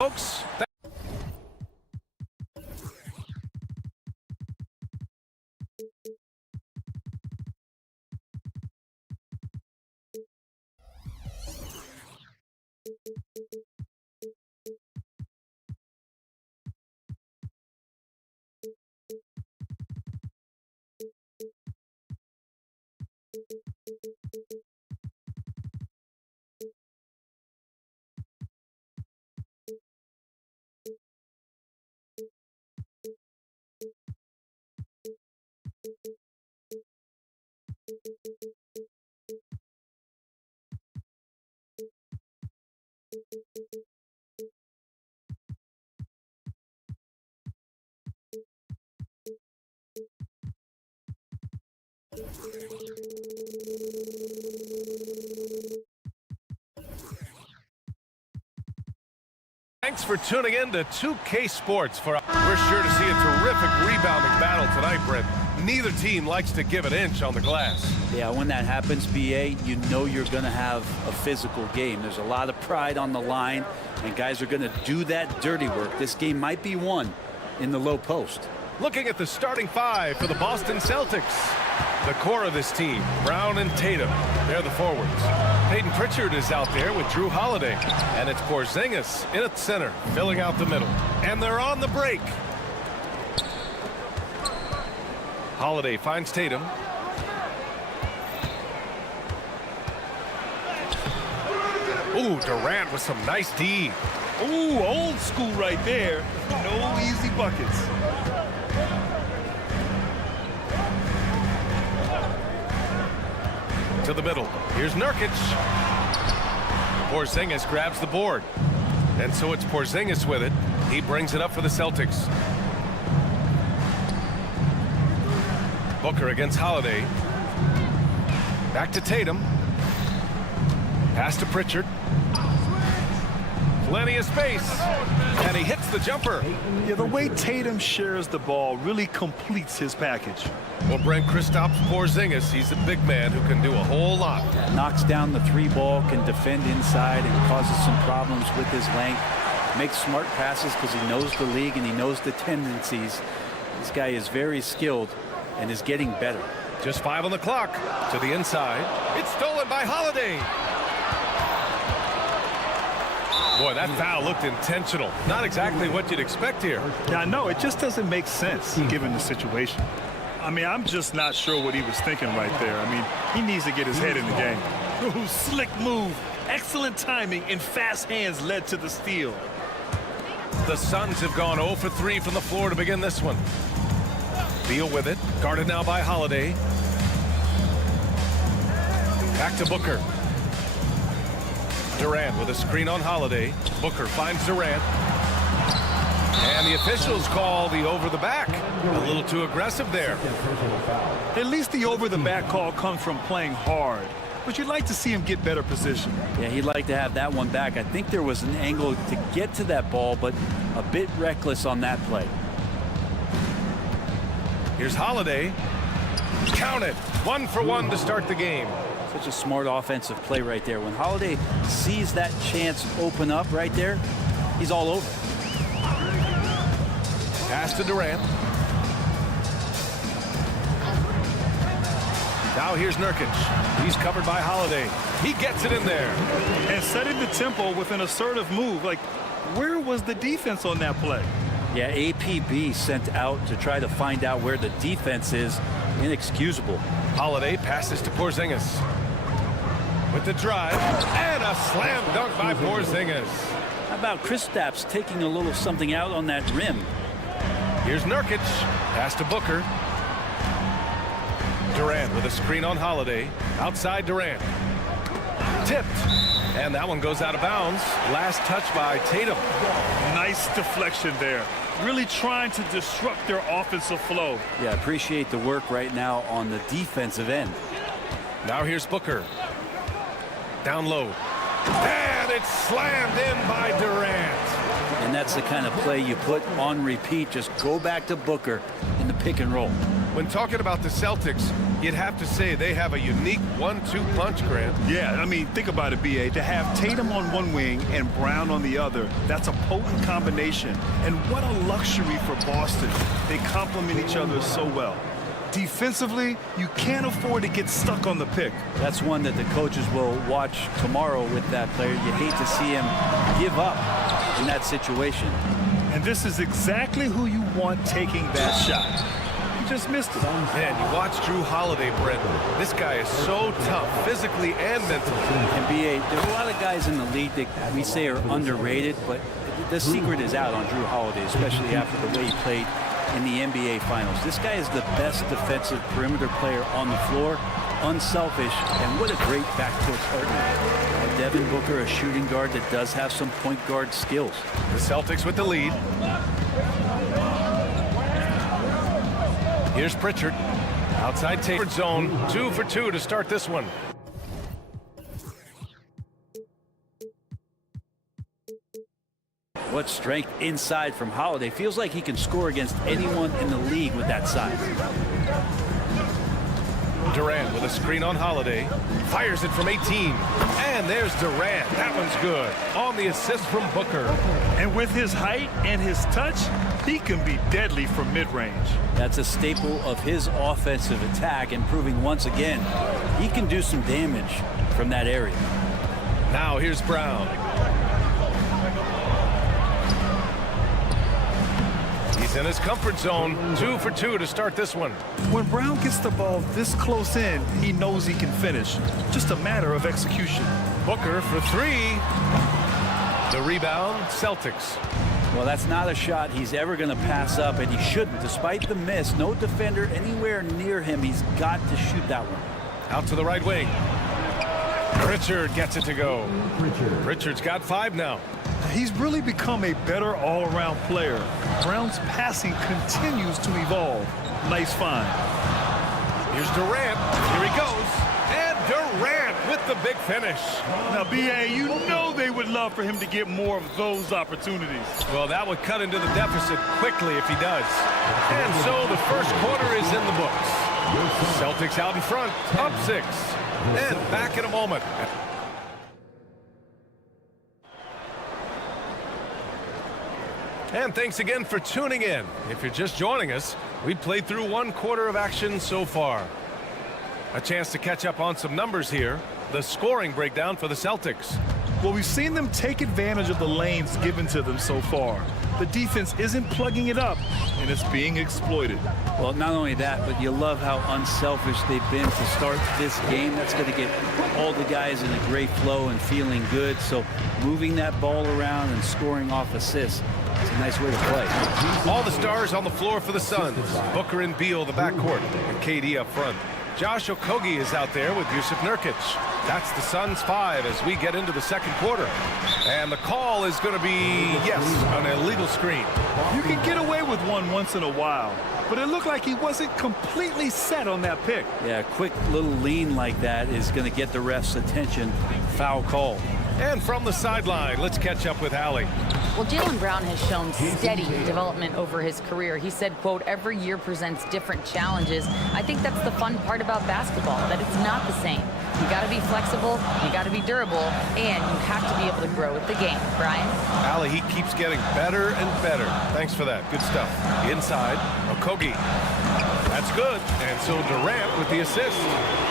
Folks, thanks for tuning in to 2K Sports. We're sure to see a terrific rebounding battle tonight, Brent. Neither team likes to give an inch on the glass. Yeah, when that happens, BA, you know you're going to have a physical game. There's a lot of pride on the line, and guys are going to do that dirty work. This game might be won in the low post. Looking at the starting five for the Boston Celtics. The core of this team, Brown and Tatum, they're the forwards. Peyton Pritchard is out there with Drew Holiday. And it's Porzingis in at center, filling out the middle. And they're on the break. Holiday finds Tatum. Ooh, Durant with some nice D. Ooh, old school right there. No easy buckets. To the middle. Here's Nurkic. Porzingis grabs the board. And so it's Porzingis with it. He brings it up for the Celtics. Booker against Holiday. Back to Tatum. Pass to Pritchard. Plenty of space. And he hits the jumper. Yeah, the way Tatum shares the ball really completes his package. Well, Brent, Kristaps Porzingis, he's a big man who can do a whole lot. Knocks down the three ball, can defend inside, and causes some problems with his length. Makes smart passes because he knows the league and he knows the tendencies. This guy is very skilled and is getting better. Just 5 on the clock. To the inside. It's stolen by Holiday. Boy, that foul looked intentional. Not exactly what you'd expect here. Yeah, I know. It just doesn't make sense given the situation. I mean, I'm just not sure what he was thinking right there. I mean, he needs to get his head in the game. Ooh, slick move. Excellent timing and fast hands led to the steal. The Suns have gone 0 for 3 from the floor to begin this one. Beal with it. Guarded now by Holiday. Back to Booker. Durant with a screen on Holiday. Booker finds Durant. And the officials call the over the back. A little too aggressive there. At least the over the back call comes from playing hard. But you'd like to see him get better position. Yeah, he'd like to have that one back. I think there was an angle to get to that ball, but a bit reckless on that play. Here's Holiday. Count it. 1 for 1 to start the game. Such a smart offensive play right there. When Holiday sees that chance open up right there, he's all over. Pass to Durant. Now here's Nurkic. He's covered by Holiday. He gets it in there. And setting the tempo with an assertive move. Like, where was the defense on that play? Yeah, APB sent out to try to find out where the defense is. Inexcusable. Holiday passes to Porzingis. With the drive. And a slam dunk by Porzingis. How about Kristaps taking a little something out on that rim? Here's Nurkic. Pass to Booker. Durant with a screen on Holiday. Outside Durant. Tipped. And that one goes out of bounds. Last touch by Tatum. Nice deflection there. Really trying to disrupt their offensive flow. Yeah, appreciate the work right now on the defensive end. Now here's Booker. Down low. And it's slammed in by Durant. And that's the kind of play you put on repeat. Just go back to Booker and the pick and roll. When talking about the Celtics, you'd have to say they have a unique 1-2 punch, Grant. Yeah, I mean, think about it, B.A. To have Tatum on one wing and Brown on the other, that's a potent combination. And what a luxury for Boston. They complement each other so well. Defensively, you can't afford to get stuck on the pick. That's one that the coaches will watch tomorrow with that player. You hate to see him give up in that situation. And this is exactly who you want taking that shot. He just missed it. Man, you watch Drew Holiday, Brendan. This guy is so tough, physically and mentally. And there's a lot of guys in the league that we say are underrated, but the secret is out on Drew Holiday, especially after the way he played in the NBA Finals. This guy is the best defensive perimeter player on the floor, unselfish, and what a great backcourt partner. Devin Booker, a shooting guard that does have some point guard skills. The Celtics with the lead. Here's Pritchard. Outside Tatum zone. 2 for 2 to start this one. What strength inside from Holiday. Feels like he can score against anyone in the league with that size. Durant with a screen on Holiday. Fires it from 18. And there's Durant. That one's good. On the assist from Booker. And with his height and his touch, he can be deadly from mid-range. That's a staple of his offensive attack, and proving once again he can do some damage from that area. Now here's Brown. He's in his comfort zone. 2 for 2 to start this one. When Brown gets the ball this close in, he knows he can finish. Just a matter of execution. Booker for 3. The rebound, Celtics. Well, that's not a shot he's ever going to pass up, and he shouldn't. Despite the miss, no defender anywhere near him. He's got to shoot that one. Out to the right wing. Pritchard gets it to go. Pritchard's got 5 now. He's really become a better all-around player. Brown's passing continues to evolve. Nice find. Here's Durant. Here he goes. And Durant with the big finish. Now, B.A., you know they would love for him to get more of those opportunities. Well, that would cut into the deficit quickly if he does. And so the first quarter is in the books. Celtics out in front, up 6. And back in a moment. And thanks again for tuning in. If you're just joining us, we've played through 1 quarter of action so far. A chance to catch up on some numbers here. The scoring breakdown for the Celtics. Well, we've seen them take advantage of the lanes given to them so far. The defense isn't plugging it up, and it's being exploited. Well, not only that, but you love how unselfish they've been to start this game. That's going to get all the guys in a great flow and feeling good. So moving that ball around and scoring off assists, it's a nice way to play. All the stars on the floor for the Suns. Booker and Beal, the backcourt, and KD up front. Josh Okogie is out there with Yusuf Nurkic. That's the Suns 5 as we get into the second quarter. And the call is going to be, yes, an illegal screen. You can get away with one once in a while, but it looked like he wasn't completely set on that pick. Yeah, a quick little lean like that is going to get the ref's attention. Foul call. And from the sideline, let's catch up with Allie. Well, Jaylen Brown has shown steady development over his career. He said, quote, every year presents different challenges. I think that's the fun part about basketball, that it's not the same. You got to be flexible, you got to be durable, and you have to be able to grow with the game. Brian? Allie, he keeps getting better and better. Thanks for that. Good stuff. Inside, Okogie. That's good. And so Durant with the assist.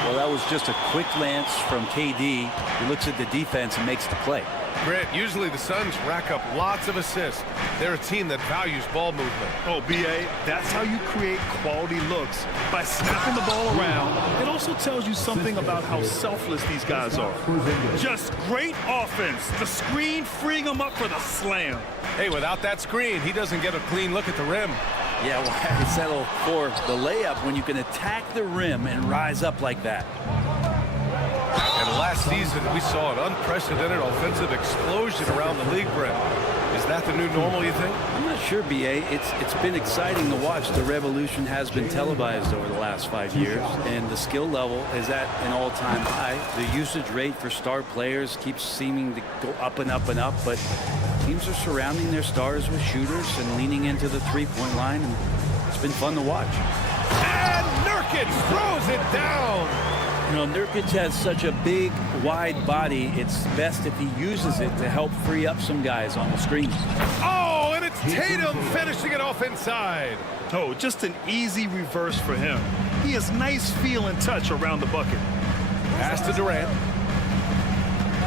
Well, that was just a quick glance from KD. He looks at the defense and makes the play. Grant, usually the Suns rack up lots of assists. They're a team that values ball movement. Oh, B.A., that's how you create quality looks, by snapping the ball around. It also tells you something about how selfless these guys are. Just great offense. The screen freeing them up for the slam. Hey, without that screen, he doesn't get a clean look at the rim. Yeah, well, settle for the layup when you can attack the rim and rise up like that. And last season, we saw an unprecedented offensive explosion around the league, Brent. Is that the new normal, you think? I'm not sure, B.A. It's been exciting to watch. The revolution has been televised over the last 5 years, and the skill level is at an all-time high. The usage rate for star players keeps seeming to go up and up and up, but teams are surrounding their stars with shooters and leaning into the three-point line, and it's It's been fun to watch. And Nurkic throws it down. You know, Nurkic has such a big, wide body. It's best if he uses it to help free up some guys on the screen. Oh, and it's Tatum finishing it off inside. Oh, just an easy reverse for him. He has nice feel and touch around the bucket. Pass to Durant.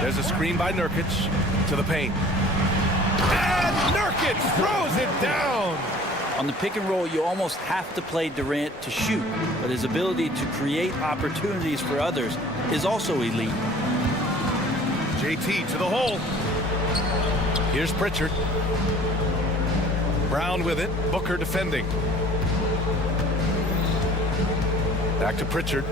There's a screen by Nurkic to the paint. And Nurkic throws it down. On the pick and roll, you almost have to play Durant to shoot, but his ability to create opportunities for others is also elite. JT to the hole. Here's Pritchard. Brown with it. Booker defending. Back to Pritchard.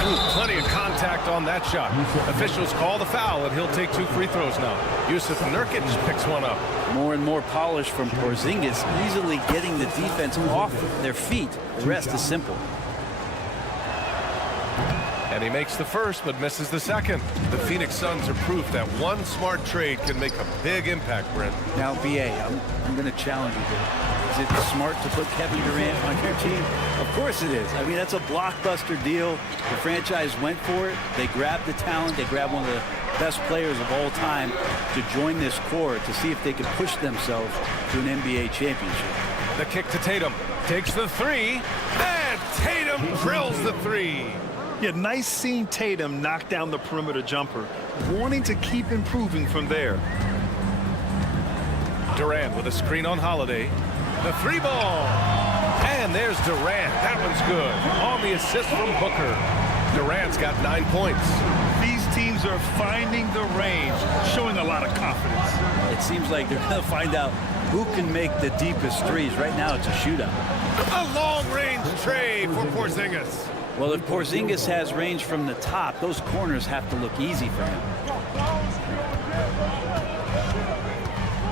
Ooh, plenty of contact on that shot. Officials call the foul, and he'll take 2 free throws now. Yusuf Nurkic picks one up. More and more polish from Porzingis, easily getting the defense off their feet. The rest is simple. And he makes the first, but misses the second. The Phoenix Suns are proof that one smart trade can make a big impact, Brent. Now, BA, I'm going to challenge you here. Is it smart to put Kevin Durant on your team? Of course it is. I mean, that's a blockbuster deal. The franchise went for it. They grabbed the talent. They grabbed one of the best players of all time to join this core to see if they could push themselves to an NBA championship. The kick to Tatum. Takes the 3. And Tatum drills the 3. Yeah, nice seeing Tatum knock down the perimeter jumper, wanting to keep improving from there. Durant with a screen on Holiday. The 3 ball. And there's Durant. That one's good. On the assist from Booker. Durant's got 9 points. These teams are finding the range, showing a lot of confidence. It seems like they're going to find out who can make the deepest threes. Right now, it's a shootout. A long-range tray for Porzingis. Well, if Porzingis has range from the top, those corners have to look easy for him.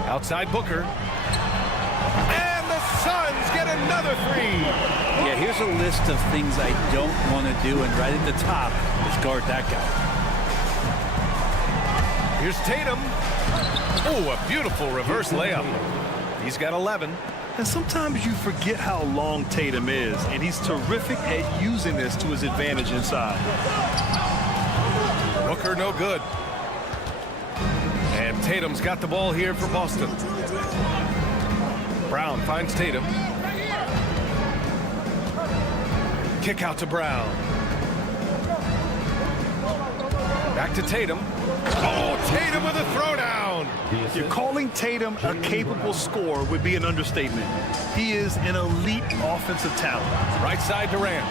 Outside Booker. And the Suns get another 3. Yeah, here's a list of things I don't want to do, and right at the top is guard that guy. Here's Tatum. Oh, a beautiful reverse layup. He's got 11. And sometimes you forget how long Tatum is, and he's terrific at using this to his advantage inside. Booker no good. And Tatum's got the ball here for Boston. Brown finds Tatum. Kick out to Brown. Back to Tatum. Oh, Tatum with a throwdown. You're calling Tatum a capable scorer would be an understatement. He is an elite offensive talent. Right side Durant.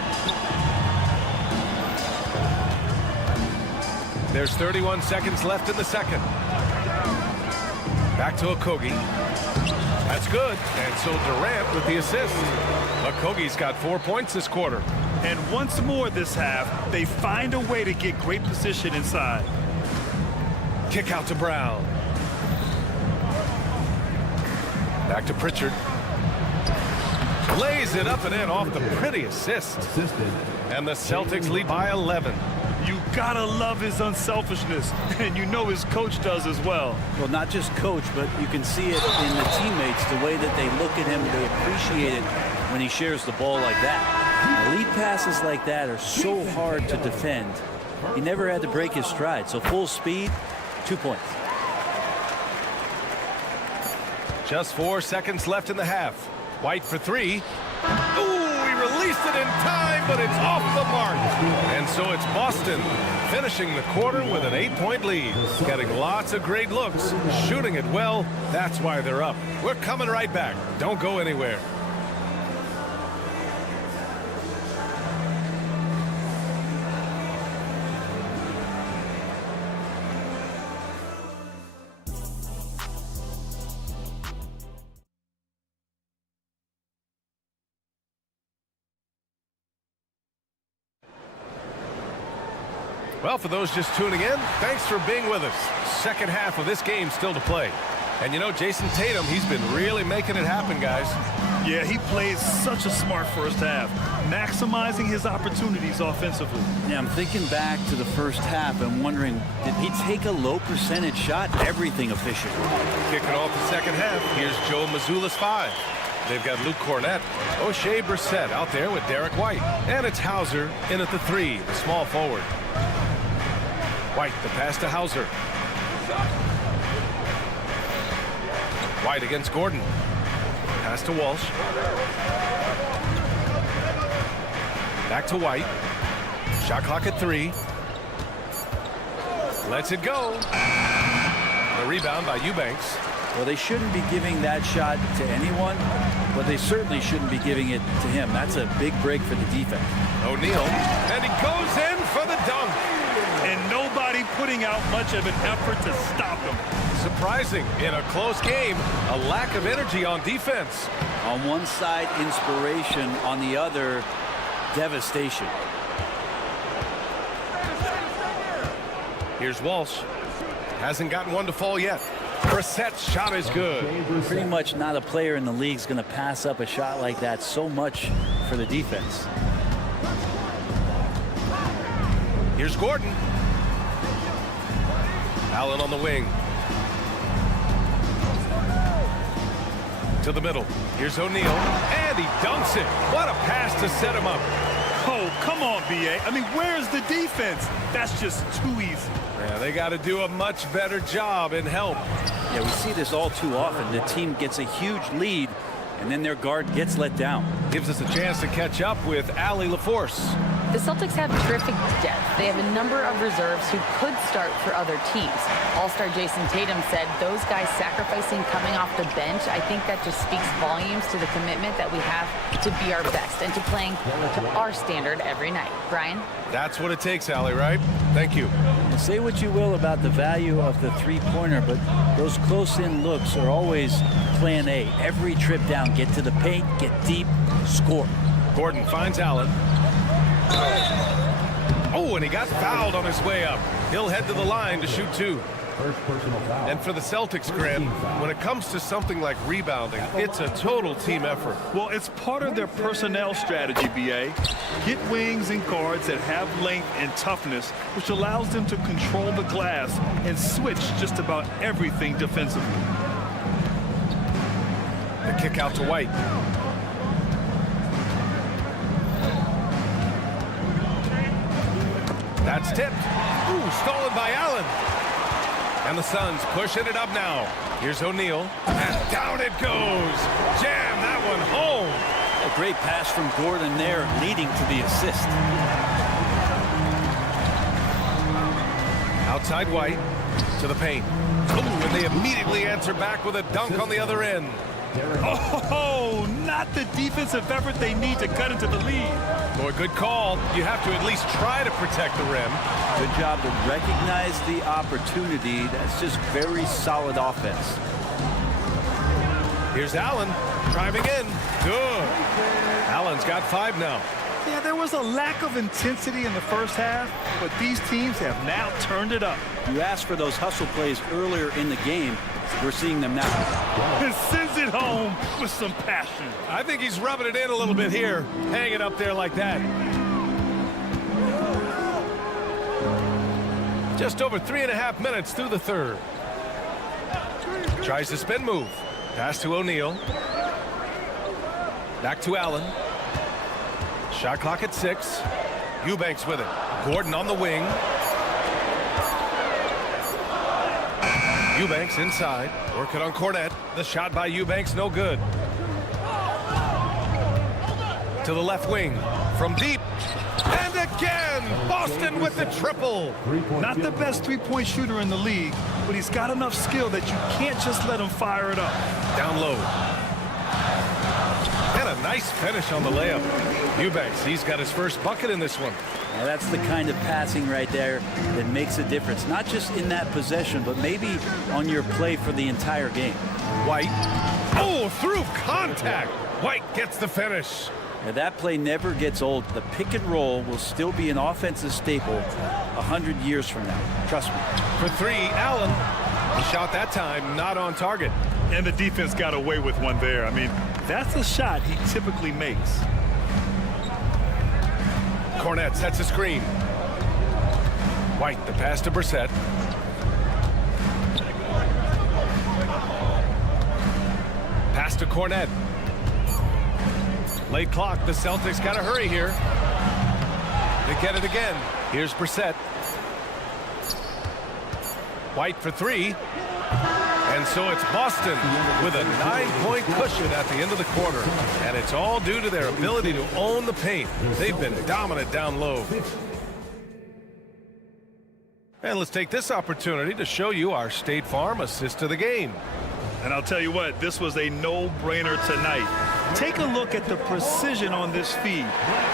There's 31 seconds left in the second. Back to Okogie. That's good. And so Durant with the assist. Okogie's got 4 points this quarter. And once more this half, they find a way to get great position inside. Kick out to Brown. Back to Pritchard. Lays it up and in off the pretty assist. And the Celtics lead by 11. You gotta love his unselfishness, and you know his coach does as well. Well, not just coach, but you can see it in the teammates, the way that they look at him, they appreciate it when he shares the ball like that. Lead passes like that are so hard to defend. He never had to break his stride, so full speed, 2 points. Just 4 seconds left in the half. White for 3. Ooh, he released it in time, but it's off the mark. And so it's Boston finishing the quarter with an 8-point lead. Getting lots of great looks, shooting it well. That's why they're up. We're coming right back. Don't go anywhere. Well, for those just tuning in, thanks for being with us. Second half of this game still to play. And you know, Jason Tatum, he's been really making it happen, guys. Yeah, he played such a smart first half, maximizing his opportunities offensively. Yeah, I'm thinking back to the first half and wondering, did he take a low percentage shot? Everything efficient. Kicking off the second half, here's Joe Mazzulla's 5. They've got Luke Cornett, O'Shea Brissett out there with Derek White. And it's Hauser in at the 3, the small forward. White, the pass to Hauser. White against Gordon. Pass to Walsh. Back to White. Shot clock at 3. Lets it go. The rebound by Eubanks. Well, they shouldn't be giving that shot to anyone, but they certainly shouldn't be giving it to him. That's a big break for the defense. O'Neal, and he goes in for the dunk. And nobody putting out much of an effort to stop him. Surprising in a close game, a lack of energy on defense. On one side, inspiration. On the other, devastation. Here's Walsh. Hasn't gotten one to fall yet. Brissett's shot is good. Pretty much not a player in the league is going to pass up a shot like that so much for the defense. Here's Gordon. Allen on the wing. To the middle. Here's O'Neal. And he dunks it. What a pass to set him up. Oh, come on, B.A. I mean, where's the defense? That's just too easy. Yeah, they got to do a much better job in help. Yeah, we see this all too often. The team gets a huge lead, and then their guard gets let down. Gives us a chance to catch up with Allie LaForce. The Celtics have terrific depth. They have a number of reserves who could start for other teams. All-star Jason Tatum said those guys sacrificing coming off the bench, I think that just speaks volumes to the commitment that we have to be our best and to playing to our standard every night. Brian? That's what it takes, Allie, right? Thank you. And say what you will about the value of the three-pointer, but those close-in looks are always plan A. Every trip down, get to the paint, get deep, score. Gordon finds Allen. Oh, and he got fouled on his way up. He'll head to the line to shoot 2. First personal foul. And for the Celtics, Grant, when it comes to something like rebounding, it's a total team effort. Well, it's part of their personnel strategy, B.A. Get wings and guards that have length and toughness, which allows them to control the glass and switch just about everything defensively. The kick out to White. That's tipped. Ooh, stolen by Allen. And the Suns pushing it up now. Here's O'Neal. And down it goes. Jam that one home. A great pass from Gordon there, leading to the assist. Outside White to the paint. Ooh, and they immediately answer back with a dunk on the other end. Oh, not the defensive effort they need to cut into the lead. Boy, good call. You have to at least try to protect the rim. Good job to recognize the opportunity. That's just very solid offense. Here's Allen driving in. Good. Allen's got 5 now. Yeah, there was a lack of intensity in the first half, but these teams have now turned it up. You asked for those hustle plays earlier in the game. We're seeing them now. And sends it home with some passion. I think he's rubbing it in a little bit here. Hang it up there like that. Just over 3.5 minutes through the third. Tries the spin move. Pass to O'Neal. Back to Allen. Shot clock at 6. Eubanks with it. Gordon on the wing. Eubanks inside. Working on Cornett. The shot by Eubanks, no good. To the left wing. From deep. And again! Boston with the triple. Not the best three-point shooter in the league, but he's got enough skill that you can't just let him fire it up. Down low. And a nice finish on the layup. Eubanks, he's got his first bucket in this one. Now that's the kind of passing right there that makes a difference. Not just in that possession, but maybe on your play for the entire game. White. Oh, through contact. White gets the finish. Now that play never gets old. The pick and roll will still be an offensive staple 100 years from now. Trust me. For 3, Allen. The shot that time not on target. And the defense got away with one there. I mean, that's a shot he typically makes. Cornet sets a screen. White, the pass to Brissett. Pass to Cornet. Late clock. The Celtics got to hurry here. They get it again. Here's Brissett. White for three. And so it's Boston with a 9-point cushion at the end of the quarter. And it's all due to their ability to own the paint. They've been dominant down low. And let's take this opportunity to show you our State Farm assist of the game. And I'll tell you what, this was a no-brainer tonight. Take a look at the precision on this feed.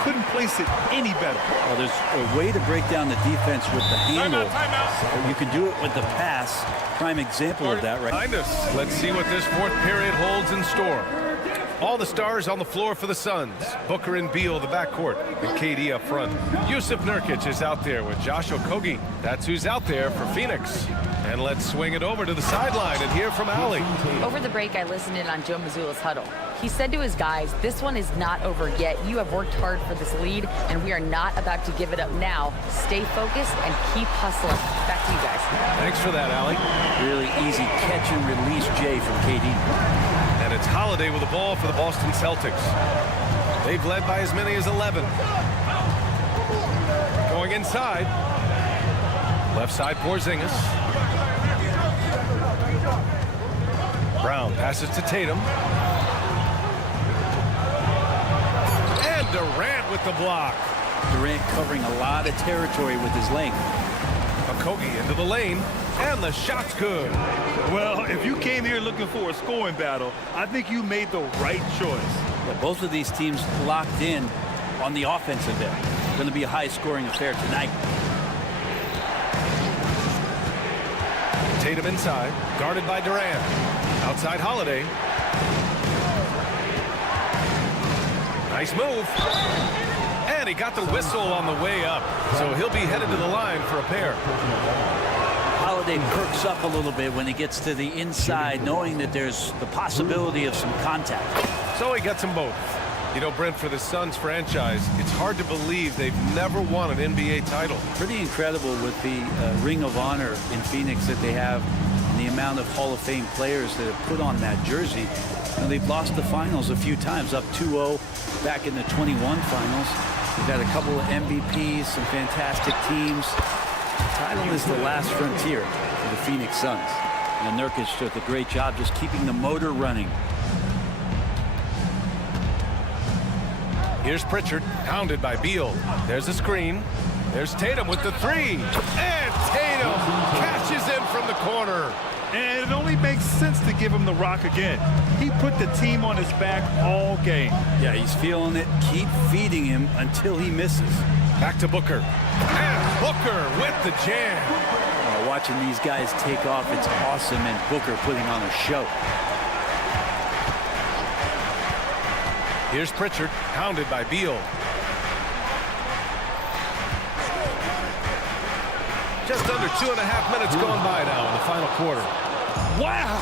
Couldn't place it any better. Well, there's a way to break down the defense with the handle. Timeout. You can do it with the pass. Prime example of that, right? Behind us. Let's see what this fourth period holds in store. All the stars on the floor for the Suns. Booker and Beal, the backcourt, and KD up front. Yusuf Nurkic is out there with Josh Okogie. That's who's out there for Phoenix. And let's swing it over to the sideline and hear from Allie. Over the break, I listened in on Joe Mazzulla's huddle. He said to his guys, this one is not over yet. You have worked hard for this lead, and we are not about to give it up now. Stay focused and keep hustling. Back to you guys. Thanks for that, Allie. Really easy catch and release, Jay, from KD. And it's Holiday with the ball for the Boston Celtics. They've led by as many as 11. Going inside. Left side, Porzingis. Brown passes to Tatum. And Durant with the block. Durant covering a lot of territory with his length. Okogie into the lane. And the shot's good. Well, if you came here looking for a scoring battle, I think you made the right choice. Yeah, both of these teams locked in on the offensive end. It's going to be a high-scoring affair tonight. Tatum inside, guarded by Durant. Outside Holiday. Nice move. And he got the whistle on the way up. So he'll be headed to the line for a pair. Holiday perks up a little bit when he gets to the inside, knowing that there's the possibility of some contact. So he gets them both. You know, Brent, for the Suns franchise, it's hard to believe they've never won an NBA title. Pretty incredible with the Ring of Honor in Phoenix that they have, and the amount of Hall of Fame players that have put on that jersey. And they've lost the finals a few times, up 2-0 back in the 21 finals. They've had a couple of MVPs, some fantastic teams. The title is the last frontier for the Phoenix Suns. And Nurkic does a great job just keeping the motor running. Here's Pritchard, hounded by Beal. There's a screen. There's Tatum with the three. And Tatum cashes in from the corner. And it only makes sense to give him the rock again. He put the team on his back all game. Yeah, he's feeling it. Keep feeding him until he misses. Back to Booker. And Booker with the jam. Watching these guys take off, it's awesome, and Booker putting on a show. Here's Pritchard, hounded by Beal. Just under 2.5 minutes gone by now in the final quarter. Wow!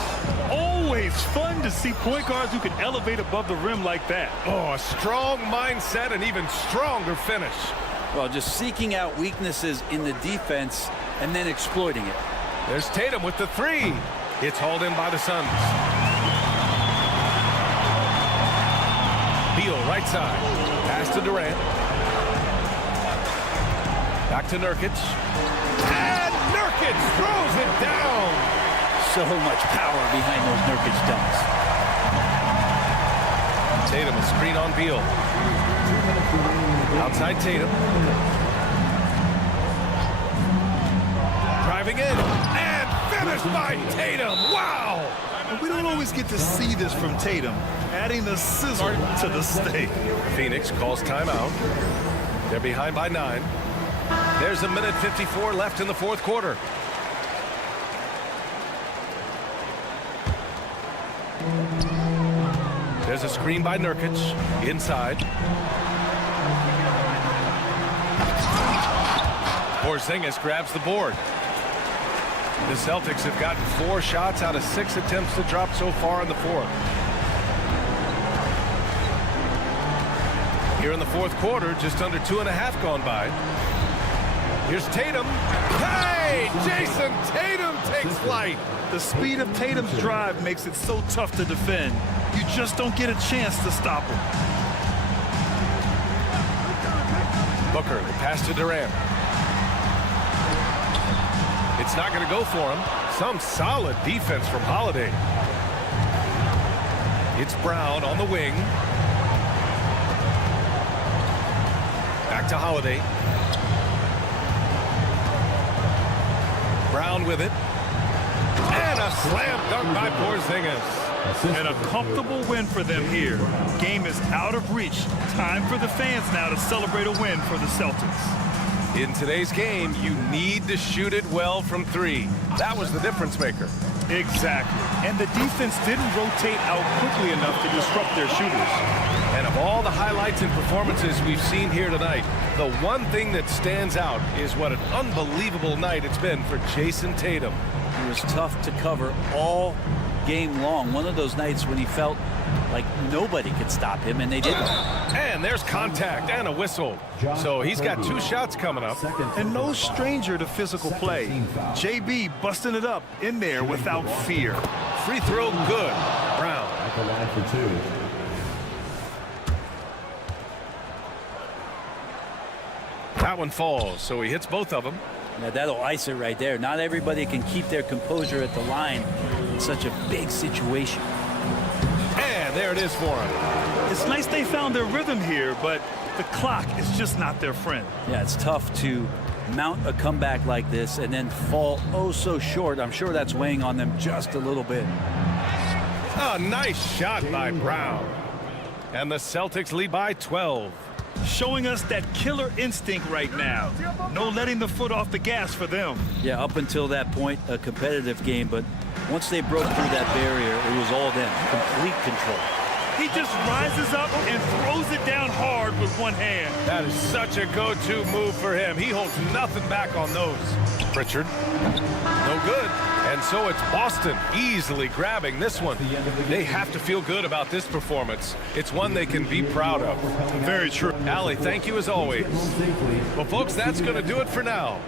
Always fun to see point guards who can elevate above the rim like that. Oh, a strong mindset and even stronger finish. Well, just seeking out weaknesses in the defense and then exploiting it. There's Tatum with the three. It's hauled in by the Suns. Beal right side. Pass to Durant. Back to Nurkic. And Nurkic throws it down. So much power behind those Nurkic dunks. Tatum a screen on Beal. Outside Tatum. Driving in. And finished by Tatum. Wow. We don't always get to see this from Tatum, adding the sizzle to the steak. Phoenix calls timeout. They're behind by 9. There's 1:54 left in the fourth quarter. There's a screen by Nurkic. Inside. Porzingis grabs the board. The Celtics have gotten 4 shots out of 6 attempts to drop so far in the fourth. Here in the fourth quarter, just under 2.5 gone by. Here's Tatum. Hey! Jason Tatum takes flight. The speed of Tatum's drive makes it so tough to defend. You just don't get a chance to stop him. Booker, the pass to Durant. It's not going to go for him. Some solid defense from Holiday. It's Brown on the wing. Back to Holiday. Brown with it. And a slam dunk by Porzingis. And a comfortable win for them here. Game is out of reach. Time for the fans now to celebrate a win for the Celtics. In today's game, you need to shoot it well from 3. That was the difference maker. Exactly. And the defense didn't rotate out quickly enough to disrupt their shooters. And of all the highlights and performances we've seen here tonight, the one thing that stands out is what an unbelievable night it's been for Jason Tatum. It was tough to cover all game long. One of those nights when he felt like nobody could stop him, and they didn't. And there's contact and a whistle. So he's got 2 shots coming up. And no stranger to physical play. JB busting it up in there without fear. Free throw good. Brown. At the line for 2. That one falls, so he hits both of them. Now that'll ice it right there. Not everybody can keep their composure at the line in such a big situation. And there it is for him. It's nice they found their rhythm here, but the clock is just not their friend. Yeah, it's tough to mount a comeback like this and then fall oh so short. I'm sure that's weighing on them just a little bit. A nice shot by Brown. And the Celtics lead by 12. Showing us that killer instinct right now. No letting the foot off the gas for them. Yeah, up until that point, a competitive game, but once they broke through that barrier, it was all them. Complete control. He just rises up and throws it down hard with one hand. That is such a go-to move for him. He holds nothing back on those. Pritchard. No good. And so it's Boston easily grabbing this one. They have to feel good about this performance. It's one they can be proud of. Very true. Allie, thank you as always. Well, folks, that's going to do it for now.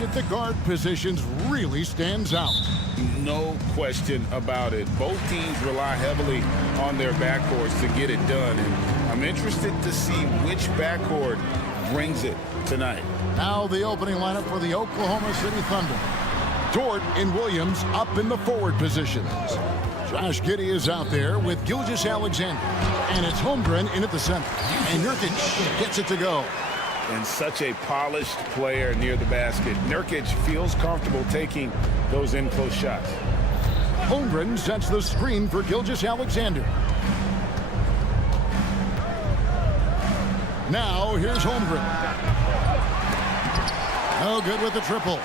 At the guard positions really stands out. No question about it. Both teams rely heavily on their backcourts to get it done, and I'm interested to see which backcourt brings it tonight. Now the opening lineup for the Oklahoma City Thunder. Dort and Williams up in the forward positions. Josh Giddey is out there with Gilgeous-Alexander, and it's Holmgren in at the center. And Nurkic gets it to go. And such a polished player near the basket. Nurkic feels comfortable taking those in-close shots. Holmgren sets the screen for Gilgeous-Alexander. Now here's Holmgren. No good with the triple.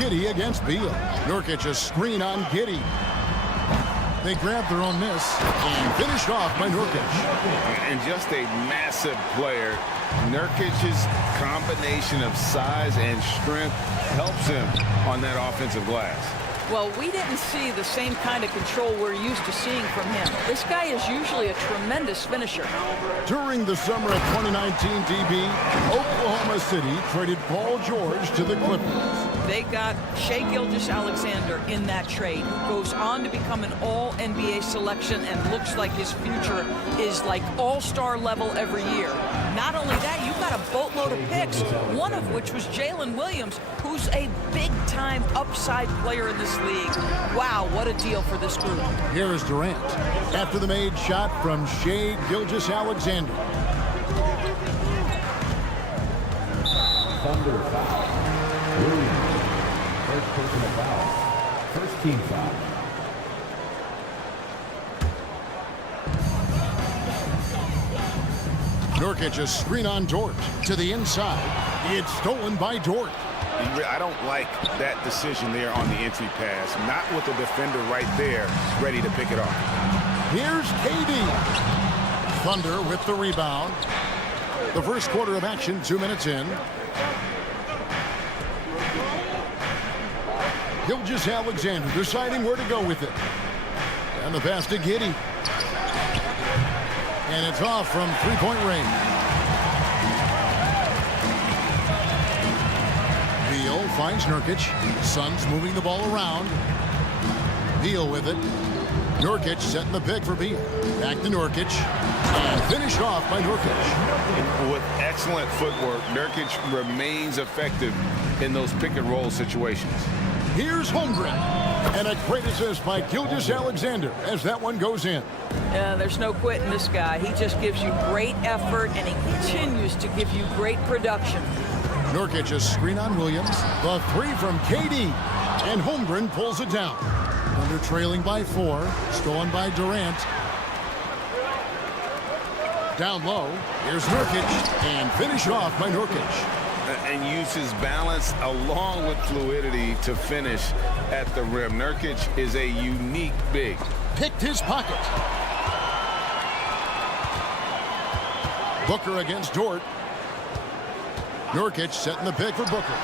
Giddey against Beal. Nurkic a screen on Giddey. They grabbed their own miss and finished off by Nurkic. And just a massive player. Nurkic's combination of size and strength helps him on that offensive glass. Well, we didn't see the same kind of control we're used to seeing from him. This guy is usually a tremendous finisher. During the summer of 2019, DB, Oklahoma City traded Paul George to the Clippers. They got Shai Gilgeous-Alexander in that trade, who goes on to become an all-NBA selection and looks like his future is like all-star level every year. Not only that, you've got a boatload of picks, one of which was Jalen Williams, who's a big-time upside player in this league. Wow, what a deal for this group. Here is Durant after the made shot from Shai Gilgeous-Alexander. Thunder foul. Williams. First personal foul. First team foul. Nurkic a screen on Dort to the inside. It's stolen by Dort. I don't like that decision there on the entry pass. Not with the defender right there ready to pick it off. Here's KD. Thunder with the rebound. The first quarter of action, 2 minutes in. Gilgeous-Alexander deciding where to go with it. And the pass to Giddey. And it's off from three-point range. Beal finds Nurkic. Suns moving the ball around. Beal with it. Nurkic setting the pick for Beal. Back to Nurkic. And finished off by Nurkic. With excellent footwork, Nurkic remains effective in those pick-and-roll situations. Here's Holmgren. And a great assist by Gilgeous-Alexander as that one goes in. Yeah, there's no quitting this guy. He just gives you great effort, and he continues to give you great production. Nurkic a screen on Williams. The three from KD. And Holmgren pulls it down. Under trailing by 4. Stolen by Durant. Down low. Here's Nurkic. And finish off by Nurkic. And uses balance along with fluidity to finish at the rim. Nurkic is a unique big. Picked his pocket. Booker against Dort. Nurkic setting the pick for Booker.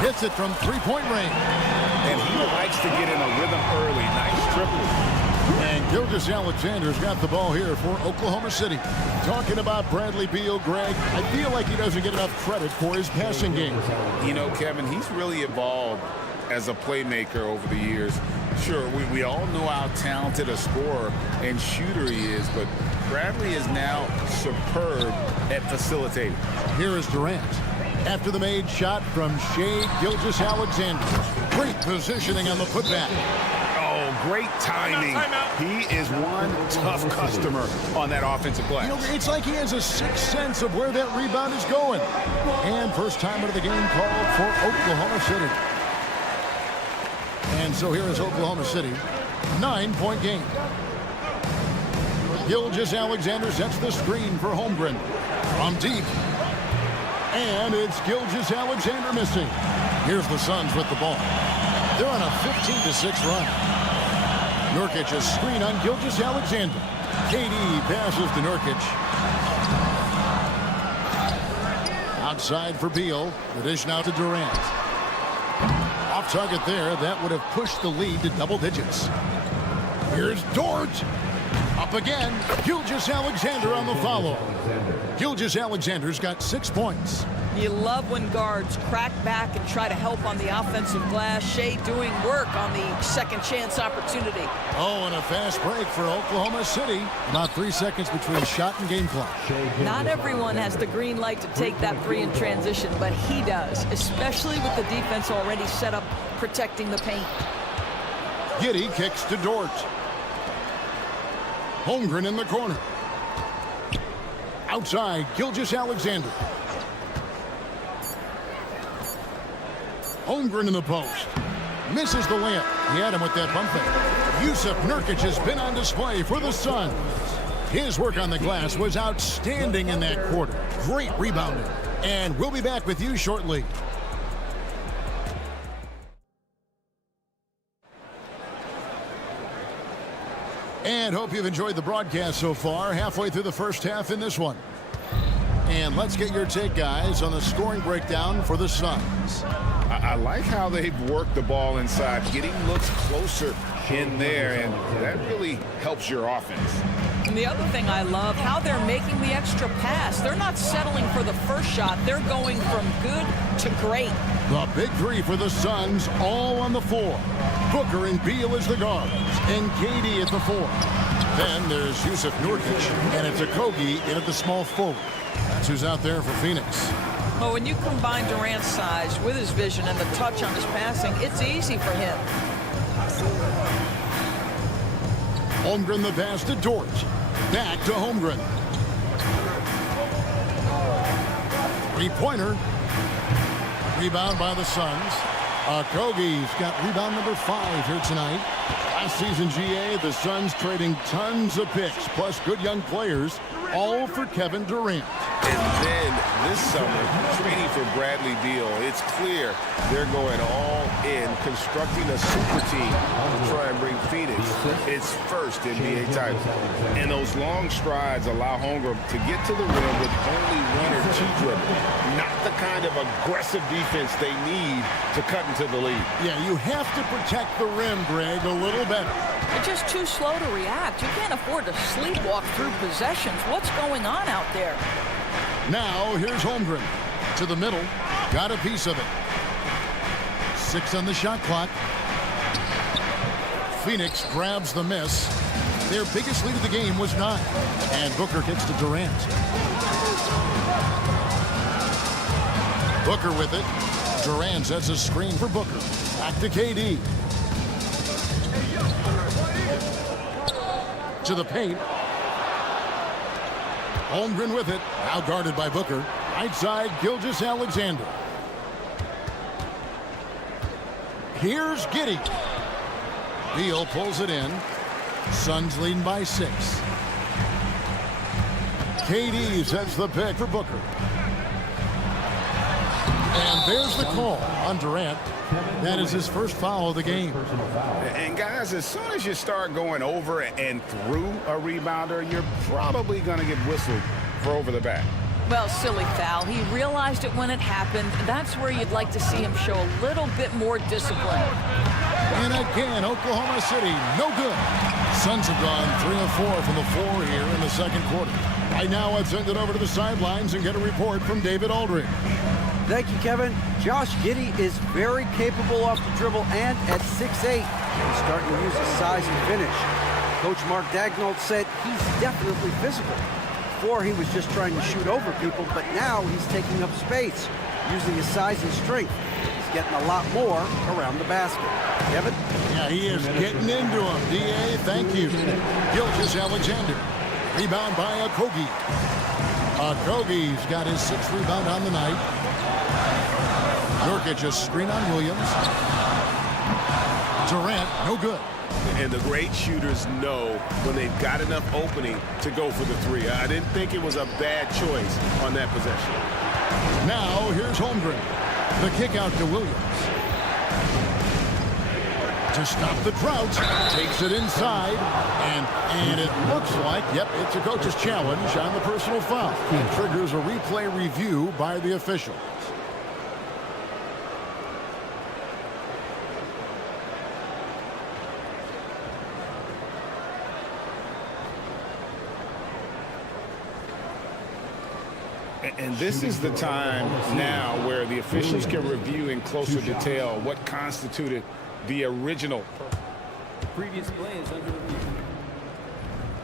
Hits it from three-point range. And he likes to get in a rhythm early. Nice triple. And Gilgeous-Alexander's got the ball here for Oklahoma City. Talking about Bradley Beal, Greg, I feel like he doesn't get enough credit for his passing game. You know, Kevin, he's really evolved as a playmaker over the years. Sure, we all know how talented a scorer and shooter he is, but Bradley is now superb at facilitating. Here is Durant. After the made shot from Shai Gilgeous-Alexander. Great positioning on the putback. Oh, great timing. He is one tough customer on that offensive glass. You know, it's like he has a sixth sense of where that rebound is going. And first time of the game called for Oklahoma City. And so here is Oklahoma City. 9-point game. Gilgeous-Alexander sets the screen for Holmgren. From deep. And it's Gilgeous-Alexander missing. Here's the Suns with the ball. They're on a 15-6 run. Nurkic a screen on Gilgeous-Alexander. KD passes to Nurkic. Outside for Beal. The dish now to Durant. Off target there. That would have pushed the lead to double digits. Here's Dort. Up again. Gilgeous-Alexander on the follow. Gilgeous-Alexander's got 6 points. You love when guards crack back and try to help on the offensive glass. Shea doing work on the second chance opportunity. Oh, and a fast break for Oklahoma City. About 3 seconds between shot and game clock. Not everyone has the green light to take that three in transition, but he does, especially with the defense already set up protecting the paint. Giddey kicks to Dort. Holmgren in the corner. Outside, Gilgeous-Alexander. Holmgren in the post. Misses the layup. He had him with that bump fake. Yusuf Nurkic has been on display for the Suns. His work on the glass was outstanding in that quarter. Great rebounding. And we'll be back with you shortly. And hope you've enjoyed the broadcast so far. Halfway through the first half in this one. And let's get your take, guys, on the scoring breakdown for the Suns. I like how they've worked the ball inside, getting looks closer in there, and that really helps your offense. And the other thing I love, how they're making the extra pass. They're not settling for the first shot. They're going from good to great. The big three for the Suns, all on the floor. Booker and Beal as the guards, and KD at the 4. Then there's Yusuf Nurkic, and it's Okogie in at the small forward. That's who's out there for Phoenix. Well, when you combine Durant's size with his vision and the touch on his passing, it's easy for him. Holmgren the pass to Dort. Back to Holmgren. Three-pointer. Rebound by the Suns. Okogie's got rebound number 5 here tonight. Last season, GA, the Suns trading tons of picks, plus good young players, all for Kevin Durant. And then this summer, trading for Bradley Beal, it's clear they're going all in, constructing a super team to try and bring Phoenix its first NBA title. And those long strides allow Holmgren to get to the rim with only 1 or 2 dribbles. Not the kind of aggressive defense they need to cut into the lead. Yeah, you have to protect the rim, Greg, a little better. They're just too slow to react. You can't afford to sleepwalk through possessions. What's going on out there? Now, here's Holmgren. To the middle. Got a piece of it. 6 on the shot clock. Phoenix grabs the miss. Their biggest lead of the game was 9. And Booker gets to Durant. Booker with it. Durant sets a screen for Booker. Back to KD. To the paint. Holmgren with it. Now guarded by Booker. Right side, Gilgeous-Alexander. Here's Giddey. Beal pulls it in. Suns leading by 6. KD sets the pick for Booker. And there's the call on Durant. That is his first foul of the game. And guys, as soon as you start going over and through a rebounder, you're probably going to get whistled for over the back. Well, silly foul. He realized it when it happened. That's where you'd like to see him show a little bit more discipline. And again, Oklahoma City, no good. Suns have gone 3 of 4 from the floor here in the second quarter. Right now, let's send it over to the sidelines and get a report from David Aldridge. Thank you, Kevin. Josh Giddey is very capable off the dribble and at 6'8". He's starting to use his size and finish. Coach Mark Daigneault said he's definitely physical. Before, he was just trying to shoot over people, but now he's taking up space, using his size and strength. He's getting a lot more around the basket. Kevin? Yeah, he is getting into him. D.A., thank you. Gilgeous-Alexander. Rebound by Okogie. Okogie's got his 6th rebound on the night. Nurkic a screen on Williams. Durant, no good. And the great shooters know when they've got enough opening to go for the 3. I didn't think it was a bad choice on that possession. Now, here's Holmgren. The kick out to Williams. to stop the drought. Takes it inside, and it looks like, yep, it's a coach's challenge on the personal foul. It triggers a replay review by the officials. And this is the time now where the officials can review in closer detail what constituted the original. Previous play is under review.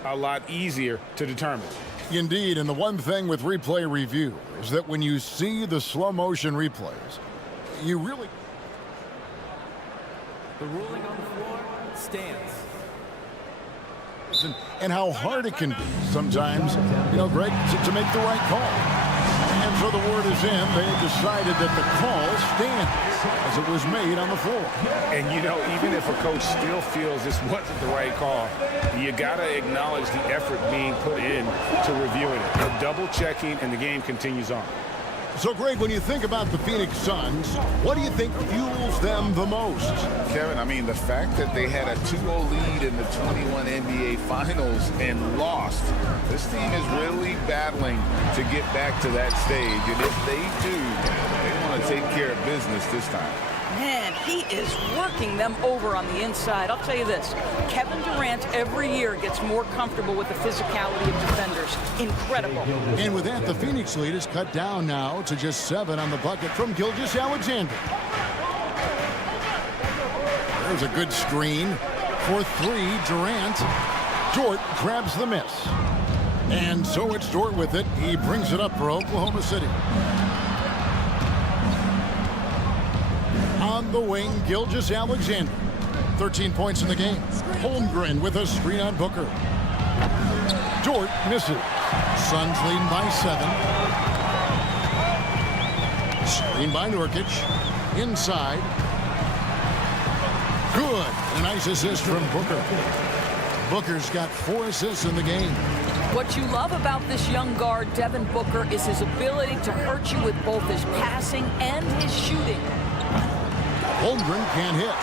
A lot easier to determine. Indeed, and the one thing with replay review is that when you see the slow motion replays, you really... The ruling on the floor stands. And how hard it can be sometimes, Greg, to make the right call. And so the word is in. They decided that the call stands as it was made on the floor. And, even if a coach still feels this wasn't the right call, you got to acknowledge the effort being put in to reviewing it. They're double-checking, and the game continues on. So, Greg, when you think about the Phoenix Suns, what do you think fuels them the most? Kevin, the fact that they had a 2-0 lead in the 21 NBA Finals and lost. This team is really battling to get back to that stage. And if they do, they want to take care of business this time. Man, he is working them over on the inside. I'll tell you this, Kevin Durant every year gets more comfortable with the physicality of defenders. Incredible. And with that, the Phoenix lead is cut down now to just 7 on the bucket from Gilgeous-Alexander. There's a good screen for 3, Durant. Dort grabs the miss. And so it's Dort with it. He brings it up for Oklahoma City. On the wing, Gilgeous-Alexander. 13 points in the game. Holmgren with a screen on Booker. Dort misses. Suns leading by 7. Screen by Nurkic. Inside. Good. A nice assist from Booker. Booker's got 4 assists in the game. What you love about this young guard, Devin Booker, is his ability to hurt you with both his passing and his shooting. Holmgren can't hit.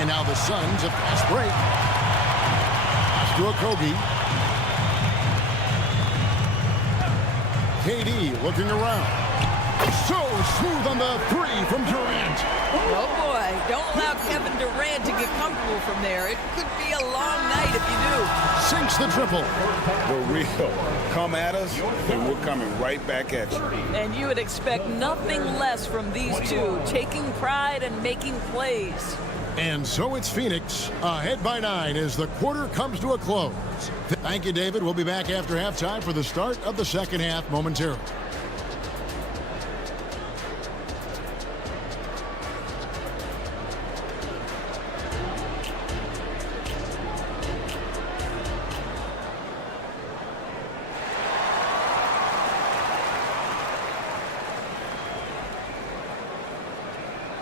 And now the Suns a fast break. Pass to Okogie. KD looking around. So smooth on the 3 from Durant. Oh boy, don't allow Kevin Durant to get comfortable from there. It could be a long night if you do. Sinks the triple. The real come at us, and we're coming right back at you. And you would expect nothing less from these two, taking pride and making plays. And so it's Phoenix ahead by 9 as the quarter comes to a close. Thank you, David. We'll be back after halftime for the start of the second half momentarily.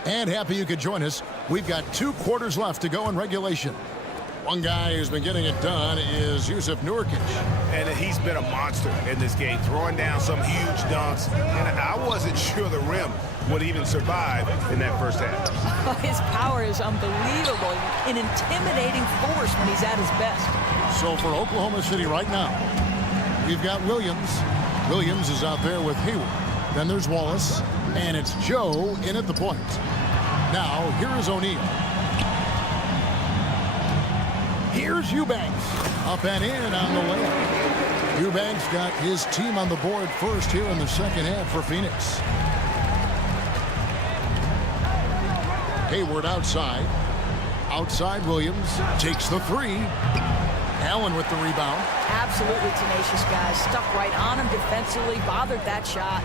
And happy you could join us. We've got 2 quarters left to go in regulation. One guy who's been getting it done is Jusuf Nurkic. And he's been a monster in this game, throwing down some huge dunks. And I wasn't sure the rim would even survive in that first half. His power is unbelievable, an intimidating force when he's at his best. So for Oklahoma City right now, we've got Williams. Williams is out there with Hayward. Then there's Wallace, and it's Joe in at the point. Now, here is O'Neal. Here's Eubanks. Up and in on the layup. Eubanks got his team on the board first here in the second half for Phoenix. Hayward outside. Outside Williams takes the 3. Allen with the rebound. Absolutely tenacious, guys. Stuck right on him defensively, bothered that shot.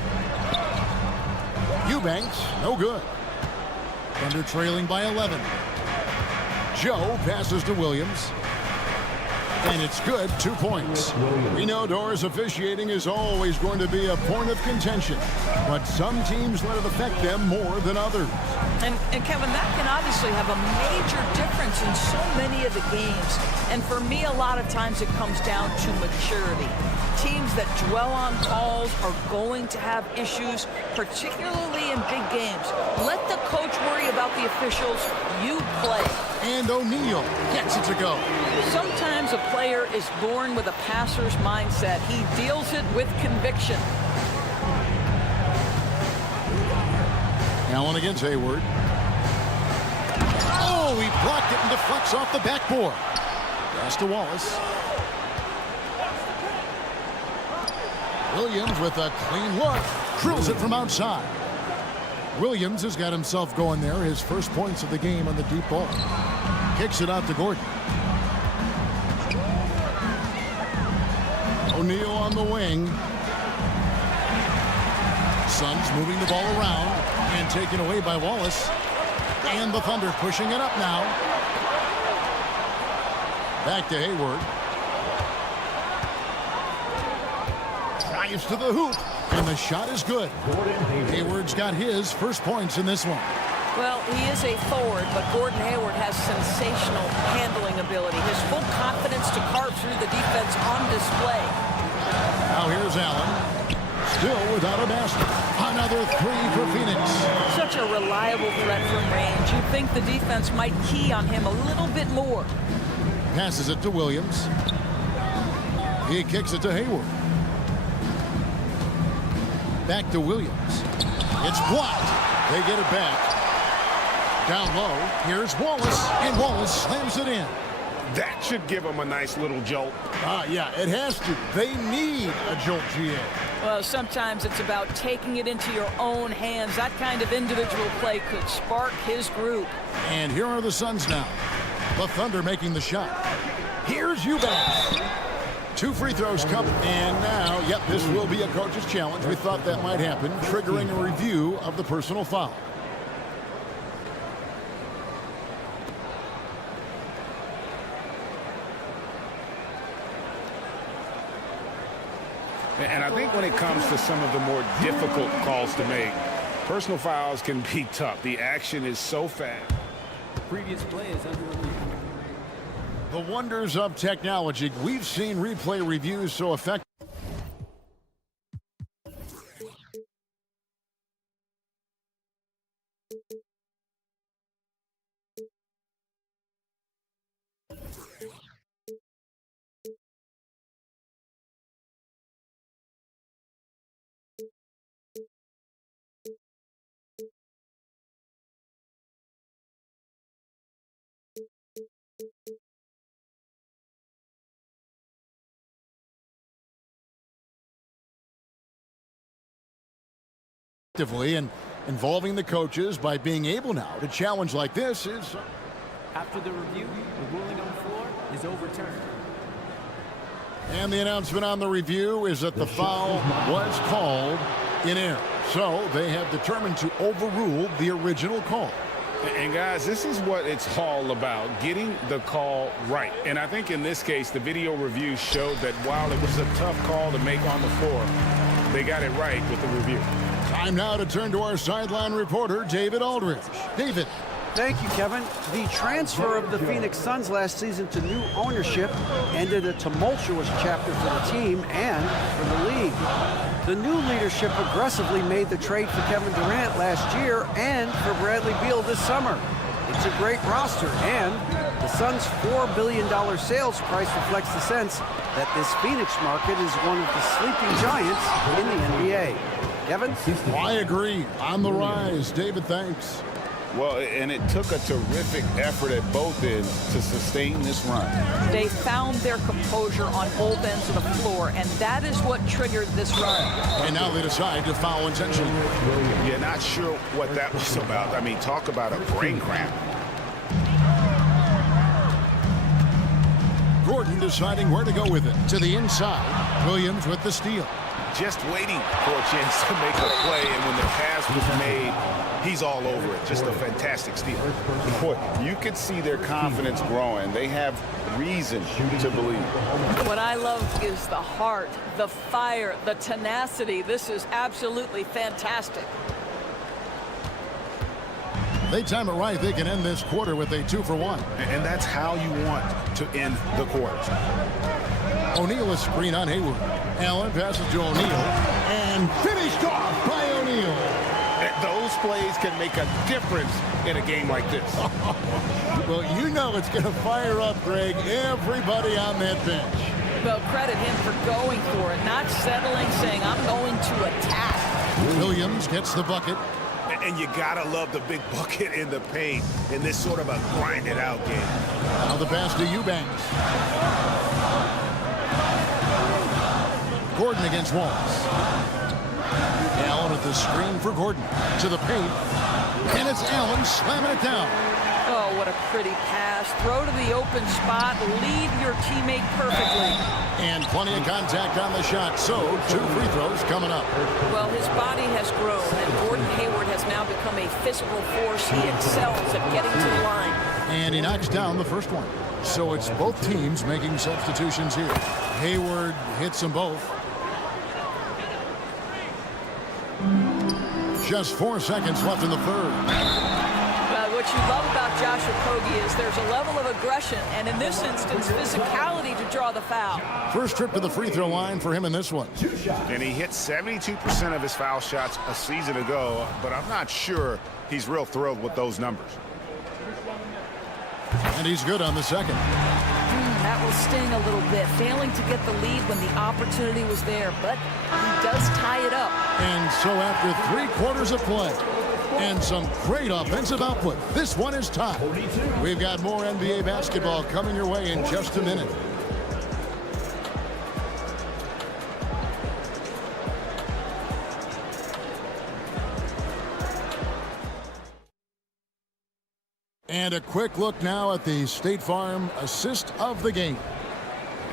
Eubanks, no good. Thunder trailing by 11. Joe passes to Williams. And it's good, 2 points. We know Doors officiating is always going to be a point of contention, but some teams let it affect them more than others. And Kevin, that can obviously have a major difference in so many of the games. And for me, a lot of times it comes down to maturity. Teams that dwell on calls are going to have issues, particularly in big games. Let the coach worry about the officials. You play. And O'Neal gets it to go. Sometimes a player is born with a passer's mindset. He deals it with conviction. Allen against Hayward. Oh, he blocked it and deflects off the backboard. Pass to Wallace. Williams with a clean look. Drills it from outside. Williams has got himself going there. His first points of the game on the deep ball. Kicks it out to Gordon. O'Neal on the wing. Suns moving the ball around and taken away by Wallace. And the Thunder pushing it up now. Back to Hayward. Drives to the hoop. And the shot is good. Hayward's got his first points in this one. Well, he is a forward, but Gordon Hayward has sensational handling ability. His full confidence to carve through the defense on display. Now here's Allen. Still without a basket. Another three for Phoenix. Such a reliable threat from range. You'd think the defense might key on him a little bit more. Passes it to Williams. He kicks it to Hayward. Back to Williams. It's blocked. They get it back. Down low. Here's Wallace. And Wallace slams it in. That should give them a nice little jolt. Yeah, it has to. They need a jolt, GA. Well, sometimes it's about taking it into your own hands. That kind of individual play could spark his group. And here are the Suns now. The Thunder making the shot. Here's Eubanks. 2 free throws come. And now, yep, this will be a coach's challenge. We thought that might happen, triggering a review of the personal foul. And I think when it comes to some of the more difficult calls to make, personal fouls can be tough. The action is so fast. Previous play is under review. The wonders of technology. We've seen replay reviews so effective. And involving the coaches by being able now to challenge like this is... After the review, the ruling on the floor is overturned. And the announcement on the review is that the foul was called in error. So they have determined to overrule the original call. And guys, this is what it's all about, getting the call right. And I think in this case, the video review showed that while it was a tough call to make on the floor, they got it right with the review. Time now to turn to our sideline reporter, David Aldridge. David. Thank you, Kevin. The transfer of the Phoenix Suns last season to new ownership ended a tumultuous chapter for the team and for the league. The new leadership aggressively made the trade for Kevin Durant last year and for Bradley Beal this summer. It's a great roster, and the Suns' $4 billion sales price reflects the sense that this Phoenix market is one of the sleeping giants in the NBA. Kevin? I agree. On the rise. David, thanks. Well, and it took a terrific effort at both ends to sustain this run. They found their composure on both ends of the floor, and that is what triggered this run. And now they decide to foul intentionally. Yeah, not sure what that was about. I mean, talk about a brain cramp. Gordon deciding where to go with it. To the inside. Williams with the steal. Just waiting for a chance to make a play, and when the pass was made, he's all over it. Just a fantastic steal. Boy, you could see their confidence growing. They have reason to believe. What I love is the heart, the fire, the tenacity. This is absolutely fantastic. They time it right. They can end this quarter with a 2-for-1. And that's how you want to end the quarters. O'Neal is screen on Hayward. Allen passes to O'Neal. And finished off by O'Neal. Those plays can make a difference in a game like this. Well, you know it's going to fire up, Greg, everybody on that bench. Well, credit him for going for it, not settling, saying, I'm going to attack. Williams gets the bucket. And you gotta love the big bucket in the paint in this sort of a grind-it-out game. Now the pass to Eubanks. Gordon against Wallace. Allen with the screen for Gordon. To the paint. And it's Allen slamming it down. Oh, what a pretty pass. Throw to the open spot. Lead your teammate perfectly. And plenty of contact on the shot. So, 2 free throws coming up. Well, his body has grown, and Gordon Hayward has now become a physical force. He excels at getting to the line. And he knocks down the first one. So it's both teams making substitutions here. Hayward hits them both. Just 4 seconds left in the third. What you love about Josh Okogie is there's a level of aggression, and in this instance, physicality to draw the foul. First trip to the free throw line for him in this one. And he hit 72% of his foul shots a season ago, but I'm not sure he's real thrilled with those numbers. And he's good on the second. That will sting a little bit, failing to get the lead when the opportunity was there, but he does tie it up. And so after 3 quarters of play, and some great offensive output, this one is tied. We've got more NBA basketball coming your way in just a minute. And a quick look now at the State Farm assist of the game.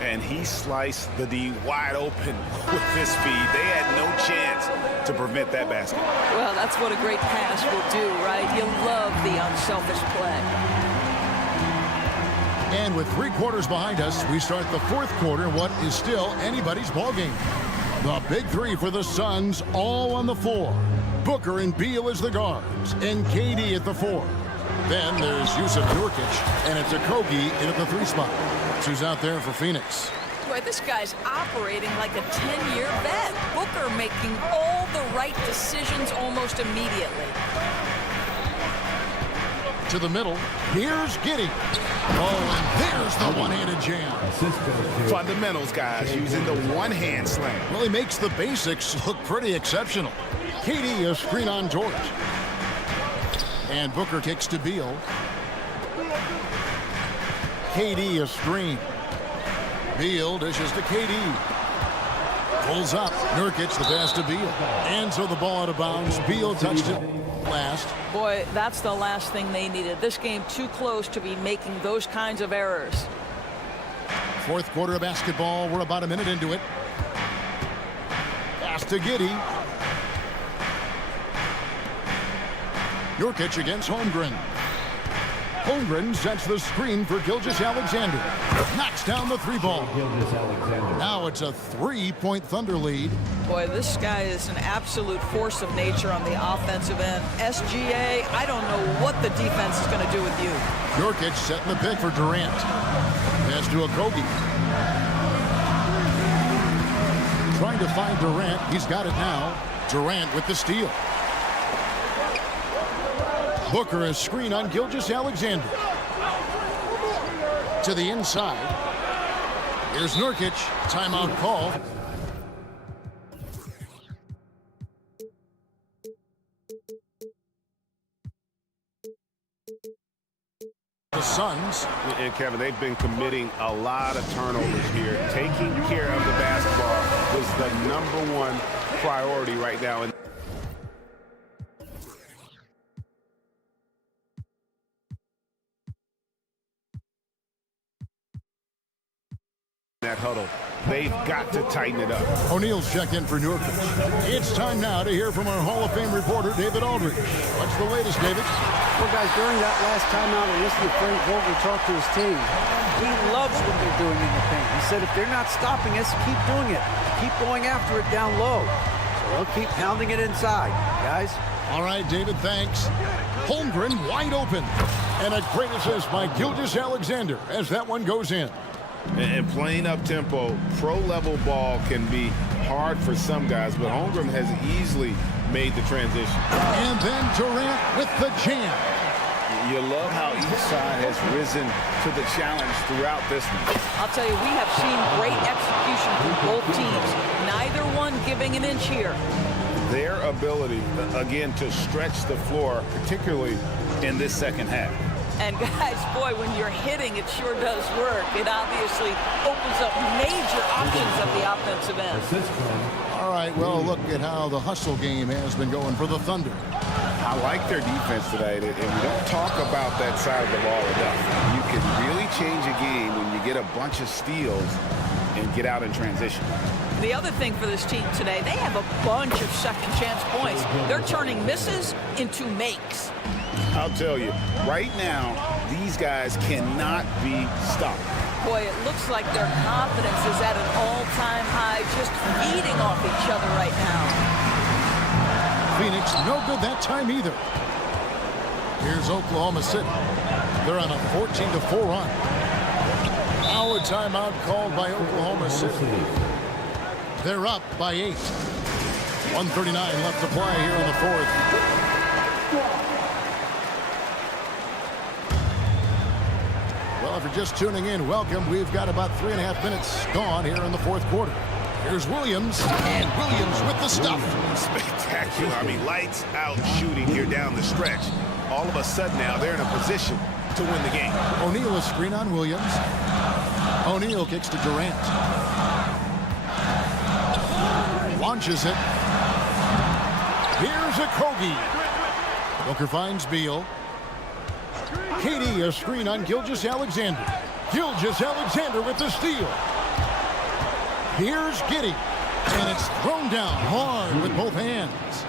And he sliced the D wide open with his feed. They had no chance to prevent that basket. Well, that's what a great pass will do, right? You love the unselfish play. And with 3 quarters behind us, we start the 4th quarter in what is still anybody's ball game. The big 3 for the Suns, all on the floor. Booker and Beal as the guards, and KD at the 4. Then there's Yusuf Nurkic, and it's Okogie in at the 3 spot. Who's out there for Phoenix. Boy, this guy's operating like a 10-year vet. Booker making all the right decisions almost immediately. To the middle, here's Giddey. Oh, and there's the one-handed jam. Fundamentals, guys, using the one-hand slam. Well, he makes the basics look pretty exceptional. KD a screen on George. And Booker kicks to Beal. KD a screen. Beal dishes to KD. Pulls up. Nurkic the pass to Beal. And so the ball out of bounds. Beal touched it last. Boy, that's the last thing they needed. This game too close to be making those kinds of errors. 4th quarter of basketball. We're about a minute into it. Pass to Giddey. Nurkic against Holmgren. Holmgren sets the screen for Gilgeous-Alexander. Knocks down the 3 ball. Now it's a 3-point Thunder lead. Boy, this guy is an absolute force of nature on the offensive end. SGA, I don't know what the defense is going to do with you. Nurkic setting the pick for Durant. Pass to Okogie. Trying to find Durant. He's got it now. Durant with the steal. Booker a screen on Gilgeous-Alexander. To the inside. Here's Nurkic. Timeout call. The Suns. And Kevin, they've been committing a lot of turnovers here. Taking care of the basketball was the #1 priority right now. And that huddle, they've got to tighten it up. O'Neal's checked in for Nurkic. It's time now to hear from our Hall of Fame reporter, David Aldridge. What's the latest, David? Well, guys, during that last timeout, I listened to Frank Vogel talk to his team. He loves what they're doing in the paint. He said if they're not stopping us, keep doing it. Keep going after it down low. So they'll keep pounding it inside, guys. All right, David, thanks. Holmgren wide open. And a great assist by Gilgeous-Alexander as that one goes in. And playing up-tempo, pro-level ball can be hard for some guys, but Holmgren has easily made the transition. And then Durant with the jam. You love how each side has risen to the challenge throughout this one. I'll tell you, we have seen great execution from both teams. Neither one giving an inch here. Their ability, again, to stretch the floor, particularly in this second half. And guys, boy, when you're hitting, it sure does work. It obviously opens up major options at the offensive end. All right, well, look at how the hustle game has been going for the Thunder. I like their defense tonight, and we don't talk about that side of the ball enough. You can really change a game when you get a bunch of steals and get out in transition. The other thing for this team today, they have a bunch of second chance points. They're turning misses into makes. I'll tell you, right now, these guys cannot be stopped. Boy, it looks like their confidence is at an all-time high, just feeding off each other right now. Phoenix, no good that time either. Here's Oklahoma City. They're on a 14-4 run. Now a timeout called by Oklahoma City. They're up by 8. 1:39 left to play here in the fourth. Well, if you're just tuning in, welcome. We've got about 3.5 minutes gone here in the fourth quarter. Here's Williams, and Williams with the stuff. Spectacular. I mean, lights out shooting here down the stretch. All of a sudden now they're in a position to win the game. O'Neal a screen on Williams. O'Neal kicks to Durant. Launches it. Here's a Kogi. Booker finds Beal. KD a screen on Gilgeous-Alexander. Gilgeous-Alexander with the steal. Here's Giddey, and it's thrown down hard with both hands.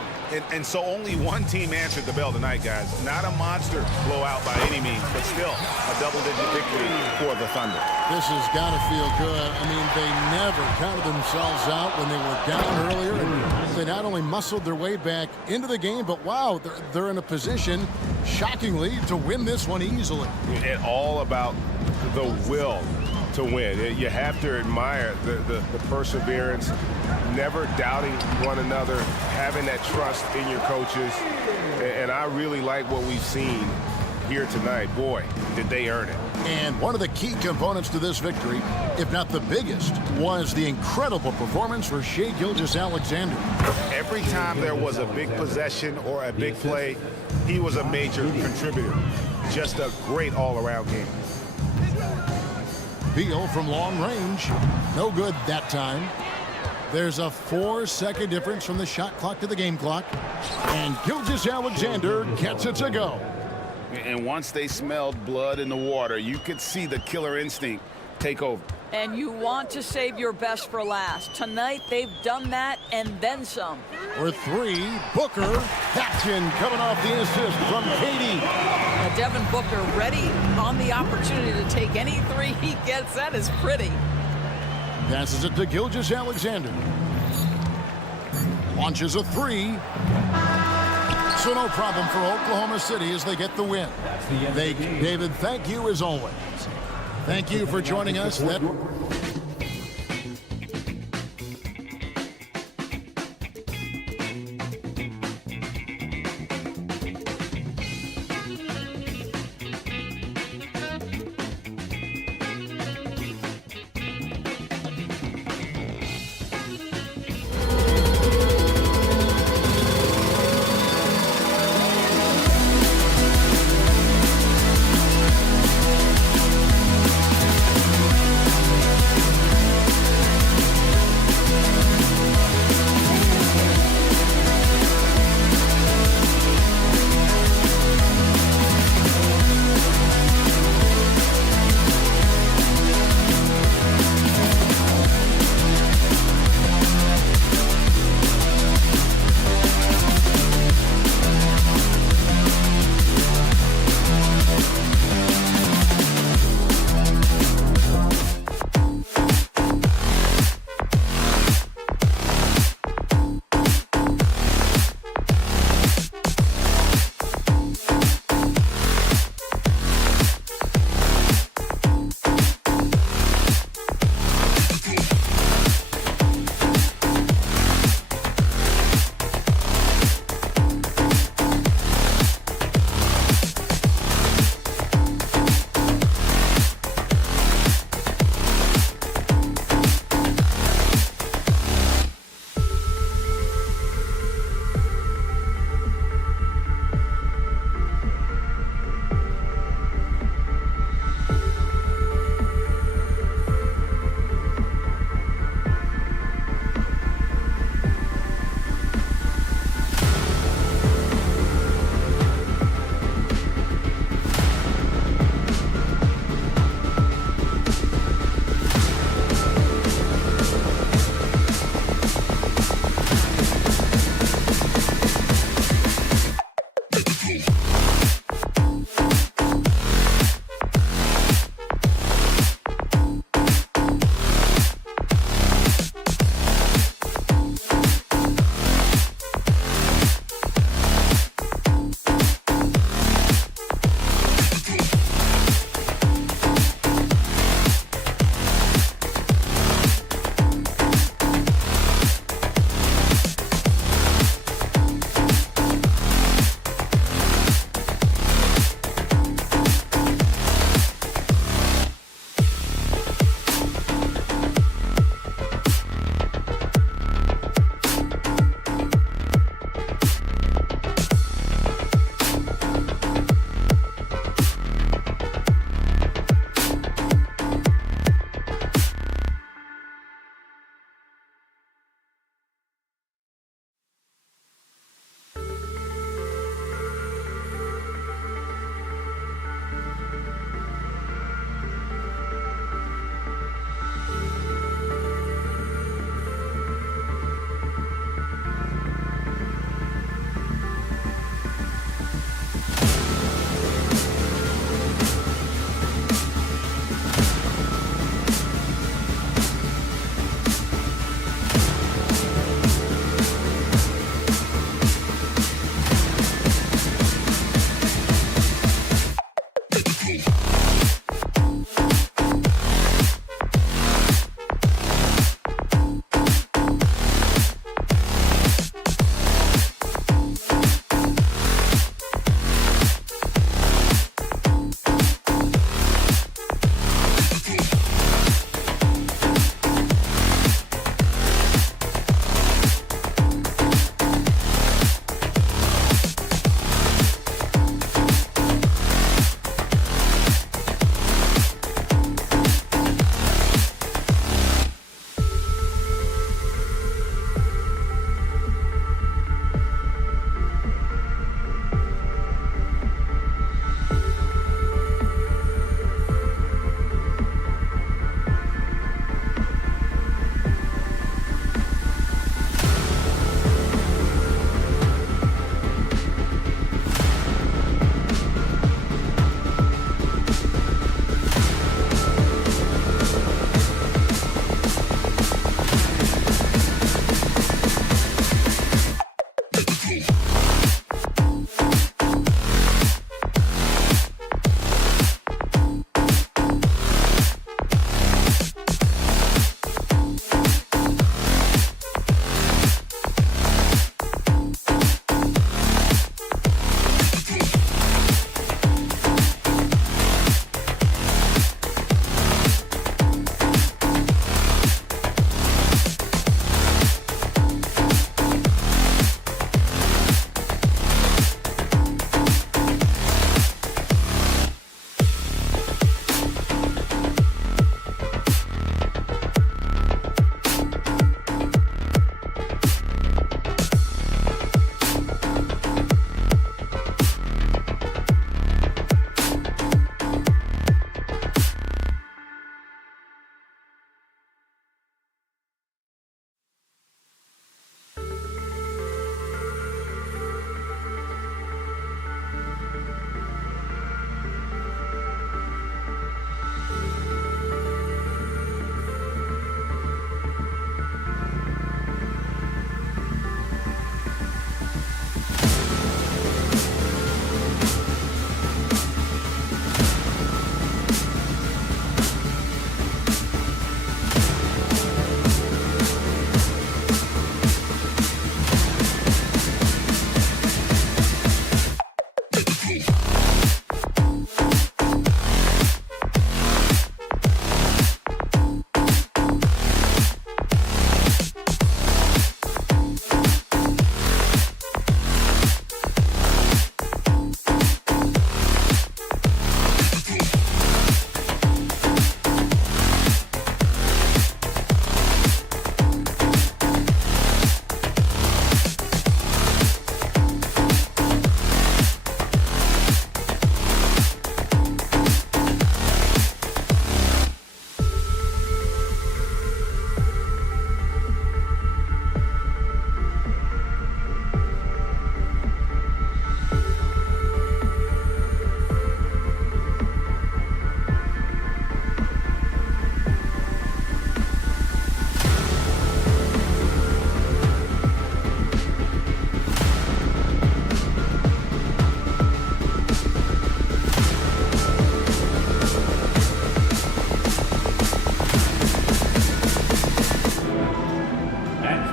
And so only one team answered the bell tonight, guys. Not a monster blowout by any means, but still a double-digit victory for the Thunder. This has got to feel good. I mean, they never counted themselves out when they were down earlier. And they not only muscled their way back into the game, but wow, they're in a position, shockingly, to win this one easily. And all about the will to win. You have to admire the perseverance, never doubting one another, having that trust in your coaches. And I really like what we've seen here tonight. Boy, did they earn it. And one of the key components to this victory, if not the biggest, was the incredible performance for Shai Gilgeous-Alexander. Every time there was a big possession or a big play, he was a major contributor. Just a great all-around game. Beal from long range. No good that time. There's a 4-second difference from the shot clock to the game clock. And Gilgeous-Alexander gets it to go. And once they smelled blood in the water, you could see the killer instinct take over. And you want to save your best for last. Tonight, they've done that and then some. For 3, Booker. That's in, coming off the assist from KD. Now, Devin Booker ready on the opportunity to take any 3 he gets. That is pretty. Passes it to Gilgeous-Alexander. Launches a 3. So no problem for Oklahoma City as they get the win. David, thank you as always. Thank you for joining us.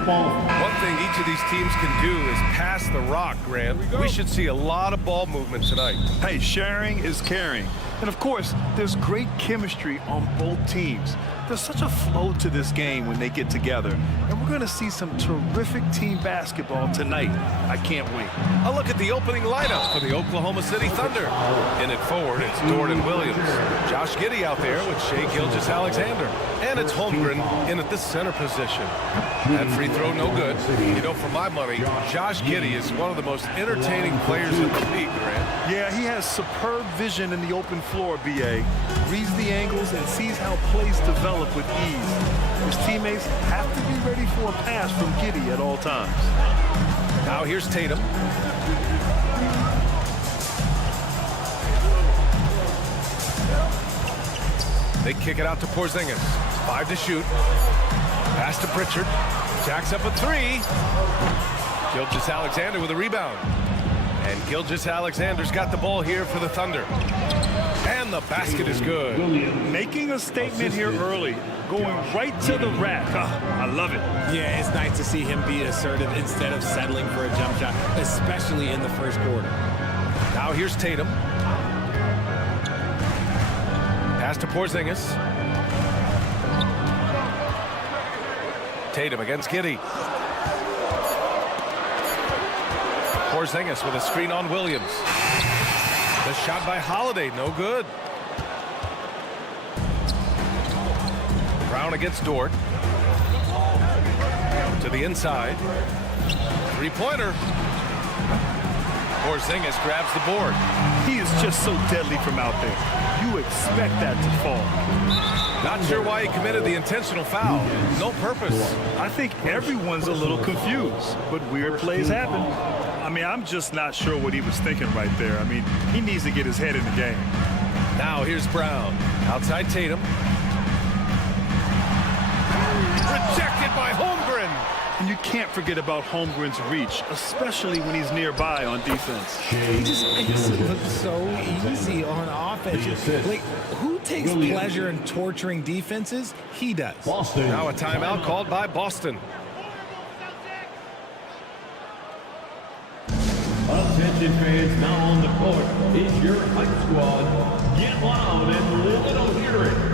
disqualified. One thing each of these teams can do is pass the rock, Grant. We should see a lot of ball movement tonight. Hey, sharing is caring. And of course, there's great chemistry on both teams. There's such a flow to this game when they get together. And we're going to see some terrific team basketball tonight. I can't wait. A look at the opening lineup for the Oklahoma City Thunder. In at forward, it's Jordan Williams. Josh Giddey out there with Shai Gilgeous-Alexander. And it's Holmgren in at the center position. That free throw, no good. You know, for my money, Josh Giddey is one of the most entertaining players in the league, Grant. Yeah, he has superb vision in the open floor, B.A. Reads the angles and sees how plays develop with ease. His teammates have to be ready for a pass from Giddey at all times. Now here's Tatum. They kick it out to Porzingis. 5 to shoot. Pass to Pritchard. Jacks up a 3. Gilgeous-Alexander with a rebound. And Gilgeous-Alexander's got the ball here for the Thunder. And the basket is good. Making a statement here early. Going right to the rack. I love it. Yeah, it's nice to see him be assertive instead of settling for a jump shot, especially in the first quarter. Now here's Tatum. Pass to Porzingis. Tatum against Giddey. Porzingis with a screen on Williams. The shot by Holiday, no good. Brown against Dort. To the inside. Three-pointer. Porzingis grabs the board. He is just so deadly from out there. You expect that to fall. Not sure why he committed the intentional foul. No purpose. I think everyone's a little confused, but weird plays happen. I mean, I'm just not sure what he was thinking right there. I mean, he needs to get his head in the game. Now here's Brown. Outside Tatum. Rejected by Holmgren. And you can't forget about Holmgren's reach, especially when he's nearby on defense. He just makes it look so easy on offense. Like, who takes pleasure in torturing defenses? He does. Boston. Now a timeout called by Boston. Attention fans, now on the court is your hype squad. Get loud and let them hear it.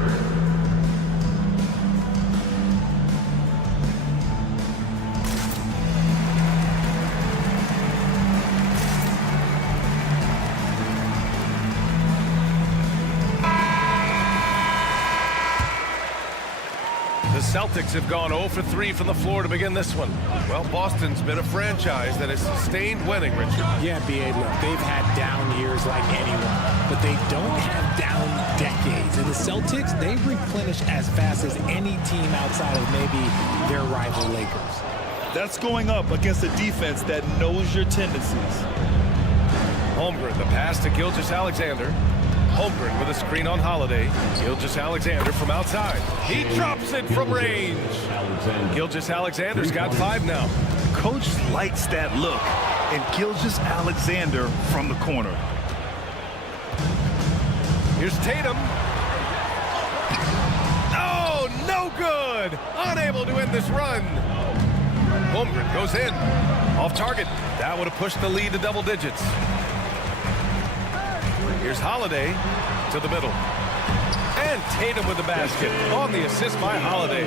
The Celtics have gone 0 for 3 from the floor to begin this one. Well, Boston's been a franchise that has sustained winning, Richard. Yeah, B.A., look, they've had down years like anyone, but they don't have down decades. And the Celtics, they replenish as fast as any team outside of maybe their rival Lakers. That's going up against a defense that knows your tendencies. Holmgren, the pass to Gilgeous-Alexander. Holmgren with a screen on Holiday. Gilgeous-Alexander from outside. He drops it from range. Gilgeous-Alexander's got 5 now. Coach likes that look. And Gilgeous-Alexander from the corner. Here's Tatum. Oh, no good. Unable to end this run. Holmgren goes in. Off target. That would have pushed the lead to double digits. Here's Holiday to the middle. And Tatum with the basket on the assist by Holiday.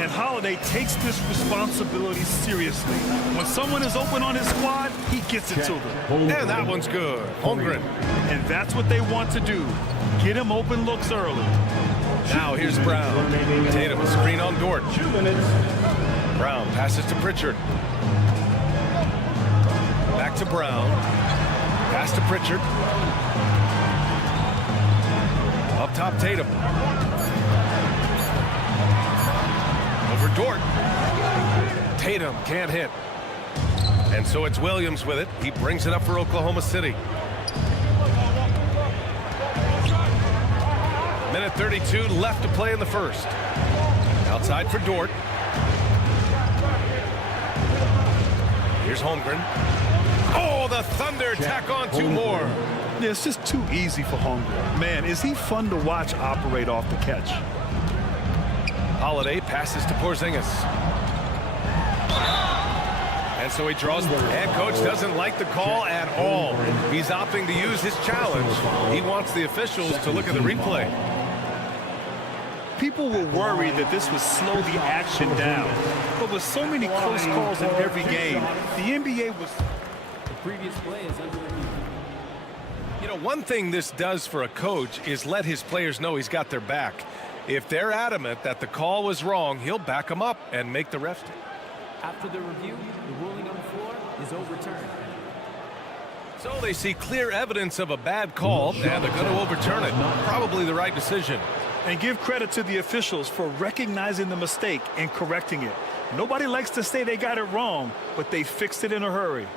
And Holiday takes this responsibility seriously. When someone is open on his squad, he gets it to them. And that one's good. Holmgren. And that's what they want to do. Get him open looks early. Now here's Brown. Tatum a screen on Dort. Brown passes to Pritchard. Back to Brown. Pass to Pritchard. Up top, Tatum. Over Dort. Tatum can't hit. And so it's Williams with it. He brings it up for Oklahoma City. Minute 32 left to play in the first. Outside for Dort. Here's Holmgren. Oh, the Thunder tack on 2 more. Yeah, it's just too easy for Holmgren. Man, is he fun to watch operate off the catch. Holiday passes to Porzingis. And so he draws. And coach doesn't like the call at all. He's opting to use his challenge. He wants the officials to look at the replay. People were worried that this would slow the action down. But with so many close calls in every game, the NBA was... The previous play is under review. You know, one thing this does for a coach is let his players know he's got their back. If they're adamant that the call was wrong, he'll back them up and make the refs. After the review, the ruling on the floor is overturned. So they see clear evidence of a bad call, and they're going to overturn it. Probably the right decision. And give credit to the officials for recognizing the mistake and correcting it. Nobody likes to say they got it wrong, but they fixed it in a hurry.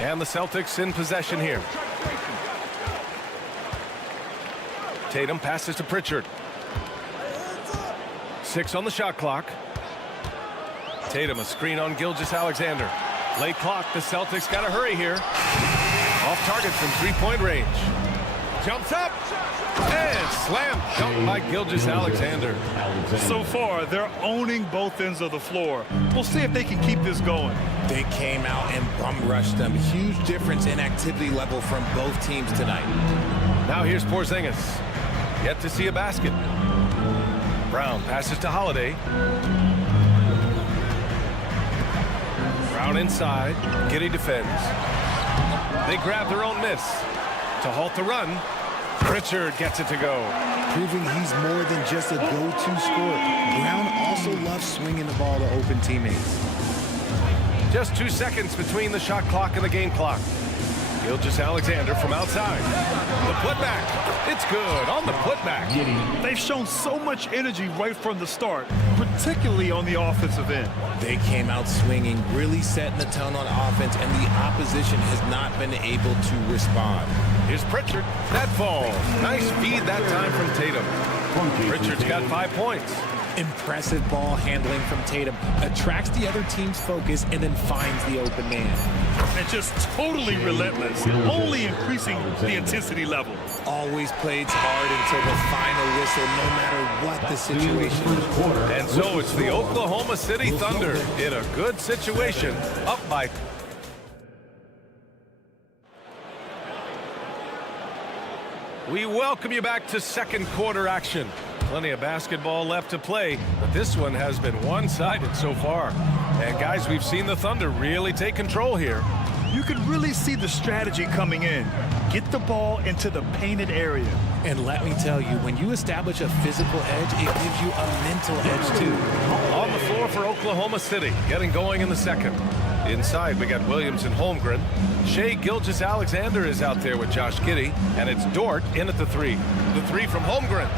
And the Celtics in possession here. Tatum passes to Pritchard. 6 on the shot clock. Tatum a screen on Gilgeous-Alexander. Late clock. The Celtics got to hurry here. Off target from three-point range. Jumps up. And slam dunk by Gilgeous-Alexander. So far, they're owning both ends of the floor. We'll see if they can keep this going. They came out and bum rushed them. Huge difference in activity level from both teams tonight. Now here's Porzingis. Yet to see a basket. Brown passes to Holiday. Brown inside. Giddey defends. They grab their own miss. To halt the run, Pritchard gets it to go. Proving he's more than just a go-to scorer. Brown also loves swinging the ball to open teammates. Just 2 seconds between the shot clock and the game clock. Gilgeous-Alexander from outside. The putback. It's good on the putback. They've shown so much energy right from the start, particularly on the offensive end. They came out swinging, really setting the tone on offense, and the opposition has not been able to respond. Here's Pritchard. That falls. Nice feed that time from Tatum. Pritchard's got 5 points. Impressive ball handling from Tatum. Attracts the other team's focus and then finds the open man. And just totally relentless, only increasing the intensity level. Always plays hard until the final whistle, no matter what the situation. And so it's the Oklahoma City Thunder in a good situation, up by... We welcome you back to second quarter action. Plenty of basketball left to play, but this one has been one-sided so far. And guys, we've seen the Thunder really take control here. You can really see the strategy coming in. Get the ball into the painted area. And let me tell you, when you establish a physical edge, it gives you a mental edge too. On the floor for Oklahoma City, getting going in the second. Inside, we got Williams and Holmgren. Shai Gilgeous-Alexander is out there with Josh Giddey, and it's Dort in at the 3. The 3 from Holmgren.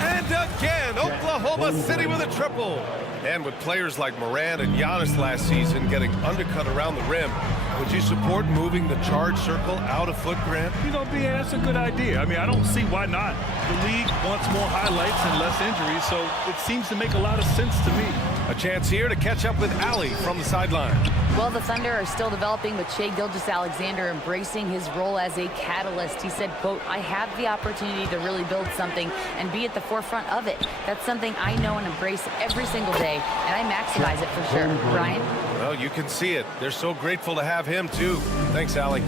And again, Oklahoma City with a triple. And with players like Morant and Giannis last season getting undercut around the rim, would you support moving the charge circle out a foot, Grant? You know, BA, that's a good idea. I mean, I don't see why not. The league wants more highlights and less injuries, so it seems to make a lot of sense to me. A chance here to catch up with Allie from the sideline. Well, the Thunder are still developing with Shai Gilgeous-Alexander embracing his role as a catalyst. He said, quote, I have the opportunity to really build something and be at the forefront of it. That's something I know and embrace every single day, and I maximize it for sure. Brian? Well, you can see it. They're so grateful to have him, too. Thanks, Allie.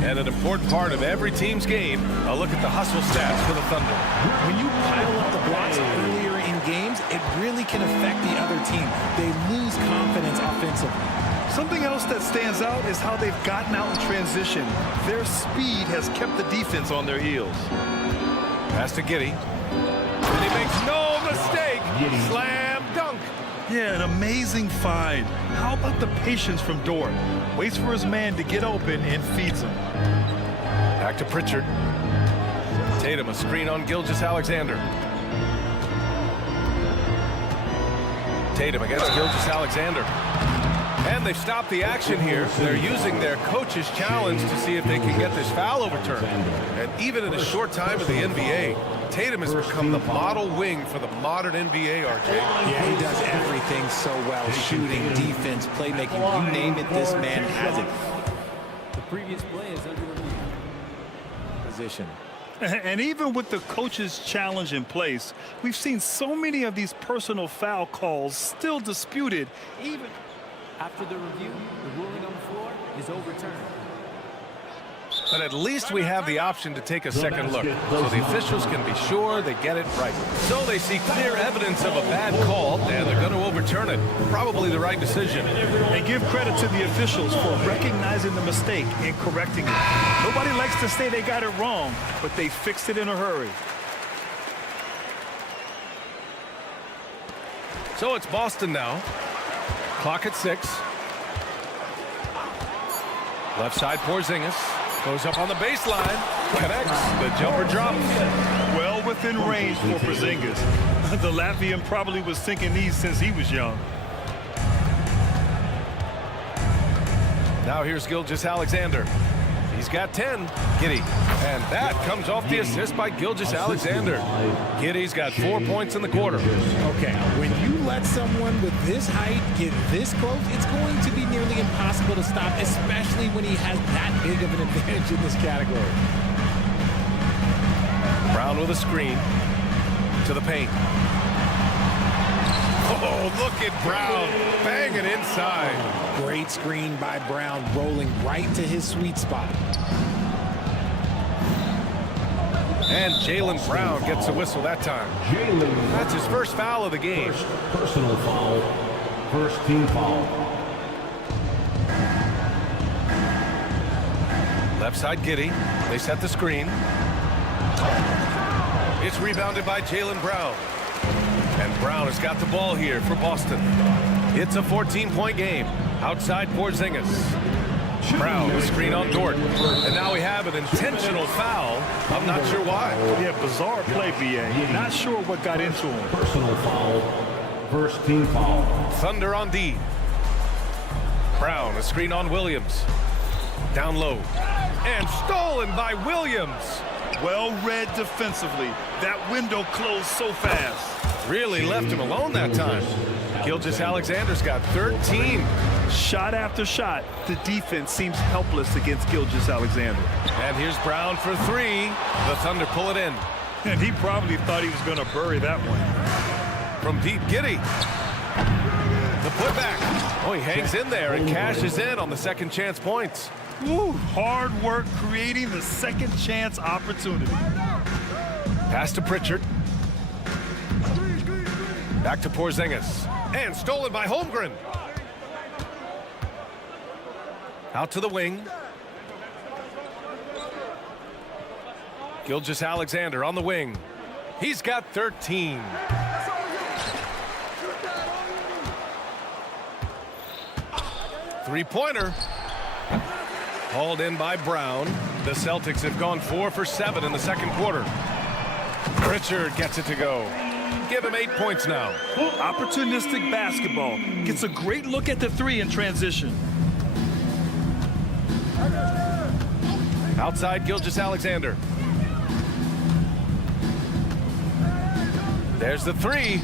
And an important part of every team's game, a look at the hustle stats for the Thunder. When you pile up the blocks earlier in games, it really can affect the other team. They lose confidence offensively. Something else that stands out is how they've gotten out in transition. Their speed has kept the defense on their heels. Pass to Giddey. And he makes no mistake. Slam dunk. Yeah, an amazing find. How about the patience from Dort? Waits for his man to get open and feeds him. Back to Pritchard. Tatum a screen on Gilgeous-Alexander. Tatum against Gilgeous-Alexander. And they've stopped the action here. They're using their coach's challenge to see if they can get this foul overturned. And even in a short time in the NBA, Tatum has become the model wing for the modern NBA, RJ. Yeah, he does everything so well. Shooting, defense, playmaking, you name it, this man has it. The previous play is under review. Position. And even with the coach's challenge in place, we've seen so many of these personal foul calls still disputed, even after the review. The ruling on the floor is overturned. But at least we have the option to take a second look, so the officials can be sure they get it right. So they see clear evidence of a bad call, and they're going to overturn it. Probably the right decision. And give credit to the officials for recognizing the mistake and correcting it. Nobody likes to say they got it wrong, but they fixed it in a hurry. So it's Boston now. Clock at 6. Left side, Porzingis. Goes up on the baseline. Connects. The jumper drops. Well within range for Porzingis. The Latvian probably was thinking these since he was young. Now here's Gilgeous-Alexander. He's got 10. Giddey. And that comes off the assist by Gilgeous-Alexander. Giddey's got 4 points in the quarter. Okay, when you let someone with this height get this close, it's going to be nearly impossible to stop, especially when he has that big of an advantage in this category. Brown with a screen to the paint. Oh, look at Brown banging inside. Great screen by Brown, rolling right to his sweet spot. And Jaylen Brown gets a whistle that time. That's his first foul of the game. Personal foul. First team foul. Left side, Giddey. They set the screen. It's rebounded by Jaylen Brown. And Brown has got the ball here for Boston. It's a 14-point game. Outside Porzingis. Brown, the screen on Dort. And now we have an intentional foul. I'm not sure why. Yeah, bizarre play, B.A. Not sure what got into him. Personal foul. First team foul. Thunder on D. Brown, a screen on Williams. Down low. And stolen by Williams. Well read defensively. That window closed so fast. Really left him alone that time. Gilgeous-Alexander's got 13. Shot after shot, the defense seems helpless against Gilgeous-Alexander. And here's Brown for 3. The Thunder pull it in. And he probably thought he was going to bury that one. From deep, Giddey. The putback. Oh, he hangs in there and cashes in on the second chance points. Woo, hard work creating the second chance opportunity. Pass to Pritchard. Back to Porzingis. And stolen by Holmgren. Out to the wing. Gilgeous-Alexander on the wing. He's got 13. Three-pointer. Hauled in by Brown. The Celtics have gone 4 for 7 in the second quarter. Pritchard gets it to go. Give him 8 points now. Opportunistic basketball. Gets a great look at the 3 in transition. Outside Gilgeous-Alexander. There's the 3.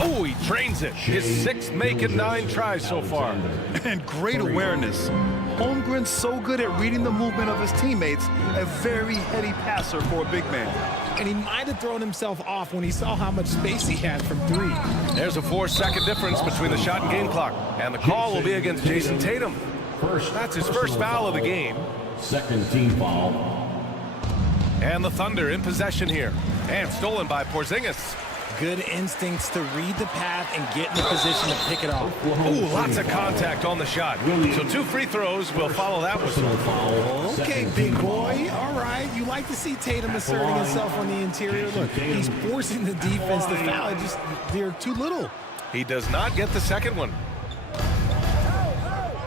Oh, he drains it. His 6th make in 9 tries so far. And great awareness. Holmgren's so good at reading the movement of his teammates. A very heady passer for a big man. And he might have thrown himself off when he saw how much space he had from 3. There's a 4-second difference between the shot and game clock. And the call will be against Jason Tatum. That's his first foul of the game. Second team foul. And the Thunder in possession here. And stolen by Porzingis. Good instincts to read the path and get in the position to pick it off. Ooh, lots of contact on the shot. So 2 free throws will follow that whistle. Okay, big boy. All right. You like to see Tatum asserting himself on the interior. Look, he's forcing the defense to foul. They're too little. He does not get the second one.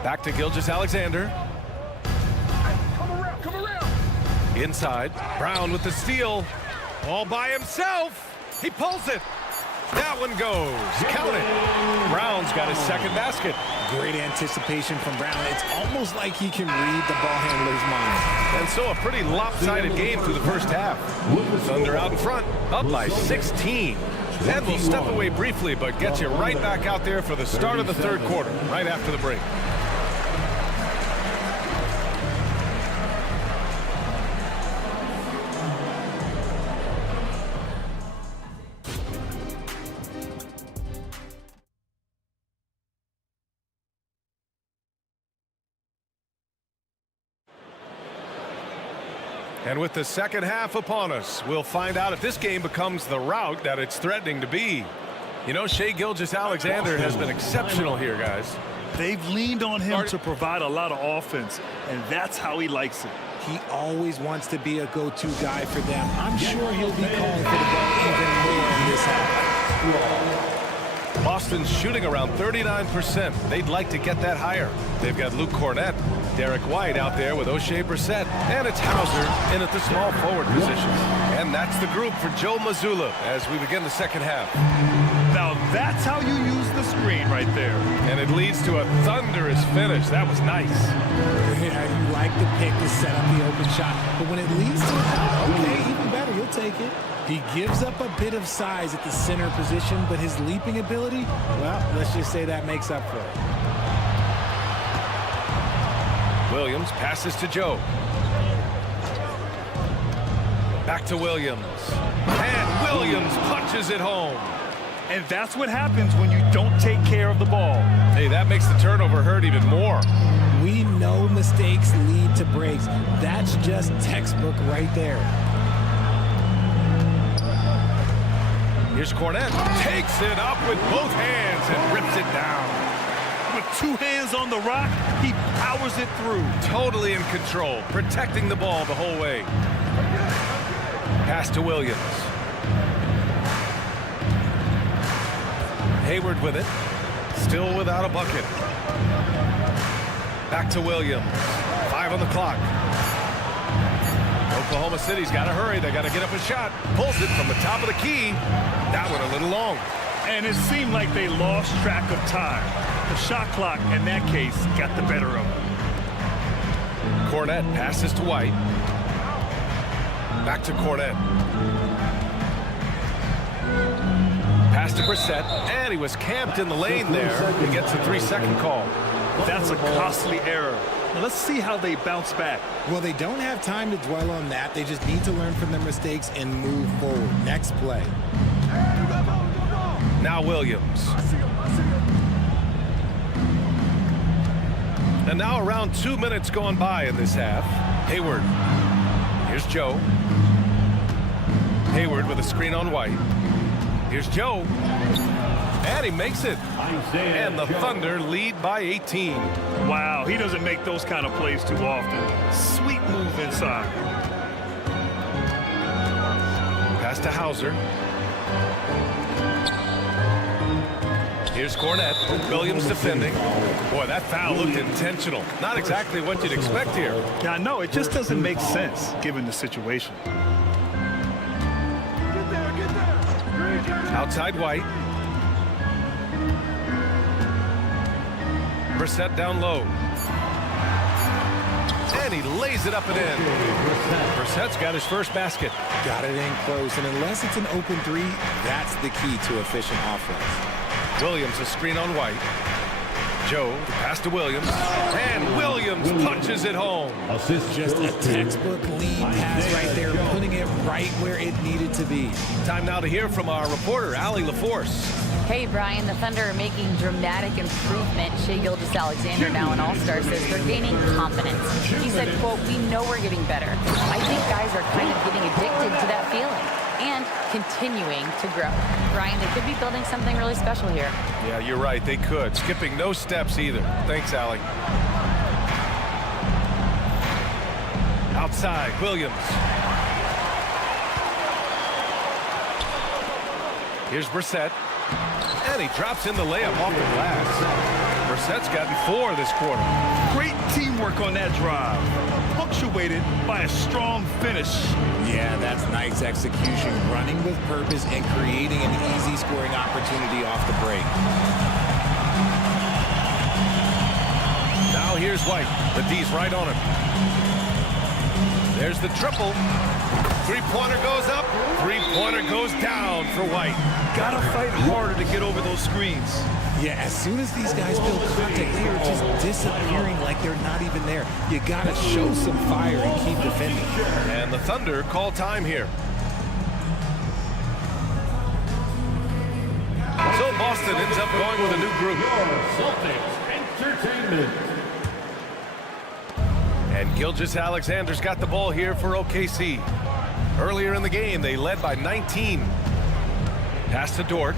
Back to Gilgeous-Alexander. Inside. Brown with the steal. All by himself. He pulls it. That one goes. Count it. Brown's got his second basket. Great anticipation from Brown. It's almost like he can read the ball handler's mind. And so a pretty lopsided game through the first half. Thunder out in front, up by 16. And we'll step away briefly, but get you right back out there for the start of the third quarter, right after the break. And with the second half upon us, we'll find out if this game becomes the rout that it's threatening to be. You know, Shai Gilgeous-Alexander has been exceptional here, guys. They've leaned on him to provide a lot of offense, and that's how he likes it. He always wants to be a go-to guy for them. I'm sure he'll be calling for the ball even more in this half. Boston's shooting around 39%. They'd like to get that higher. They've got Luke Cornett, Derek White out there with O'Shea Brissett, and it's Hauser in at the small forward position. And that's the group for Joe Mazzulla as we begin the second half. Now that's how you use the screen right there. And it leads to a thunderous finish. That was nice. Yeah, you like the pick to set up the open shot, but when it leads to a foul, okay, even better, you'll take it. He gives up a bit of size at the center position, but his leaping ability, well, let's just say that makes up for it. Williams passes to Joe. Back to Williams. And Williams punches it home. And that's what happens when you don't take care of the ball. Hey, that makes the turnover hurt even more. We know mistakes lead to breaks. That's just textbook right there. Here's Cornett. Takes it up with both hands and rips it down. With two hands on the rock, he powers it through. Totally in control, protecting the ball the whole way. Pass to Williams. Hayward with it. Still without a bucket. Back to Williams. 5 on the clock. Oklahoma City's got to hurry. They got to get up a shot. Pulls it from the top of the key. That one a little long. And it seemed like they lost track of time. The shot clock, in that case, got the better of them. Cornett passes to White. Back to Cornett. Pass to Brissett, and he was camped in the lane there. He gets a 3-second call. That's a costly error. Now let's see how they bounce back. Well, they don't have time to dwell on that. They just need to learn from their mistakes and move forward. Next play. Now Williams. And now around 2 minutes gone by in this half. Hayward. Here's Joe. Hayward with a screen on White. Here's Joe. And he makes it. And the Thunder lead by 18. Wow, he doesn't make those kind of plays too often. Sweet move inside. Pass to Hauser. Here's Cornett. Williams defending. Boy, that foul looked intentional. Not exactly what you'd expect here. Yeah, I know. It just doesn't make sense given the situation. Outside White. Brissett down low. And he lays it up and in. Brissett's got his first basket. Got it in close, and unless it's an open three, that's the key to efficient offense. Williams a screen on White. Joe, the pass to Williams. And Williams punches it home. Just a textbook lead pass right there, putting it right where it needed to be. Time now to hear from our reporter, Allie LaForce. Hey, Brian, the Thunder are making dramatic improvement. Shai Gilgeous-Alexander, now an all-star, says they're gaining confidence. He said, quote, "We know we're getting better. I think guys are kind of getting addicted to that feeling and continuing to grow." Brian, they could be building something really special here. Yeah, you're right. They could. Skipping no steps either. Thanks, Allie. Outside, Williams. Here's Brissett. And he drops in the layup off the glass. Brissett's gotten 4 this quarter. Great teamwork on that drive. Punctuated by a strong finish. Yeah, that's nice execution. Running with purpose and creating an easy scoring opportunity off the break. Now here's White. The D's right on him. There's the triple. Three-pointer goes up. Three-pointer goes down for White. Gotta fight harder to get over those screens. Yeah, as soon as these guys feel contact, they are just disappearing like they're not even there. You gotta show some fire and keep defending. And the Thunder call time here. So Boston ends up going with a new group. Celtics Entertainment. And Gilgeous-Alexander's got the ball here for OKC. Earlier in the game, they led by 19. Pass to Dort.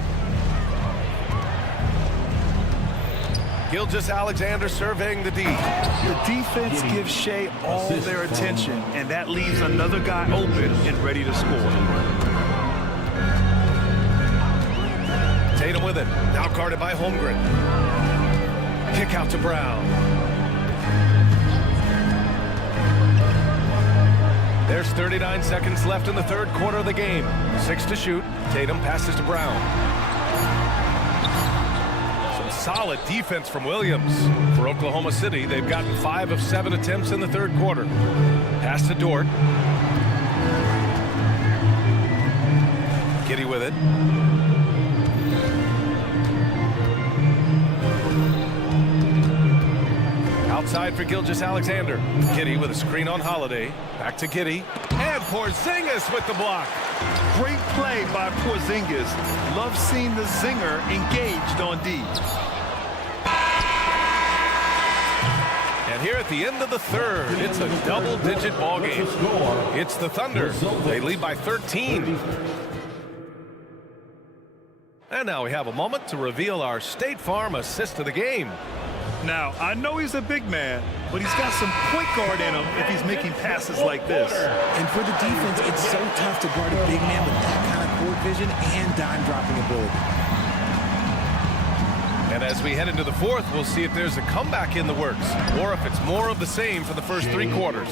Gilgeous-Alexander surveying the D. The defense gives Shea all their attention, and that leaves another guy open and ready to score. Tatum with it. Now guarded by Holmgren. Kick out to Brown. There's 39 seconds left in the third quarter of the game. 6 to shoot. Tatum passes to Brown. Some solid defense from Williams. For Oklahoma City, they've gotten 5 of 7 attempts in the third quarter. Pass to Dort. Giddey with it. Outside for Gilgeous-Alexander. Giddey with a screen on Holiday. Back to Giddey. And Porzingis with the block. Great play by Porzingis. Love seeing the zinger engaged on D. And here at the end of the third, it's a double-digit ball game. It's the Thunder. They lead by 13. And now we have a moment to reveal our State Farm assist of the game. Now, I know he's a big man, but he's got some point guard in him if he's making passes like this. And for the defense, it's so tough to guard a big man with that kind of court vision and dime-dropping ability. And as we head into the fourth, we'll see if there's a comeback in the works, or if it's more of the same for the first 3 quarters.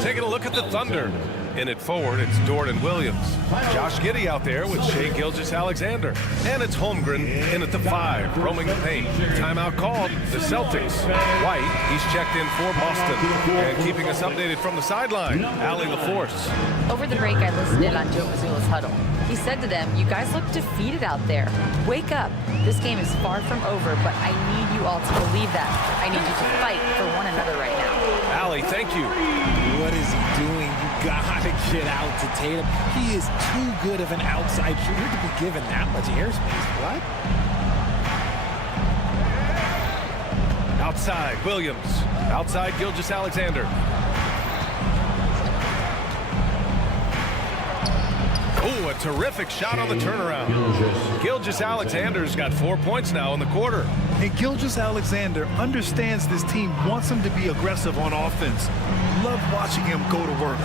Taking a look at the Thunder. In it forward, it's Dort and Williams. Josh Giddey out there with Shea Gilgeous-Alexander. And it's Holmgren in at the 5, roaming the paint. Timeout called, the Celtics. White, he's checked in for Boston. And keeping us updated from the sideline, Allie LaForce. Over the break, I listened in on Joe Mazzulla's huddle. He said to them, "You guys look defeated out there. Wake up. This game is far from over, but I need you all to believe that. I need you to fight for one another right now." Allie, thank you. What is he doing? You gotta get out to Tatum. He is too good of an outside shooter to be given that much airspace. What? Outside, Williams. Outside, Gilgeous-Alexander. Ooh, a terrific shot on the turnaround. Gilgeous-Alexander's got 4 points now in the quarter. And Gilgeous-Alexander understands this team wants him to be aggressive on offense. Love watching him go to work.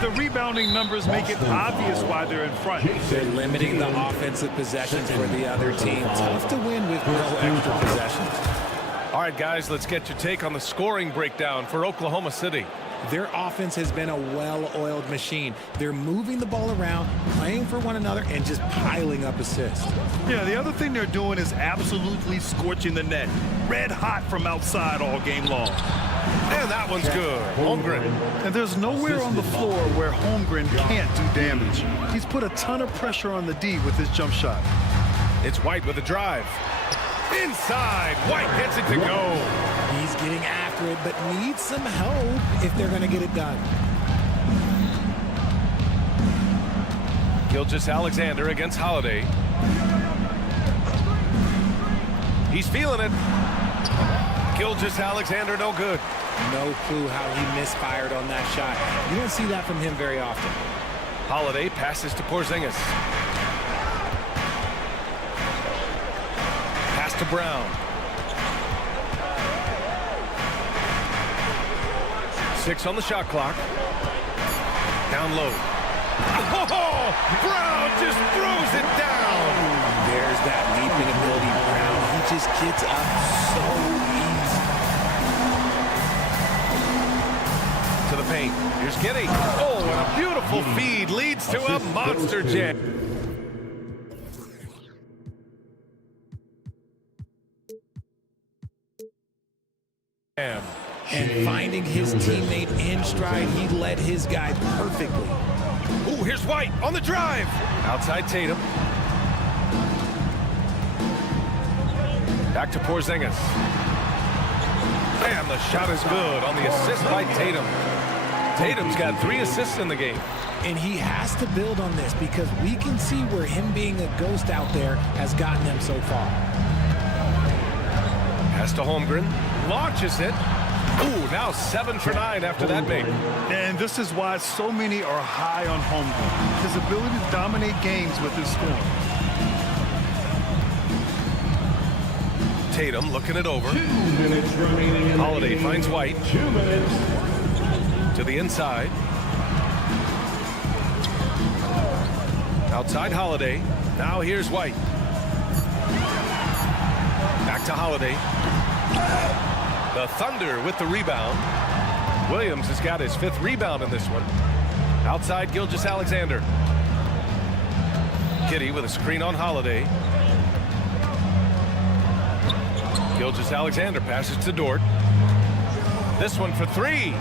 The rebounding numbers make it obvious why they're in front. They're limiting the offensive possessions for the other team. Tough to win with no extra possessions. All right, guys, let's get your take on the scoring breakdown for Oklahoma City. Their offense has been a well-oiled machine. They're moving the ball around, playing for one another, and just piling up assists. Yeah, the other thing they're doing is absolutely scorching the net. Red hot from outside all game long. And that one's good. Holmgren. And there's nowhere on the floor where Holmgren can't do damage. He's put a ton of pressure on the D with his jump shot. It's White with a drive. Inside, White gets it to go. He's getting after it, but needs some help if they're going to get it done. Gilgeous-Alexander against Holiday. He's feeling it. Gilgeous-Alexander, no good. No clue how he misfired on that shot. You don't see that from him very often. Holiday passes to Porzingis. Pass to Brown. 6 on the shot clock. Down low. Oh, Brown just throws it down. There's that leaping ability, Brown. He just gets up so easy. To the paint. Here's Giddey. Oh, and a beautiful feed leads to a monster jam. And finding his teammate in stride, he led his guy perfectly. Ooh, here's White on the drive. Outside Tatum. Back to Porzingis. And the shot is good on the assist by Tatum. Tatum's got 3 assists in the game. And he has to build on this because we can see where him being a ghost out there has gotten them so far. Pass to Holmgren. Launches it. Ooh, now 7 for 9 after that make. And this is why so many are high on Holmgren. His ability to dominate games with his scoring. Tatum looking it over. 2 minutes remaining. Holiday finds White. 2 minutes. To the inside. Outside Holiday. Now here's White. Back to Holiday. The Thunder with the rebound. Williams has got his 5th rebound in this one. Outside Gilgeous-Alexander. Giddey with a screen on Holiday. Gilgeous-Alexander passes to Dort. This one for 3.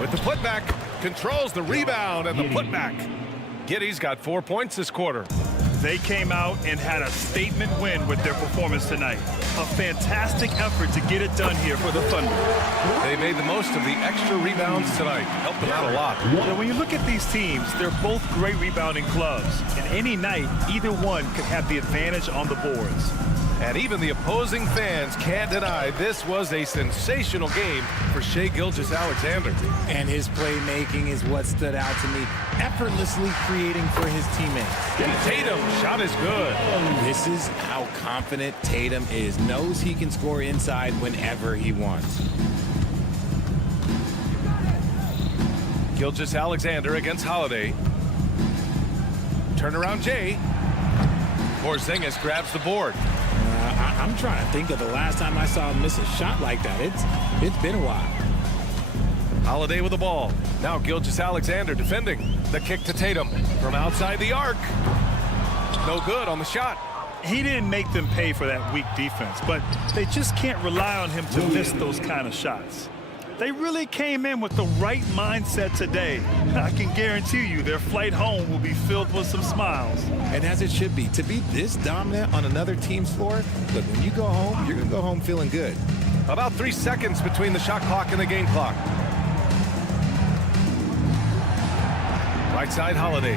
With the putback. Controls the rebound and the putback. Giddey's got 4 points this quarter. They came out and had a statement win with their performance tonight. A fantastic effort to get it done here for the Thunder. They made the most of the extra rebounds tonight. Helped them out a lot. Now, when you look at these teams, they're both great rebounding clubs. And any night, either one could have the advantage on the boards. And even the opposing fans can't deny this was a sensational game for Shai Gilgeous-Alexander. And his playmaking is what stood out to me. Effortlessly creating for his teammates. Tatum shot is good. This is how confident Tatum is. Knows he can score inside whenever he wants. Gilgeous-Alexander against Holiday. Turnaround Jay. Porzingis grabs the board. I'm trying to think of the last time I saw him miss a shot like that. It's been a while. Holiday with the ball. Now Gilgeous-Alexander defending. The kick to Tatum from outside the arc. No good on the shot. He didn't make them pay for that weak defense, but they just can't rely on him to miss those kind of shots. They really came in with the right mindset today. I can guarantee you their flight home will be filled with some smiles. And as it should be, to be this dominant on another team's floor, look, when you go home, you're going to go home feeling good. About 3 seconds between the shot clock and the game clock. Right side Holiday.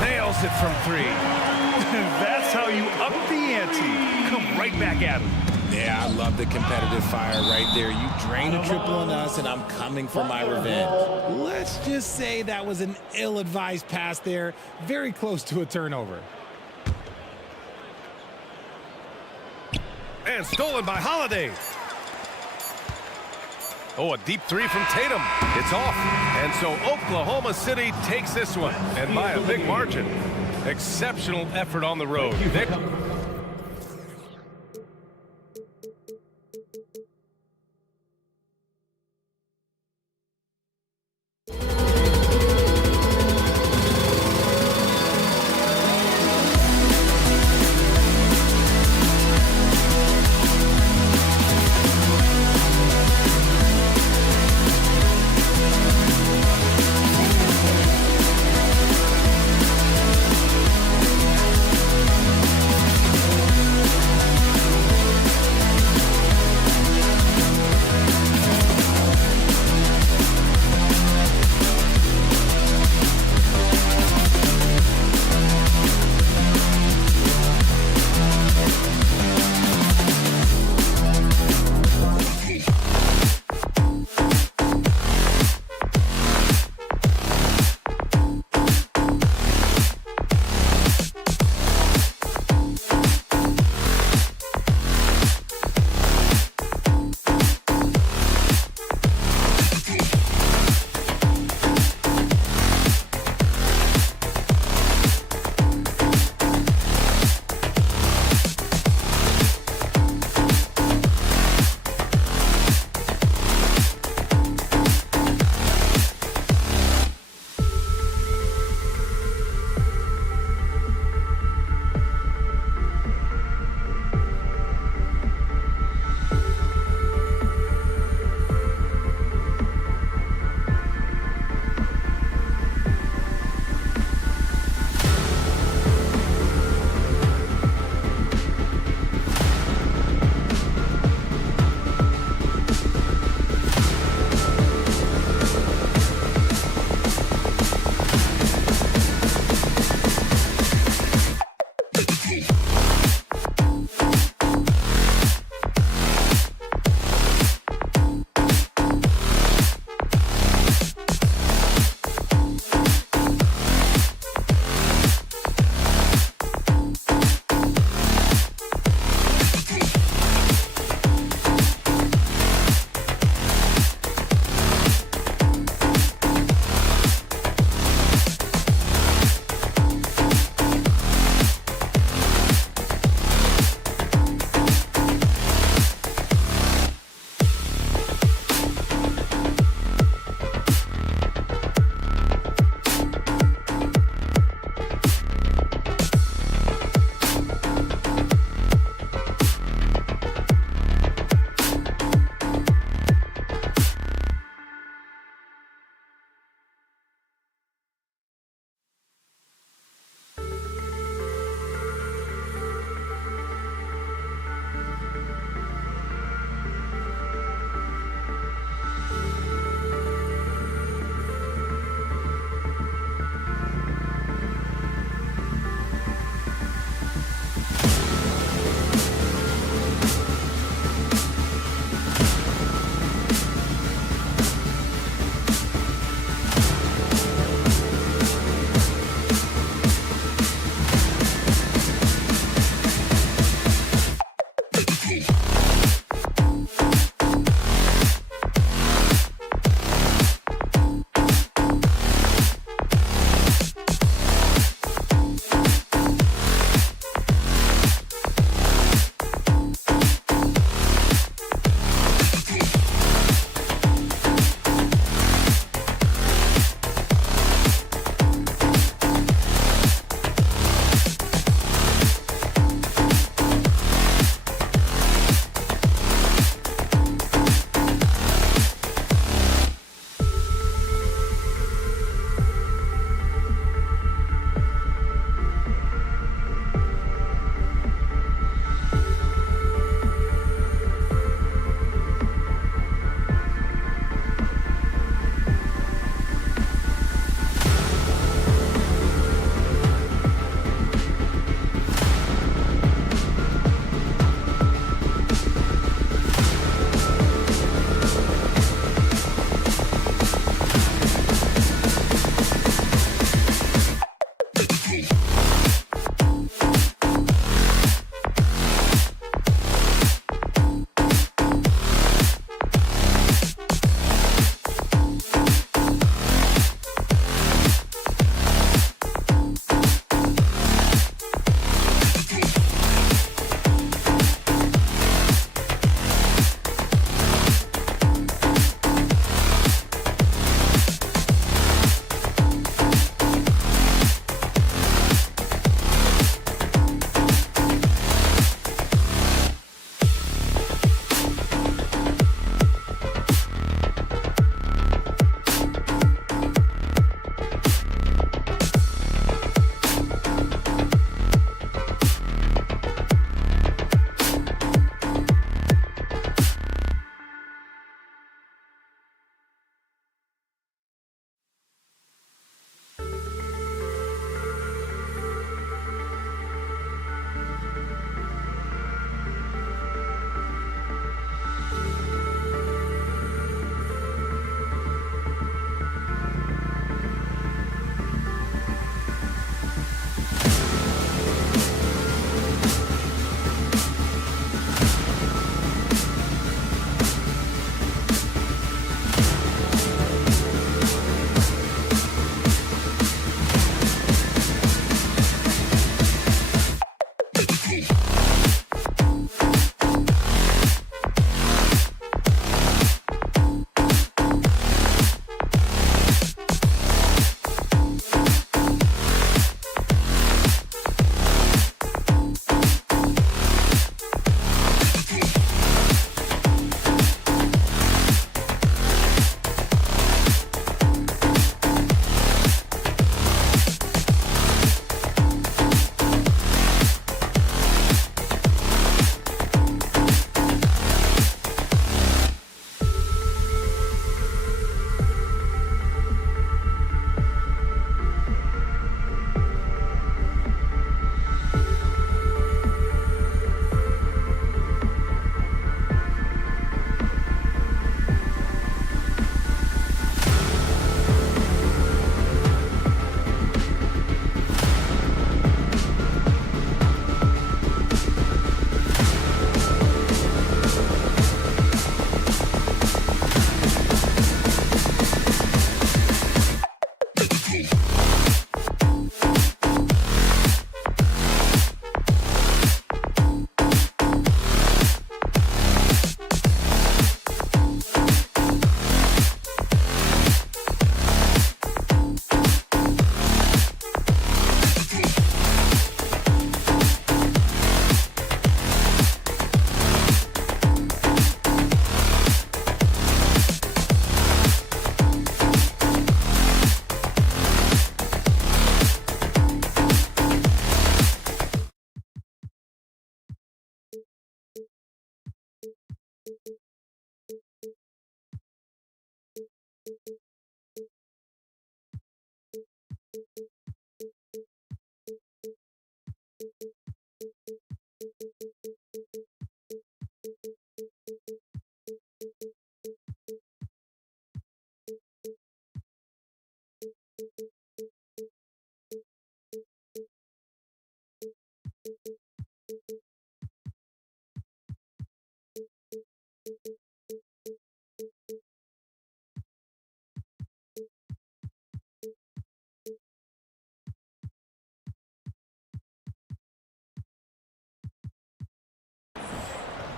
Nails it from 3. That's how you up the ante. Come right back at him. Yeah, I love the competitive fire right there. You drain a triple on us, and I'm coming for my revenge. Let's just say that was an ill-advised pass there. Very close to a turnover. And stolen by Holiday. Oh, a deep 3 from Tatum. It's off. And so Oklahoma City takes this one, and by a big margin. Exceptional effort on the road.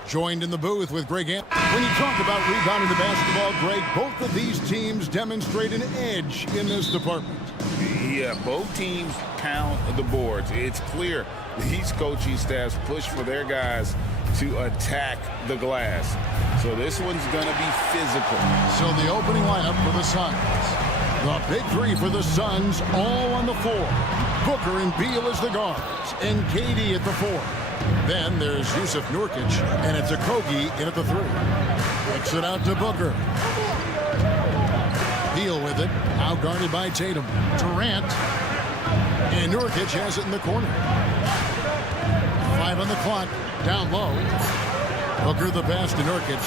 Joined in the booth with Greg Ant. When you talk about rebounding the basketball, Greg, both of these teams demonstrate an edge in this department. Yeah, both teams pound the boards. It's clear these coaching staffs push for their guys to attack the glass. So this one's going to be physical. So the opening lineup for the Suns. The big three for the Suns, all on the floor. Booker and Beal as the guards, and KD at the four. Then there's Yusuf Nurkic, and it's Okogie in at the three. Kicks it out to Booker. Beal with it, out guarded by Tatum. Durant, and Nurkic has it in the corner. 5 on the clock, down low. Booker the pass to Nurkic.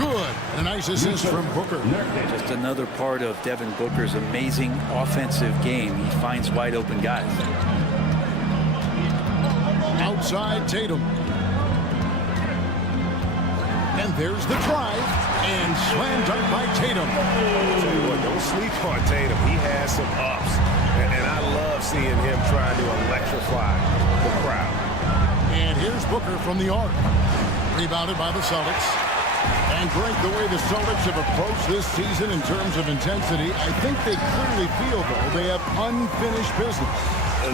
Good, and a nice assist from Booker. Just another part of Devin Booker's amazing offensive game. He finds wide open guys. Outside Tatum. And there's the drive. And slam dunk by Tatum. Tell you what, don't sleep on Tatum. He has some ups. And I love seeing him trying to electrify the crowd. And here's Booker from the arc. Rebounded by the Celtics. And Greg, the way the Celtics have approached this season in terms of intensity, I think they clearly feel, though, they have unfinished business.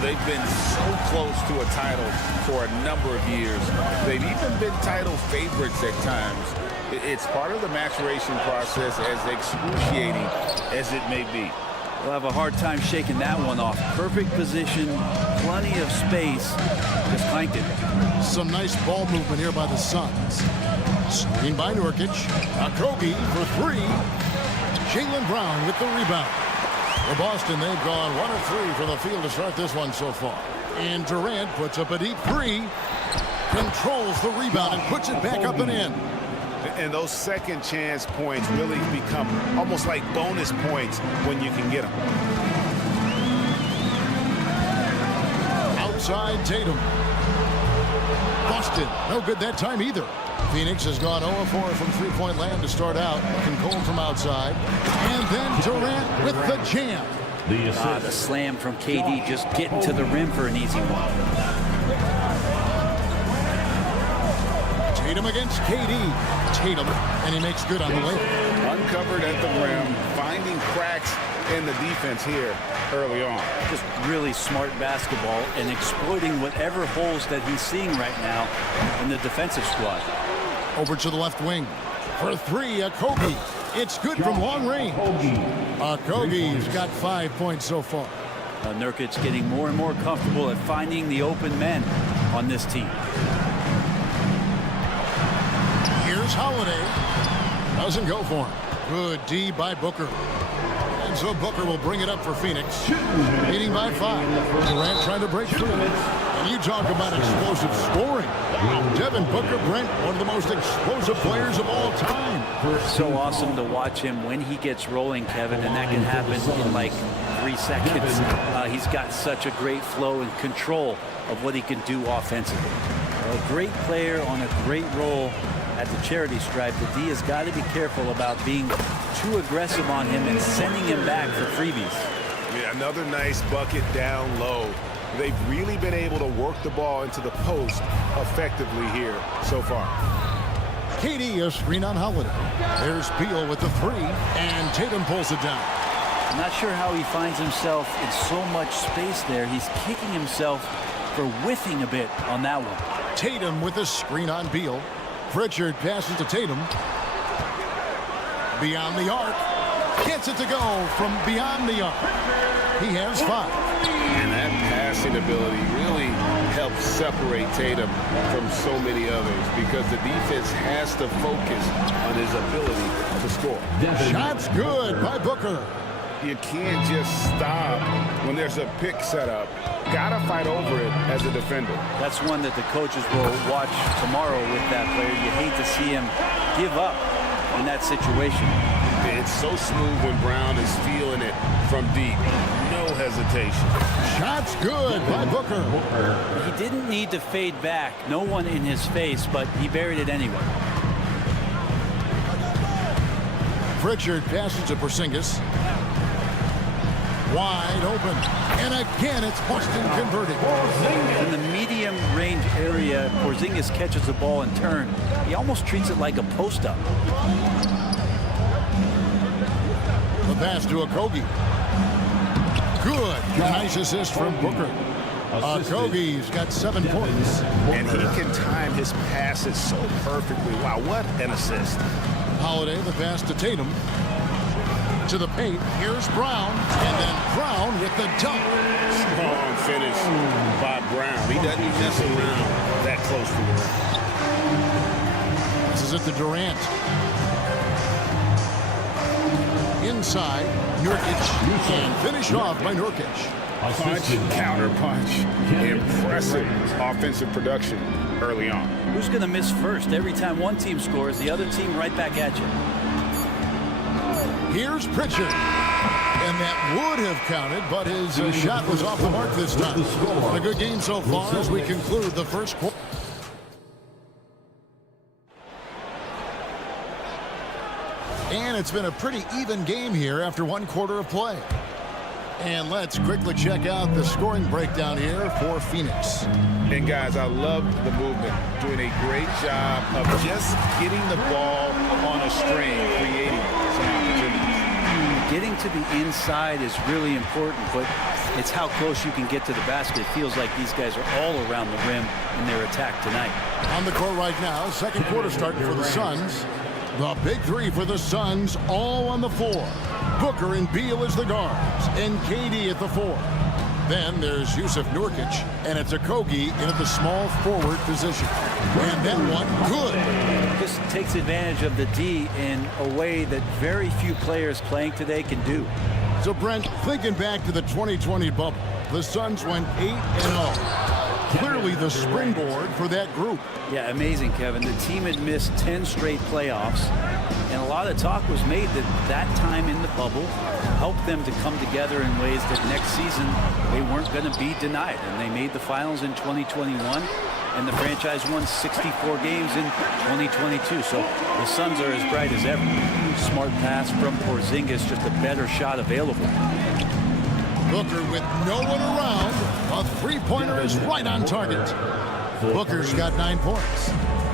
They've been so close to a title for a number of years. They've even been title favorites at times. It's part of the maturation process, as excruciating as it may be. We'll have a hard time shaking that one off. Perfect position, plenty of space. Just clanked it. Some nice ball movement here by the Suns. Screen by Nurkic. Okogie for three. Jaylen Brown with the rebound. For Boston, they've gone 1 of 3 from the field to start this one so far. And Durant puts up a deep three. Controls the rebound and puts it back up and in. And those second chance points really become almost like bonus points when you can get them. Outside Tatum. Boston, no good that time either. Phoenix has gone 0 of 4 from three-point land to start out. Looking cold from outside. And then Durant with the jam. The slam from KD, just getting to the rim for an easy one. Tatum against KD. Tatum, and he makes good on the way. Uncovered at the rim, finding cracks in the defense here early on. Just really smart basketball and exploiting whatever holes that he's seeing right now in the defensive squad. Over to the left wing. For three, Okogie. It's good from long range. Okogie's got 5 points so far. Nurkic getting more and more comfortable at finding the open men on this team. Here's Holiday. Doesn't go for him. Good D by Booker. And so Booker will bring it up for Phoenix. Leading by 5. Durant trying to break through. And you talk about explosive scoring. Devin Booker, Brent, one of the most explosive players of all time. So awesome to watch him when he gets rolling, Kevin, and that can happen in like 3 seconds. He's got such a great flow and control of what he can do offensively. A great player on a great roll at the charity stripe. The D has got to be careful about being too aggressive on him and sending him back for freebies. Yeah, another nice bucket down low. They've really been able to work the ball into the post effectively here so far. KD a screen on Holiday. There's Beal with the three, and Tatum pulls it down. I'm not sure how he finds himself in so much space there. He's kicking himself for whiffing a bit on that one. Tatum with a screen on Beal. Pritchard passes to Tatum. Beyond the arc. Gets it to go from beyond the arc. He has 5. And that passing ability really helps separate Tatum from so many others because the defense has to focus on his ability to score. Shots good by Booker. You can't just stop when there's a pick set up. Gotta fight over it as a defender. That's one that the coaches will watch tomorrow with that player. You hate to see him give up in that situation. It's so smooth when Brown is feeling it from deep. No hesitation. Shot's good by Booker. He didn't need to fade back. No one in his face, but he buried it anyway. Pritchard passes to Porzingis. Wide open. And again, it's Boston converting. In the medium range area, Porzingis catches the ball in turn. He almost treats it like a post-up. The pass to Okogie. Good. Nice assist from Booker. Okogie's got 7 points. And he can time his passes so perfectly. Wow, what an assist. Holiday, the pass to Tatum. To the paint. Here's Brown. And then Brown with the dunk. Strong finish by Brown. He doesn't mess around that close to the rim. This is it to Durant. Inside, Nurkic. And finished off by Nurkic. Punch, counter punch. Impressive offensive production early on. Who's going to miss first? Every time one team scores, the other team right back at you. Here's Pritchard. And that would have counted, but his shot was off the mark this time. A good game so far as we conclude the first quarter. And it's been a pretty even game here after 1 quarter of play. And let's quickly check out the scoring breakdown here for Phoenix. And guys, I love the movement. Doing a great job of just getting the ball on a string, creating some opportunities. Getting to the inside is really important, but it's how close you can get to the basket. It feels like these guys are all around the rim in their attack tonight. On the court right now, second quarter starting for the Suns. The big three for the Suns, all on the floor. Booker and Beal as the guards, and KD at the 4. Then there's Yusuf Nurkic, and it's Okogie in at the small forward position. And that one, good. This takes advantage of the D in a way that very few players playing today can do. So, Brent, thinking back to the 2020 bubble, the Suns went 8-0. Clearly the springboard for that group. Yeah, amazing, Kevin. The team had missed 10 straight playoffs, and a lot of talk was made that that time in the bubble helped them to come together in ways that next season they weren't going to be denied. And they made the finals in 2021, and the franchise won 64 games in 2022. So the Suns are as bright as ever. Smart pass from Porzingis, just a better shot available. Booker with no one around. A three-pointer is right on target. Booker's got 9 points.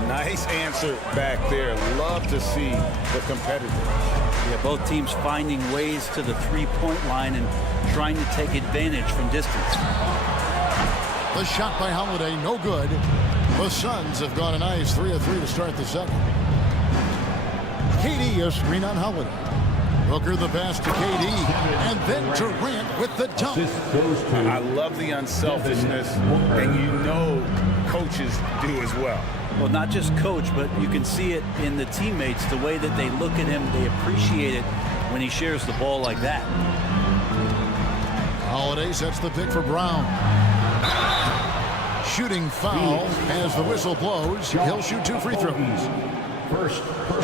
Nice answer back there. Love to see the competitor. Yeah, both teams finding ways to the three-point line and trying to take advantage from distance. The shot by Holiday, no good. The Suns have gone a nice 3 of 3 to start the second. KD a screen on Holiday. Booker the pass to KD, and then Durant with the dunk. I love the unselfishness, and you know coaches do as well. Well, not just coach, but you can see it in the teammates, the way that they look at him. They appreciate it when he shares the ball like that. Holiday sets the pick for Brown. Shooting foul as the whistle blows. He'll shoot 2 free throws.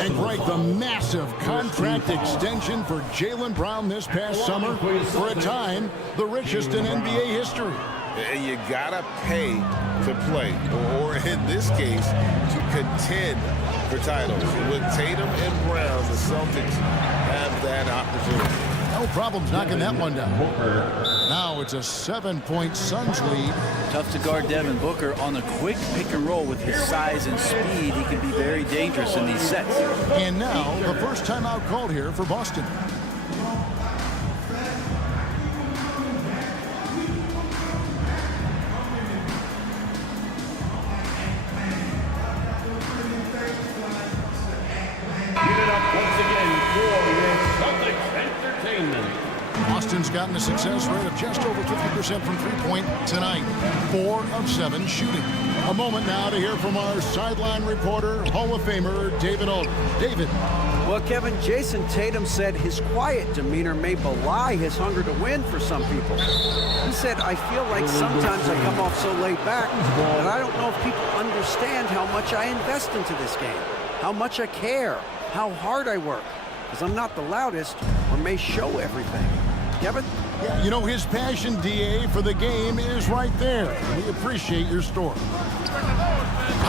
And Greg, the massive contract extension for Jaylen Brown this past summer, for a time, the richest in NBA history. And you gotta pay to play, or in this case, to contend for titles. With Tatum and Brown, the Celtics have that opportunity. No problems knocking that one down. Now it's a 7-point Suns lead. Tough to guard Devin Booker on a quick pick and roll with his size and speed. He can be very dangerous in these sets. And now the first timeout called here for Boston. Boston's gotten a success rate of just over 50% from three-point tonight. 4 of 7 shooting. A moment now to hear from our sideline reporter, Hall of Famer David Aldridge. David. Well, Kevin, Jason Tatum said his quiet demeanor may belie his hunger to win for some people. He said, I feel like sometimes I come off so laid back that I don't know if people understand how much I invest into this game, how much I care, how hard I work, because I'm not the loudest or may show everything. Kevin? Yeah, you know, his passion, DA, for the game is right there. We appreciate your story.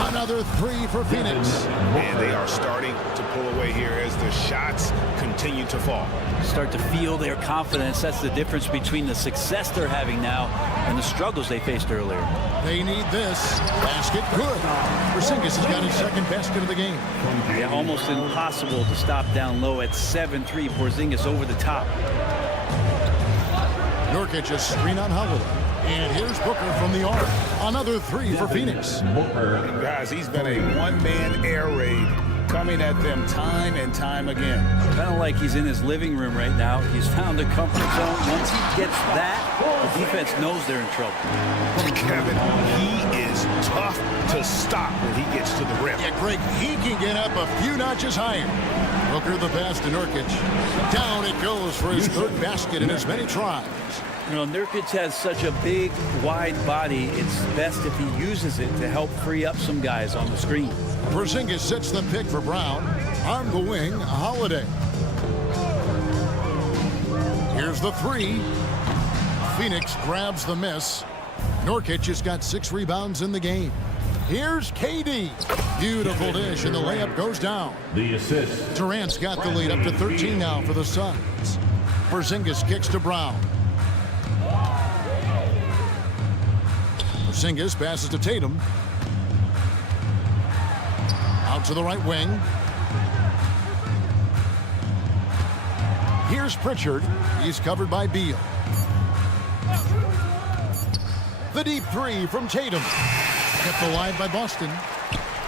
Another three for Phoenix. And they are starting to pull away here as the shots continue to fall. Start to feel their confidence. That's the difference between the success they're having now and the struggles they faced earlier. They need this. Basket good. Porzingis has got his second basket of the game. Yeah, almost impossible to stop down low at 7-3. Porzingis over the top. Nurkic a screen on Holiday. And here's Booker from the arc. Another three for Phoenix. And guys, he's been a one-man air raid coming at them time and time again. Kind of like he's in his living room right now. He's found a comfort zone. Once he gets that, the defense knows they're in trouble. Kevin, he is tough to stop when he gets to the rim. Yeah, Greg, he can get up a few notches higher. Booker the pass to Nurkic. Down it goes for his third basket in as many tries. You know, Nurkic has such a big, wide body. It's best if he uses it to help free up some guys on the screen. Porzingis sets the pick for Brown. On the wing, Holiday. Here's the three. Phoenix grabs the miss. Nurkic has got 6 rebounds in the game. Here's KD. Beautiful dish, and the layup goes down. The assist. Durant's got the lead up to 13 now for the Suns. Porzingis kicks to Brown. Porzingis passes to Tatum. Out to the right wing. Here's Pritchard. He's covered by Beal. The deep three from Tatum. Kept alive by Boston.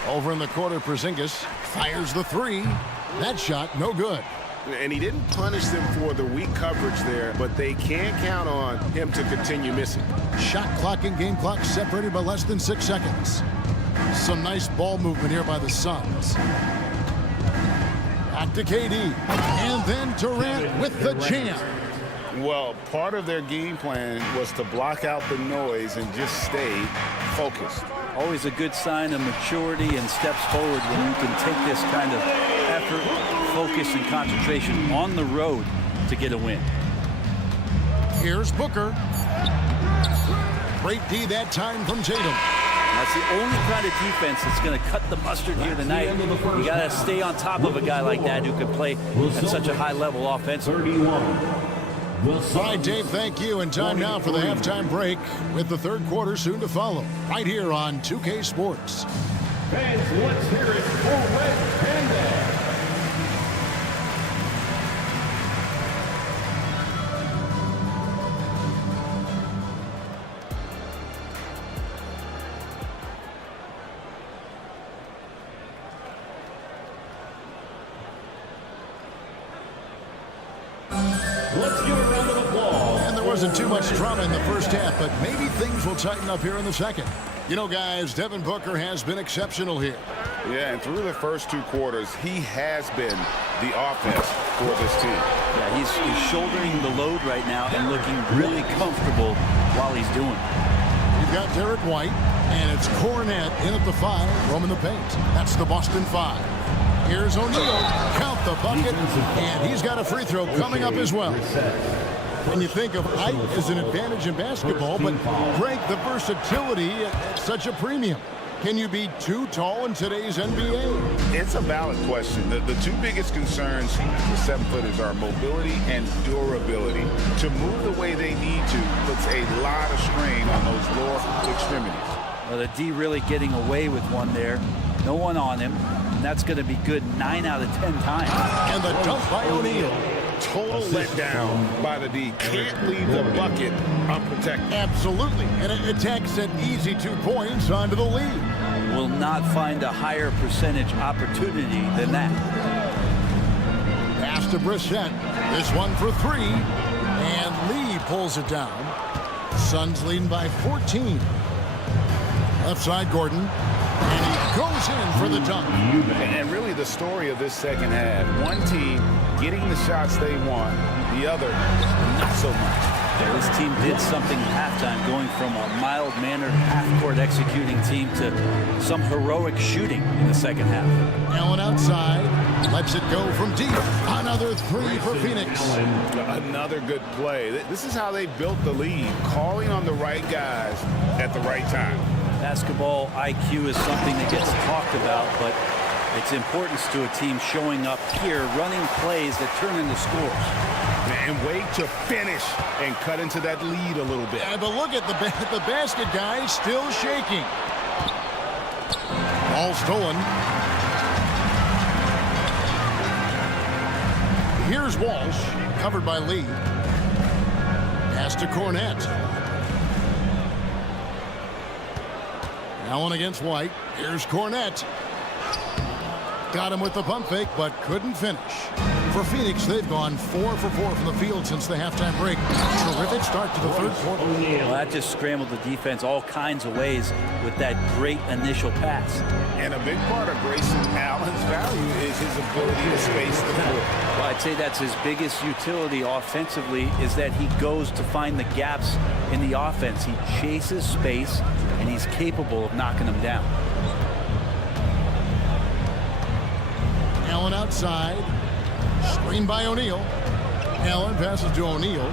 Over in the corner, Porzingis fires the three. That shot, no good. And he didn't punish them for the weak coverage there, but they can't count on him to continue missing. Shot clock and game clock separated by less than 6 seconds. Some nice ball movement here by the Suns. Back to KD. And then Durant with the jam. Well, part of their game plan was to block out the noise and just stay focused. Always a good sign of maturity and steps forward when you can take this kind of effort, focus, and concentration on the road to get a win. Here's Booker. Great D that time from Tatum. That's the only kind of defense that's going to cut the mustard here tonight. You got to stay on top of a guy like that who can play at such a high level offensively. All right, Dave, thank you. And time now for the halftime break with the third quarter soon to follow. Right here on 2K Sports. Fans, let's hear it for Red Panda. Let's give a round of applause. And there wasn't too much drama in the first half, but maybe things will tighten up here in the second. You know, guys, Devin Booker has been exceptional here. Yeah, and through the first 2 quarters, he has been the offense for this team. Yeah, he's shouldering the load right now and looking really comfortable while he's doing it. You've got Derek White, and it's Cornette in at the 5, roaming the paint. That's the Boston 5. Here's O'Neal, count the bucket, and he's got a free throw coming up as well. When you think of height as an advantage in basketball, but Greg, the versatility at such a premium. Can you be too tall in today's NBA? It's a valid question. The 2 biggest concerns for 7-footers are mobility and durability. To move the way they need to puts a lot of strain on those lower extremities. Well, the D really getting away with one there. No one on him. And that's going to be good 9 out of 10 times. And the dunk by O'Neal. Total letdown by the D. Can't leave the bucket unprotected. Absolutely. And it attacks an easy 2 points onto the lead. Will not find a higher percentage opportunity than that. Pass to Brissett. This one for 3. And Lee pulls it down. Suns leading by 14. Left side, Gordon. And he goes in for the dunk. And really the story of this second half, one team getting the shots they want, the other not so much. This team did something at halftime, going from a mild-mannered half-court executing team to some heroic shooting in the second half. Allen outside, lets it go from deep. Another three for Phoenix. Another good play. This is how they built the lead, calling on the right guys at the right time. Basketball IQ is something that gets talked about, but its importance to a team showing up here, running plays that turn into scores. And wait to finish and cut into that lead a little bit. Yeah, but look at the basket guy still shaking. Ball stolen. Here's Walsh, covered by Lee. Pass to Cornette. Allen against White. Here's Cornette. Got him with the pump fake, but couldn't finish. For Phoenix, they've gone 4 for 4 from the field since the halftime break. Terrific start to the third quarter. Well, that just scrambled the defense all kinds of ways with that great initial pass. And a big part of Grayson Allen's value is his ability to space the floor. Well, I'd say that's his biggest utility offensively, is that he goes to find the gaps in the offense. He chases space, and he's capable of knocking them down. Allen outside. Screen by O'Neal. Allen passes to O'Neal.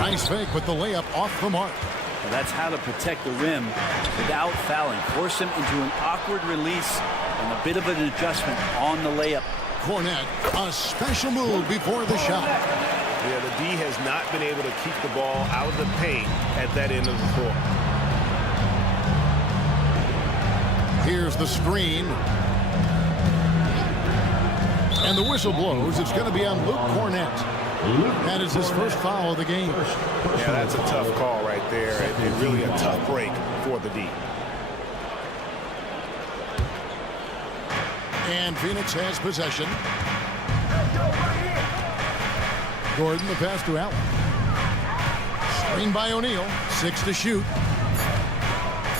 Nice fake, but the layup off the mark. Well, that's how to protect the rim without fouling. Force him into an awkward release and a bit of an adjustment on the layup. Cornette, a special move before the shot. Yeah, the D has not been able to keep the ball out of the paint at that end of the floor. Here's the screen. And the whistle blows. It's going to be on Luke Cornette. That is his first foul of the game. Yeah, that's a tough call right there, and really a tough break for the D. And Phoenix has possession. Gordon, the pass to Allen. Screen by O'Neal. 6 to shoot.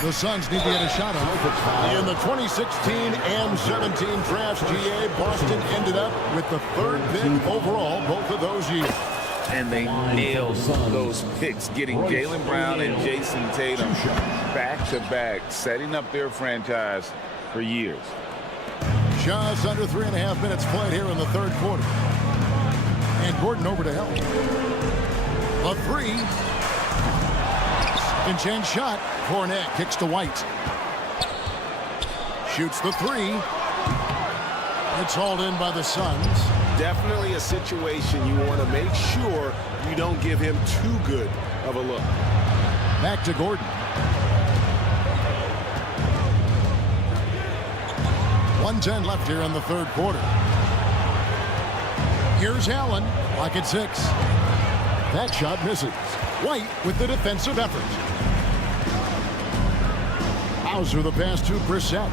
The Suns need to get a shot on it. In the 2016 and 17 drafts, GA, Boston ended up with the 3rd pick overall both of those years. And they nailed those picks, getting Jaylen Brown and Jason Tatum back-to-back, setting up their franchise for years. Just under 3.5 minutes played here in the third quarter. And Gordon over to help. A 3. Second chance shot. Cornette kicks to White. Shoots the 3. It's hauled in by the Suns. Definitely a situation you want to make sure you don't give him too good of a look. Back to Gordon. 1:10 left here in the third quarter. Here's Allen. Clock at 6. That shot misses. White with the defensive effort. Hauser the pass to Brissett.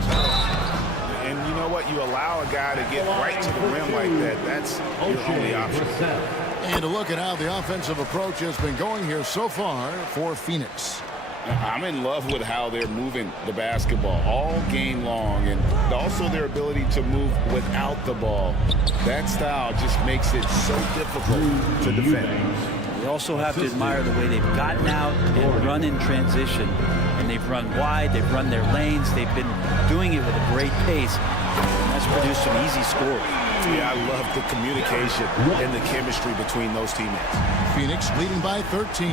And you know what? You allow a guy to get right to the rim like that. That's your only option. And a look at how the offensive approach has been going here so far for Phoenix. I'm in love with how they're moving the basketball all game long, and also their ability to move without the ball. That style just makes it so difficult to defend. You also have to admire the way they've gotten out and run in transition. And they've run wide, they've run their lanes, they've been doing it with a great pace. And that's produced some easy scores. Yeah, I love the communication and the chemistry between those teammates. Phoenix leading by 13.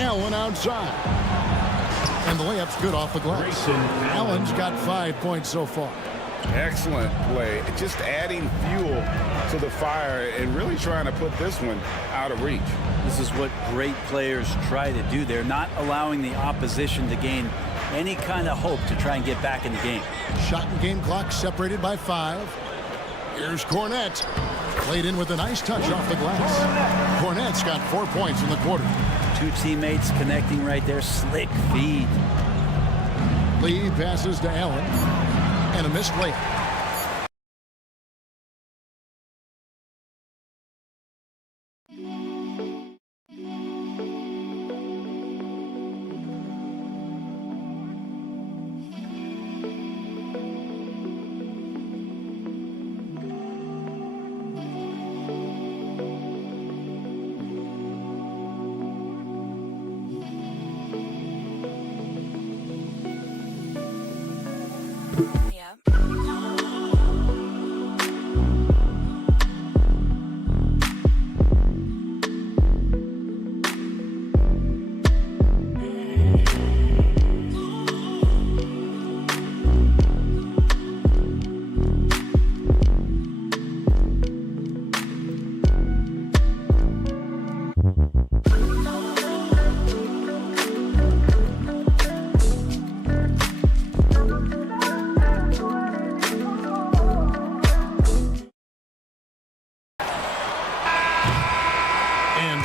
Allen outside. And the layup's good off the glass. Allen's got 5 points so far. Excellent play. Just adding fuel to the fire and really trying to put this one out of reach. This is what great players try to do. They're not allowing the opposition to gain any kind of hope to try and get back in the game. Shot and game clock separated by 5. Here's Cornette. Played in with a nice touch off the glass. Cornette's got 4 points in the quarter. 2 teammates connecting right there. Slick feed. Lee passes to Allen. And a missed layup.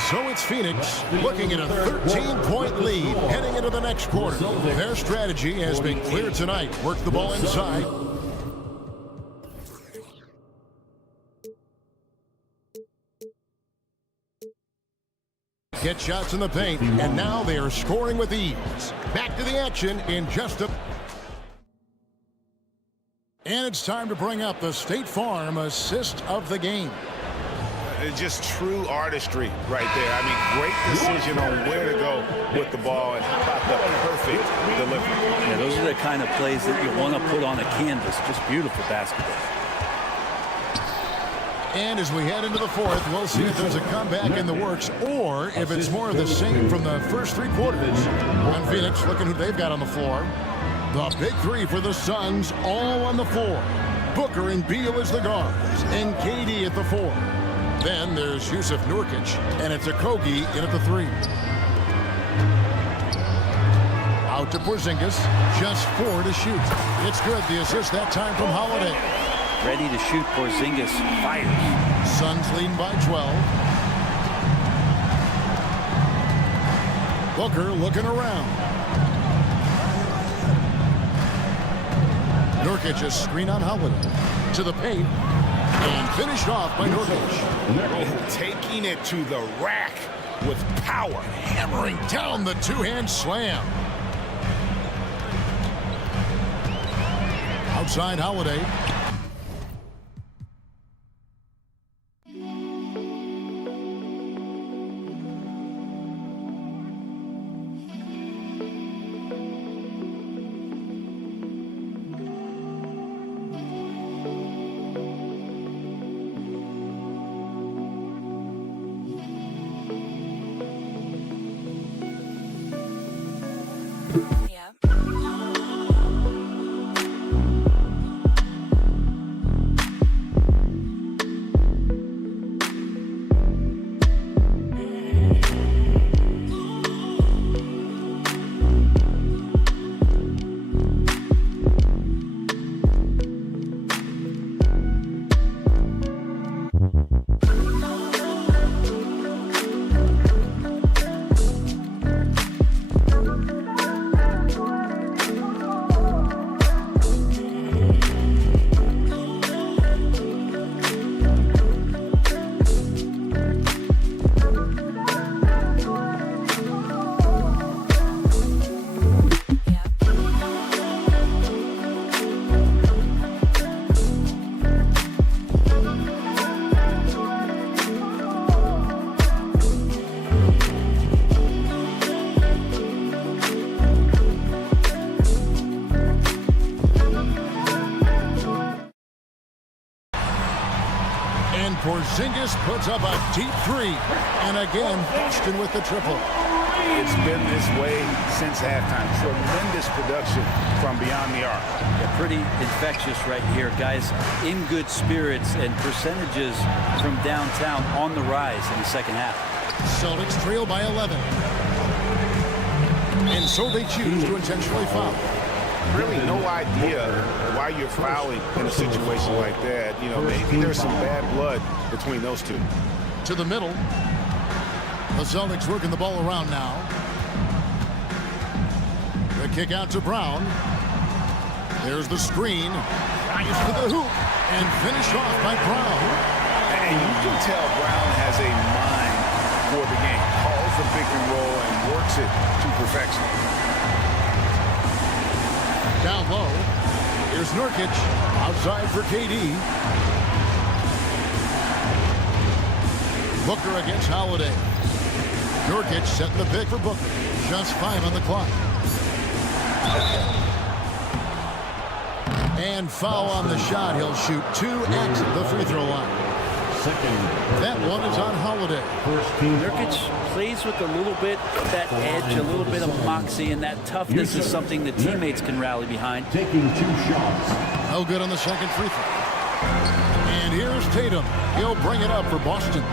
So it's Phoenix looking at a 13-point lead heading into the next quarter. Their strategy has been clear tonight. Work the ball inside. Get shots in the paint, and now they are scoring with ease. Back to the action in just a... And it's time to bring up the State Farm assist of the game. Just true artistry right there. I mean, great decision on where to go with the ball, and how about the perfect delivery. Yeah, those are the kind of plays that you want to put on a canvas. Just beautiful basketball. And as we head into the fourth, we'll see if there's a comeback in the works or if it's more of the same from the first three quarters. On Phoenix, looking who they've got on the floor. The big three for the Suns, all on the floor. Booker and Beal as the guards, and KD at the four. Then there's Yusuf Nurkic, and it's Okogie in at the three. Out to Porzingis, just 4 to shoot. It's good, the assist that time from Holiday. Ready to shoot, Porzingis fires. Suns leading by 12. Booker looking around. Nurkic a screen on Holiday. To the paint. And finished off by Nurkic. Taking it to the rack with power. Hammering down the two-hand slam. Outside Holiday. Porzingis puts up a deep three. And again, Boston with the triple. It's been this way since halftime. Tremendous production from beyond the arc. Yeah, pretty infectious right here. Guys in good spirits and percentages from downtown on the rise in the second half. Celtics trail by 11. And so they choose to intentionally foul. Really no idea why you're fouling in a situation like that. You know, maybe there's some bad blood between those two. To the middle. The Celtics working the ball around now. The kick out to Brown. There's the screen. Rise to the hoop. And finished off by Brown. And you can tell Brown has a mind for the game. Calls the pick and roll and works it to perfection. Down low. Here's Nurkic. Outside for KD. Booker against Holiday. Nurkic setting the pick for Booker. Just 5 on the clock. And foul on the shot. He'll shoot 2 at the free throw line. That one is on Holiday. Nurkic plays with a little bit of that edge, a little bit of moxie, and that toughness is something the teammates can rally behind. Taking 2 shots. No good on the second free throw. And here's Tatum. He'll bring it up for Boston.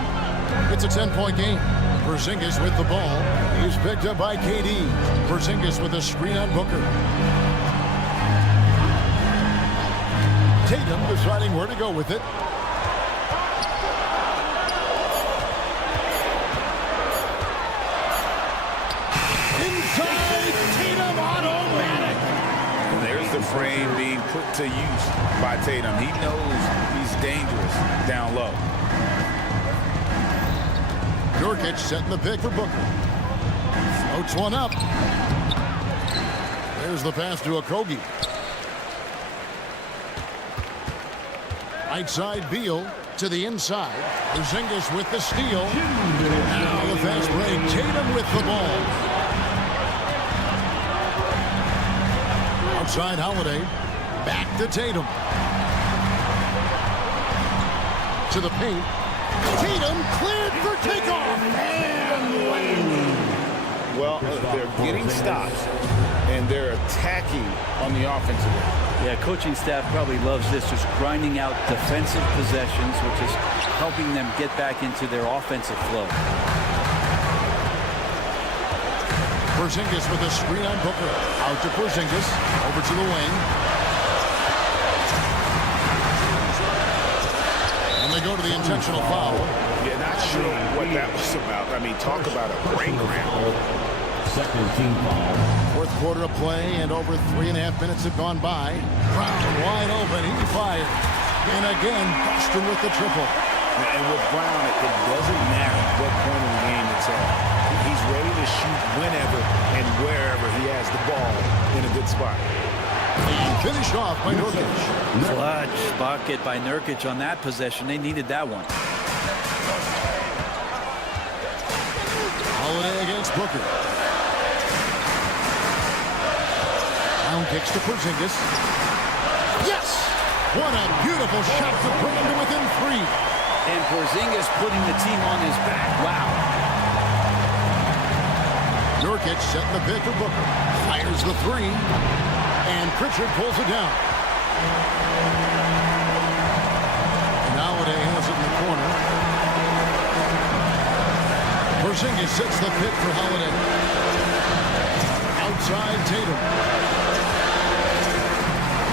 It's a 10-point game. Porzingis with the ball. He's picked up by KD. Porzingis with a screen on Booker. Tatum deciding where to go with it. Inside, Tatum automatic. And there's the frame being put to use by Tatum. He knows he's dangerous down low. Nurkic setting the pick for Booker. Floats one up. There's the pass to Okogie. Right side, Beal to the inside. Porzingis with the steal. Now the fast break. Tatum with the ball. Outside Holiday. Back to Tatum. To the paint. Tatum cleared for takeoff. Well, they're getting stops, and they're attacking on the offensive end. Yeah, coaching staff probably loves this, just grinding out defensive possessions, which is helping them get back into their offensive flow. Porzingis with a screen on Booker. Out to Porzingis. Over to the wing. And they go to the intentional foul. Yeah, not sure what that was about. I mean, talk about a brain cramp. Second team foul. Fourth quarter of play, and over 3.5 minutes have gone by. Brown wide open. He fired. And again, Boston with the triple. And with Brown, it doesn't matter what point in the game it's at. He's ready to shoot whenever and wherever he has the ball in a good spot. And finished off by Nurkic. Clutch bucket by Nurkic on that possession. They needed that one. Holiday against Booker. Brown kicks to Porzingis. Yes! What a beautiful shot to bring him to within 3. And Porzingis putting the team on his back. Wow. Nurkic setting the pick for Booker. Fires the 3. And Pritchard pulls it down. And Holiday has it in the corner. Porzingis sets the pick for Holiday. Outside Tatum.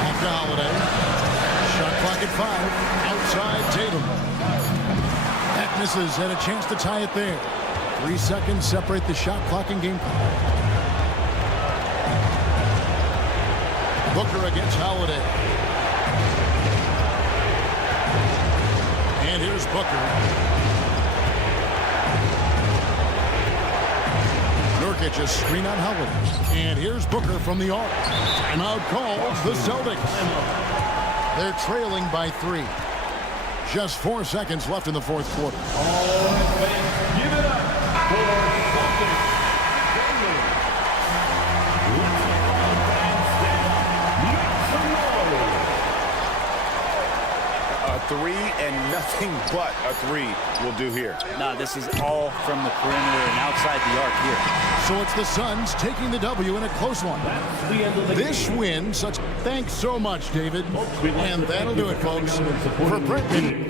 Back to Holiday. Shot clock at 5. Outside Tatum. That misses, and a chance to tie it there. 3 seconds separate the shot clock and game clock. Booker against Holiday. And here's Booker. Nurkic a screen on Holiday. And here's Booker from the arc. Timeout calls the Celtics. They're trailing by 3. Just 4 seconds left in the fourth quarter. All right, fans, give it up for Celtics. A 3 and nothing but a 3 will do here. Nah, this is all from the perimeter and outside the arc here. So it's the Suns taking the W in a close one. This win, thanks so much, David. And that'll do it, folks. For Brent.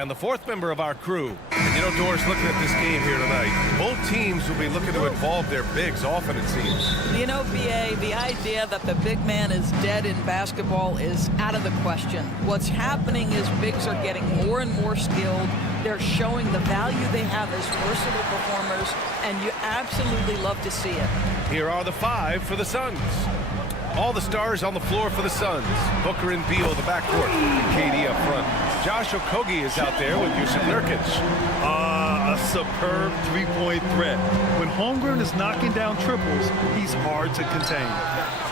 And the fourth member of our crew. And you know, Doris, looking at this game here tonight, both teams will be looking to involve their bigs often, it seems. You know, BA, the idea that the big man is dead in basketball is out of the question. What's happening is bigs are getting more and more skilled. They're showing the value they have as versatile performers, and you absolutely love to see it. Here are the 5 for the Suns. All the stars on the floor for the Suns. Booker and Beal, the backcourt. KD up front. Josh Okogie is out there with Jusuf Nurkic. A superb three-point threat. When Holmgren is knocking down triples, he's hard to contain.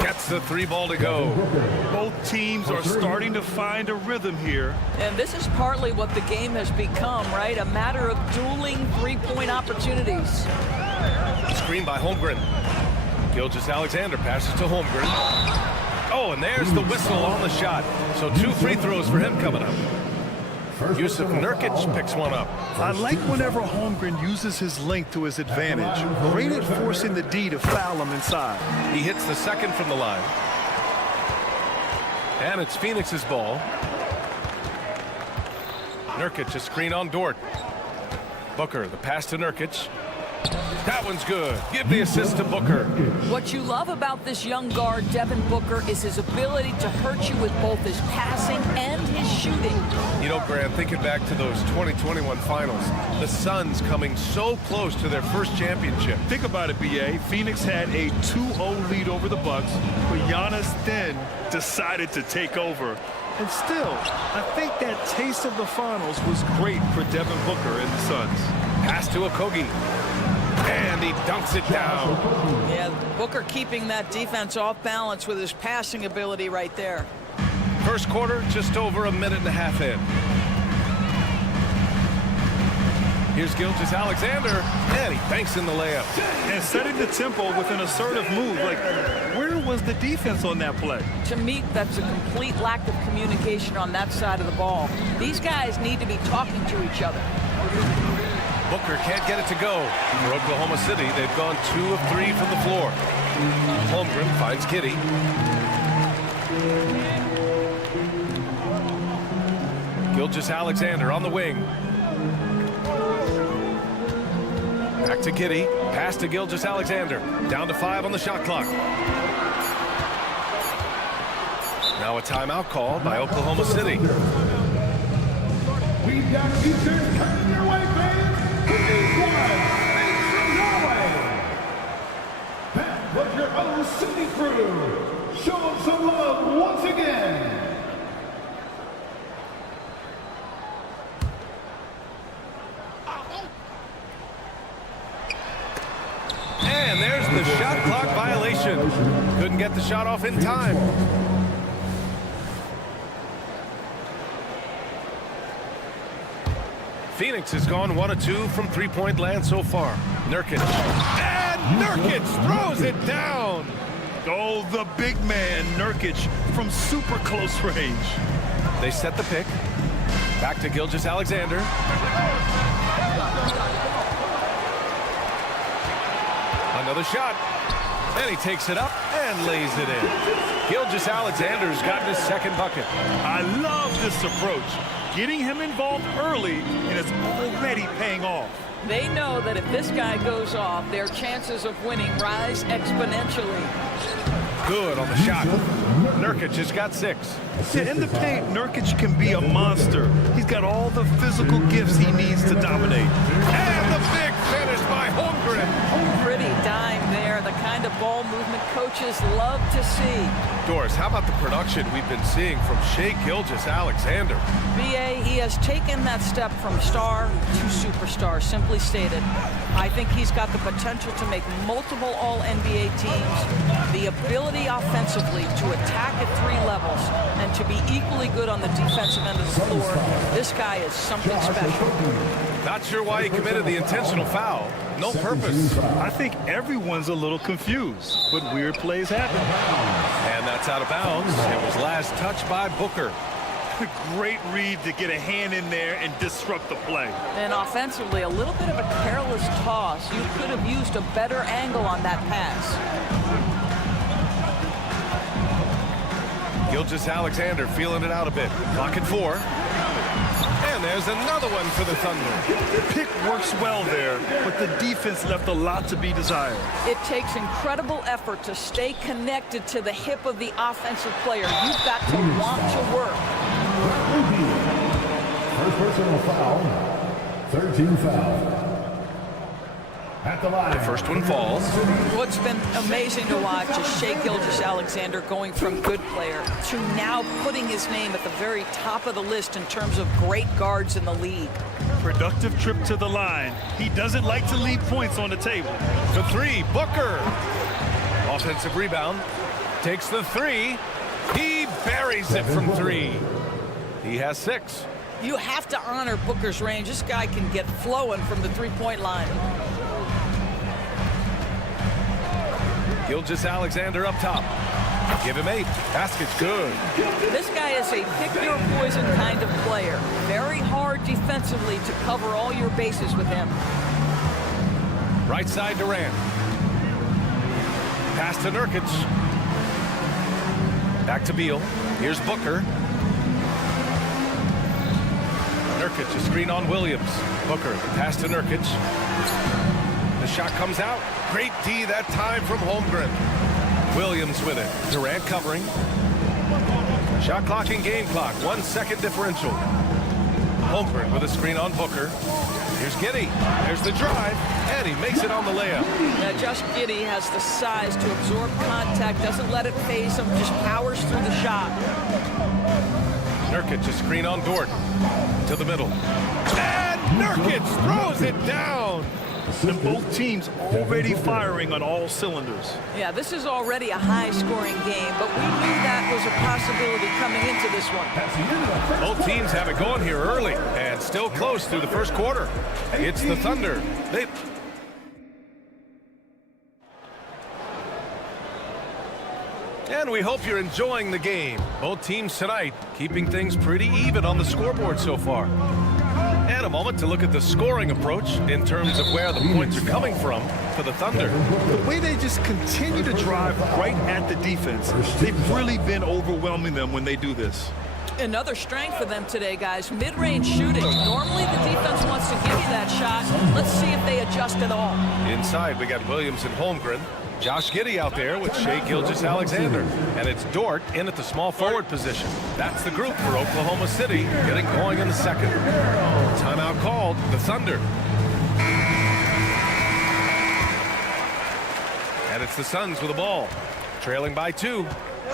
Gets the 3 ball to go. Both teams are starting to find a rhythm here. And this is partly what the game has become, right? A matter of dueling three-point opportunities. Screen by Holmgren. Gilgeous-Alexander passes to Holmgren. Oh, and there's the whistle on the shot. So 2 free throws for him coming up. Jusuf Nurkic picks one up. I like whenever Holmgren uses his length to his advantage. Great at forcing the D to foul him inside. He hits the second from the line. And it's Phoenix's ball. Nurkic a screen on Dort. Booker, the pass to Nurkic. That one's good. Give the assist to Booker. What you love about this young guard, Devin Booker, is his ability to hurt you with both his passing and his shooting. You know, Grant, thinking back to those 2021 finals, the Suns coming so close to their first championship. Think about it, BA. Phoenix had a 2-0 lead over the Bucks, but Giannis then decided to take over. And still, I think that taste of the finals was great for Devin Booker and the Suns. Pass to Okogie. And he dunks it down. Yeah, Booker keeping that defense off balance with his passing ability right there. First quarter, just over a minute and a half in. Here's Gilgeous-Alexander, and he banks in the layup. And setting the tempo with an assertive move. Like, where was the defense on that play? To me, that's a complete lack of communication on that side of the ball. These guys need to be talking to each other. Booker can't get it to go. For Oklahoma City, they've gone 2 of 3 from the floor. Holmgren finds Giddey. Gilgeous-Alexander on the wing. Back to Giddey. Pass to Gilgeous-Alexander. Down to 5 on the shot clock. Now a timeout called by Oklahoma City. We've got features coming your way, fans. That was your own City crew. Show them some love once again. And there's the shot clock violation. Couldn't get the shot off in time. Phoenix has gone 1 of 2 from 3-point land so far. Nurkic. And Nurkic throws it down. Oh, the big man, Nurkic, from super close range. They set the pick. Back to Gilgeous-Alexander. Another shot. And he takes it up and lays it in. Gilgeous-Alexander's gotten his second bucket. I love this approach. Getting him involved early, and it's already paying off. They know that if this guy goes off, their chances of winning rise exponentially. Good on the shot. Nurkic has got 6. Yeah, in the paint, Nurkic can be a monster. He's got all the physical gifts he needs to dominate. And the big finish by Holmgren. Pretty dime there, the kind of ball movement coaches love to see. Doris, how about the production we've been seeing from Shai Gilgeous-Alexander? BA, he has taken that step from star to superstar, simply stated. I think he's got the potential to make multiple All-NBA teams, the ability offensively to attack at 3 levels, and to be equally good on the defensive end of the floor. This guy is something special. Not sure why he committed the intentional foul. No purpose. I think everyone's a little confused, but weird plays happen. And that's out of bounds. It was last touched by Booker. Great read to get a hand in there and disrupt the play. And offensively, a little bit of a careless toss. You could have used a better angle on that pass. Gilgeous-Alexander feeling it out a bit. Clock at 4. And there's another one for the Thunder. Pick works well there, but the defense left a lot to be desired. It takes incredible effort to stay connected to the hip of the offensive player. You've got to want to work. First personal foul, 13 foul. At the line. The first one falls. What's been amazing to watch is Shai Gilgeous-Alexander going from good player to now putting his name at the very top of the list in terms of great guards in the league. Productive trip to the line. He doesn't like to leave points on the table. The three, Booker. Offensive rebound. Takes the three. He buries it from three. He has 6. You have to honor Booker's range. This guy can get flowing from the three-point line. Gilgeous-Alexander up top. Give him 8. Basket's good. This guy is a pick-your-poison kind of player. Very hard defensively to cover all your bases with him. Right side Durant. Pass to Nurkic. Back to Beal. Here's Booker. Nurkic, a screen on Williams. Booker, pass to Nurkic. The shot comes out. Great D that time from Holmgren. Williams with it. Durant covering. Shot clock and game clock. 1 second differential. Holmgren with a screen on Booker. Here's Giddey. There's the drive. And he makes it on the layup. Now, Josh Giddey has the size to absorb contact. Doesn't let it phase him. Just powers through the shot. Nurkic, a screen on Dort. To the middle. And Nurkic throws it down. And both teams already firing on all cylinders. Yeah, this is already a high-scoring game, but we knew that was a possibility coming into this one. Both teams have it going here early and still close through the first quarter. It's the Thunder. And we hope you're enjoying the game. Both teams tonight keeping things pretty even on the scoreboard so far. And a moment to look at the scoring approach in terms of where the points are coming from for the Thunder. The way they just continue to drive right at the defense, they've really been overwhelming them when they do this. Another strength for them today, guys. Mid-range shooting. Normally the defense wants to give you that shot. Let's see if they adjust at all. Inside, we got Williams and Holmgren. Josh Giddey out there with Shai Gilgeous-Alexander. And it's Dort in at the small forward position. That's the group for Oklahoma City getting going in the second. Timeout called, the Thunder. And it's the Suns with the ball. Trailing by 2.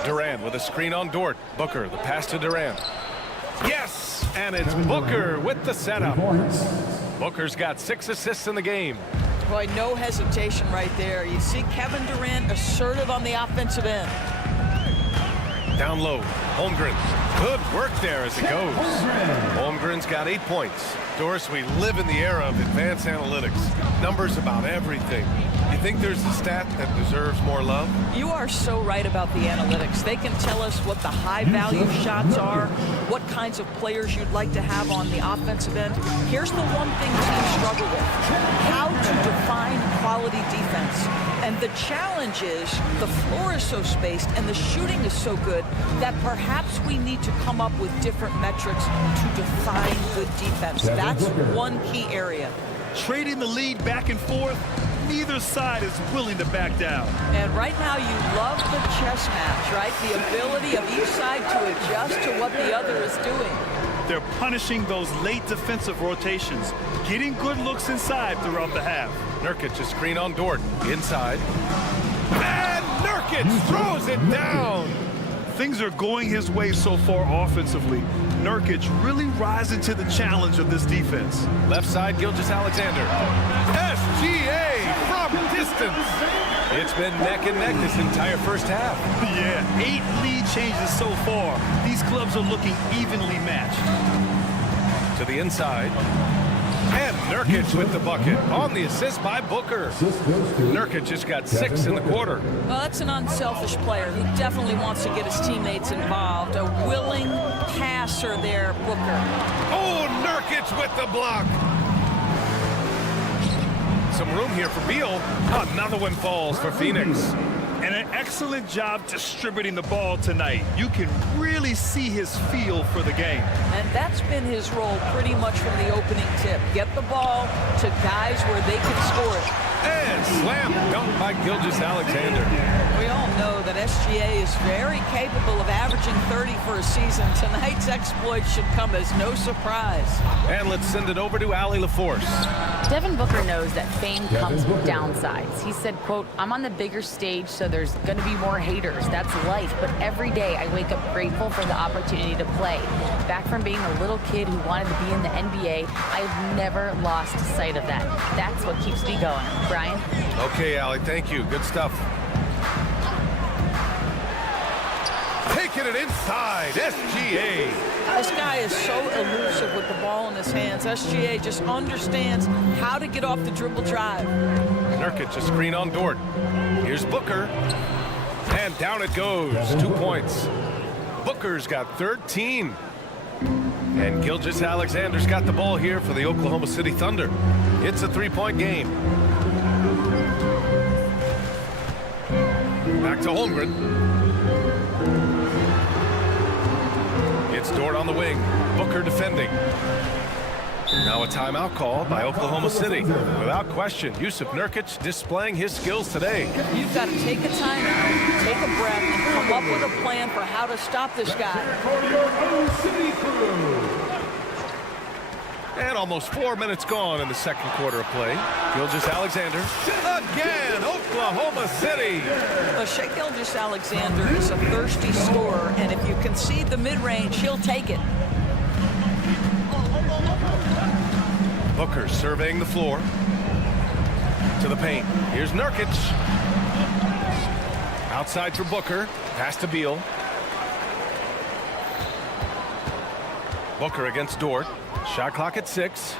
Durant with a screen on Dort. Booker, the pass to Durant. Yes! And it's Booker with the setup. Booker's got 6 assists in the game. Boy, no hesitation right there. You see Kevin Durant assertive on the offensive end. Down low, Holmgren. Good work there as it goes. Holmgren's got 8 points. Doris, we live in the era of advanced analytics. Numbers about everything. You think there's a stat that deserves more love? You are so right about the analytics. They can tell us what the high-value shots are, what kinds of players you'd like to have on the offensive end. Here's the one thing teams struggle with: how to define quality defense. And the challenge is the floor is so spaced and the shooting is so good that perhaps we need to come up with different metrics to define good defense. That's one key area. Trading the lead back and forth, neither side is willing to back down. And right now you love the chess match, right? The ability of each side to adjust to what the other is doing. They're punishing those late defensive rotations, getting good looks inside throughout the half. Nurkic, a screen on Dort. Inside. And Nurkic throws it down. Things are going his way so far offensively. Nurkic really rising to the challenge of this defense. Left side, Gilgeous-Alexander. SGA from distance. It's been neck and neck this entire first half. Yeah, 8 lead changes so far. These clubs are looking evenly matched. To the inside. And Nurkic with the bucket on the assist by Booker. Nurkic just got 6 in the quarter. Well, that's an unselfish player who definitely wants to get his teammates involved. A willing passer there, Booker. Oh, Nurkic with the block. Some room here for Beal. Another one falls for Phoenix. And an excellent job distributing the ball tonight. You can really see his feel for the game. And that's been his role pretty much from the opening tip. Get the ball to guys where they can score it. And slam dunk by Gilgeous-Alexander. We all know that SGA is very capable of averaging 30 for a season. Tonight's exploit should come as no surprise. And let's send it over to Allie LaForce. Devin Booker knows that fame comes with downsides. He said, quote, "I'm on the bigger stage, so there's going to be more haters. That's life. But every day I wake up grateful for the opportunity to play. Back from being a little kid who wanted to be in the NBA, I've never lost sight of that. That's what keeps me going." Brian? Okay, Allie, thank you. Good stuff. Taking it inside, SGA. This guy is so elusive with the ball in his hands. SGA just understands how to get off the dribble drive. Nurkic, a screen on Dort. Here's Booker. And down it goes. 2 points. Booker's got 13. And Gilgeous-Alexander's got the ball here for the Oklahoma City Thunder. It's a 3-point game. Back to Holmgren. It's Dort on the wing. Booker defending. Now a timeout call by Oklahoma City. Without question, Yusuf Nurkic displaying his skills today. You've got to take a timeout, take a breath, and come up with a plan for how to stop this guy. And almost 4 minutes gone in the second quarter of play. Gilgeous-Alexander again, Oklahoma City. Shai Gilgeous-Alexander is a thirsty scorer, and if you concede the mid-range, he'll take it. Booker surveying the floor. To the paint. Here's Nurkic. Outside for Booker. Pass to Beal. Booker against Dort. Shot clock at 6.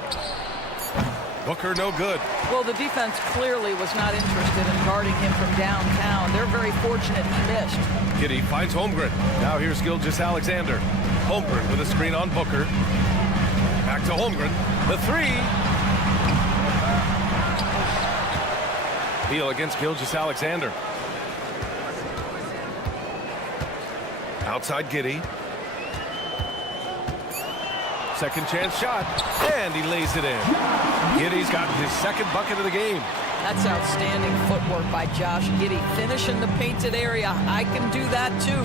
Booker no good. Well, the defense clearly was not interested in guarding him from downtown. They're very fortunate he missed. Giddey finds Holmgren. Now here's Gilgeous-Alexander. Holmgren with a screen on Booker. Back to Holmgren. The 3. Beal against Gilgeous-Alexander. Outside Giddey. Second chance shot, and he lays it in. Giddey's got his second bucket of the game. That's outstanding footwork by Josh Giddey. Finish in the painted area. I can do that too.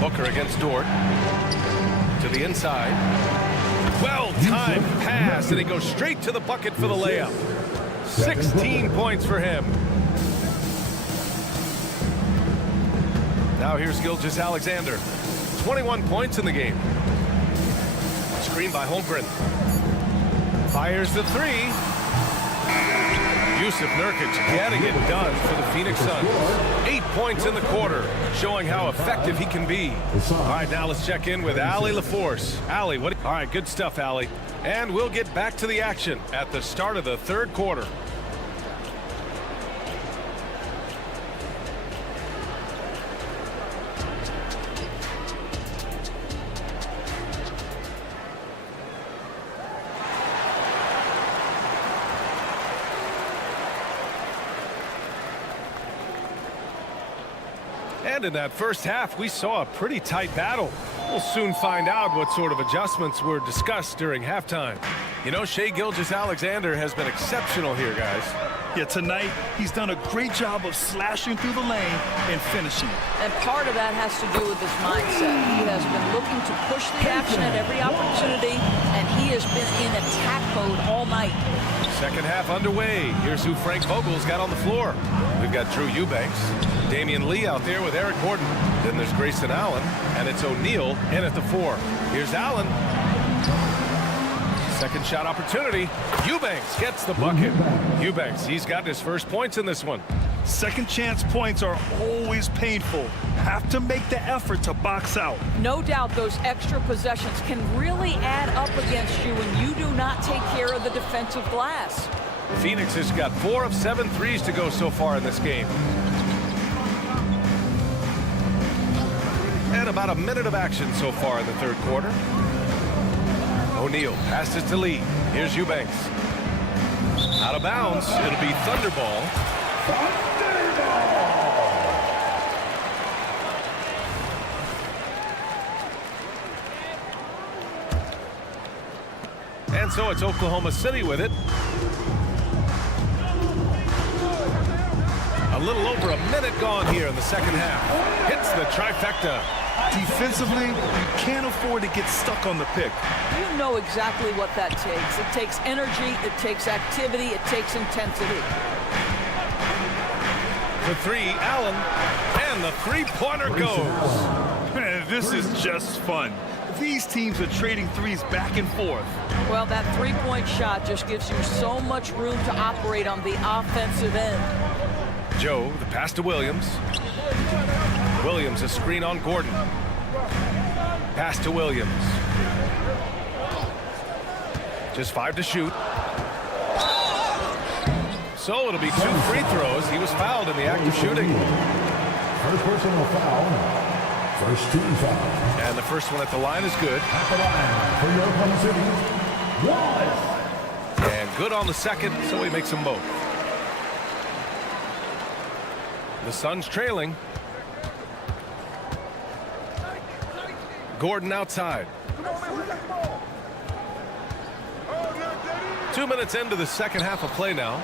Booker against Dort. To the inside. Well-timed pass, and he goes straight to the bucket for the layup. 16 points for him. Now here's Gilgeous-Alexander. 21 points in the game. Screen by Holmgren. Fires the 3. Yusuf Nurkic getting it done for the Phoenix Suns. 8 points in the quarter, showing how effective he can be. All right, now let's check in with Allie LaForce. Allie, what? All right, good stuff, Allie. And we'll get back to the action at the start of the third quarter. And in that first half, we saw a pretty tight battle. We'll soon find out what sort of adjustments were discussed during halftime. You know, Shai Gilgeous-Alexander has been exceptional here, guys. Yeah, tonight, he's done a great job of slashing through the lane and finishing. And part of that has to do with his mindset. He has been looking to push the action at every opportunity, and he has been in attack mode all night. Second half underway. Here's who Frank Vogel's got on the floor. We've got Drew Eubanks, Damian Lee out there with Eric Gordon. Then there's Grayson Allen, and it's O'Neal in at the 4. Here's Allen. Second shot opportunity. Eubanks gets the bucket. Eubanks, he's got his first points in this one. Second chance points are always painful. Have to make the effort to box out. No doubt those extra possessions can really add up against you when you do not take care of the defensive glass. Phoenix has got 4 of 7 threes to go so far in this game. And about a minute of action so far in the third quarter. O'Neal passes to Lee. Here's Eubanks. Out of bounds. It'll be Thunderball. And so it's Oklahoma City with it. A little over a minute gone here in the second half. Hits the trifecta. Defensively, you can't afford to get stuck on the pick. You know exactly what that takes. It takes energy, it takes activity, it takes intensity. For three, Allen, and the three-pointer goes. Man, this is just fun. These teams are trading threes back and forth. Well, that three-point shot just gives you so much room to operate on the offensive end. Joe, the pass to Williams. Williams, a screen on Gordon. Pass to Williams. Just 5 to shoot. So it'll be 2 free throws. He was fouled in the act of shooting. First personal foul. First team foul. And the first one at the line is good. At the line for Oklahoma City. 1. And good on the second, so he makes them both. The Suns trailing. Gordon outside. 2 minutes into the second half of play now.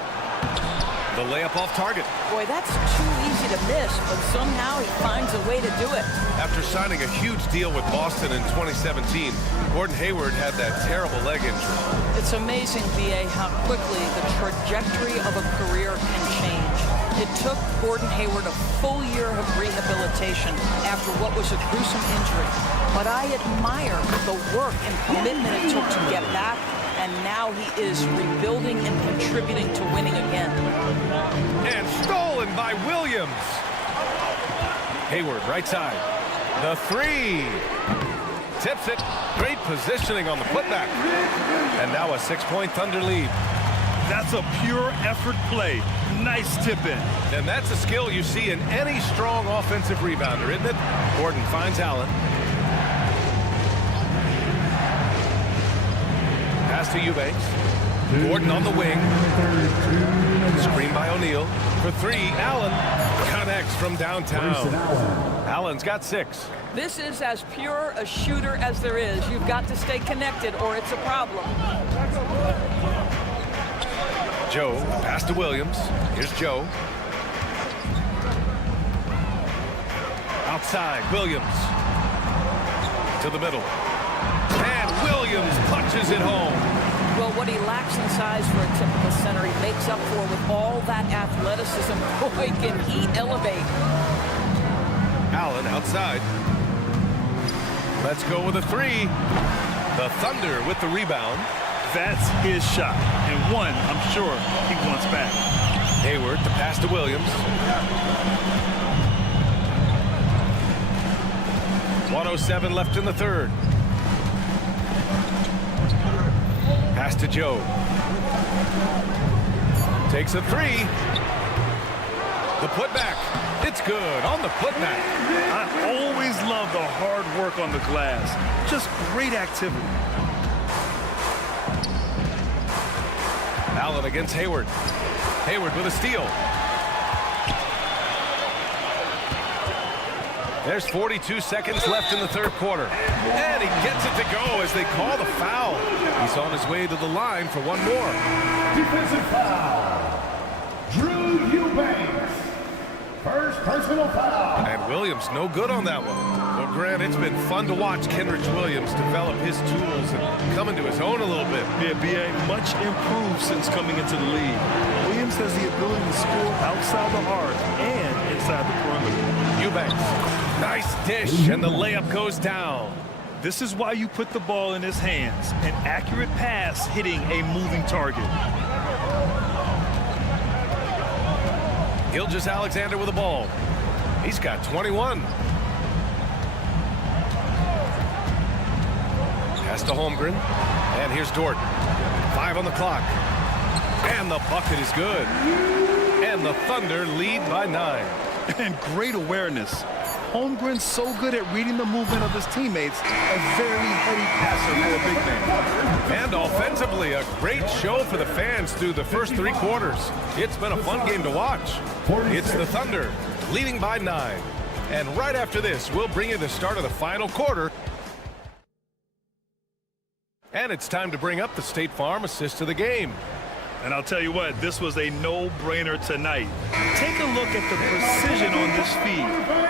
The layup off target. Boy, that's too easy to miss, but somehow he finds a way to do it. After signing a huge deal with Boston in 2017, Gordon Hayward had that terrible leg injury. It's amazing, B.A., how quickly the trajectory of a career can change. It took Gordon Hayward a full year of rehabilitation after what was a gruesome injury. But I admire the work and commitment it took to get back, and now he is rebuilding and contributing to winning again. And stolen by Williams. Hayward, right side. The three. Tips it. Great positioning on the putback. And now a 6-point Thunder lead. That's a pure effort play. Nice tip in. And that's a skill you see in any strong offensive rebounder, isn't it? Gordon finds Allen. Pass to Eubanks. Gordon on the wing. Screen by O'Neal. For three, Allen connects from downtown. Allen's got 6. This is as pure a shooter as there is. You've got to stay connected or it's a problem. Joe, pass to Williams. Here's Joe. Outside, Williams. To the middle. And Williams punches it home. Well, what he lacks in size for a typical center, he makes up for with all that athleticism. Boy, can he elevate. Allen outside. Let's go with a 3. The Thunder with the rebound. That's his shot, and one I'm sure he wants back. Hayward, the pass to Williams. 1:07 left in the third. Pass to Joe. Takes a 3. The putback. It's good on the putback. I always love the hard work on the glass. Just great activity. Allen against Hayward. Hayward with a steal. There's 42 seconds left in the third quarter. And he gets it to go as they call the foul. He's on his way to the line for one more. Defensive foul. Drew Eubanks. First personal foul. And Williams no good on that one. Well, Grant, it's been fun to watch Kenrich Williams develop his tools and come into his own a little bit. Yeah, B.A. much improved since coming into the league. Williams has the ability to score outside the arc and inside the perimeter. Eubanks, nice dish, and the layup goes down. This is why you put the ball in his hands. An accurate pass hitting a moving target. Gilgeous-Alexander with the ball. He's got 21. Pass to Holmgren. And here's Dort. 5 on the clock. And the bucket is good. And the Thunder lead by 9. And great awareness. Holmgren's so good at reading the movement of his teammates. A very heady passer pressure for a big man. And offensively, a great show for the fans through the first 3 quarters. It's been a fun game to watch. It's the Thunder leading by 9. And right after this, we'll bring you the start of the final quarter. And it's time to bring up the State Farm assist of the game. And I'll tell you what, this was a no-brainer tonight. Take a look at the precision on this feed.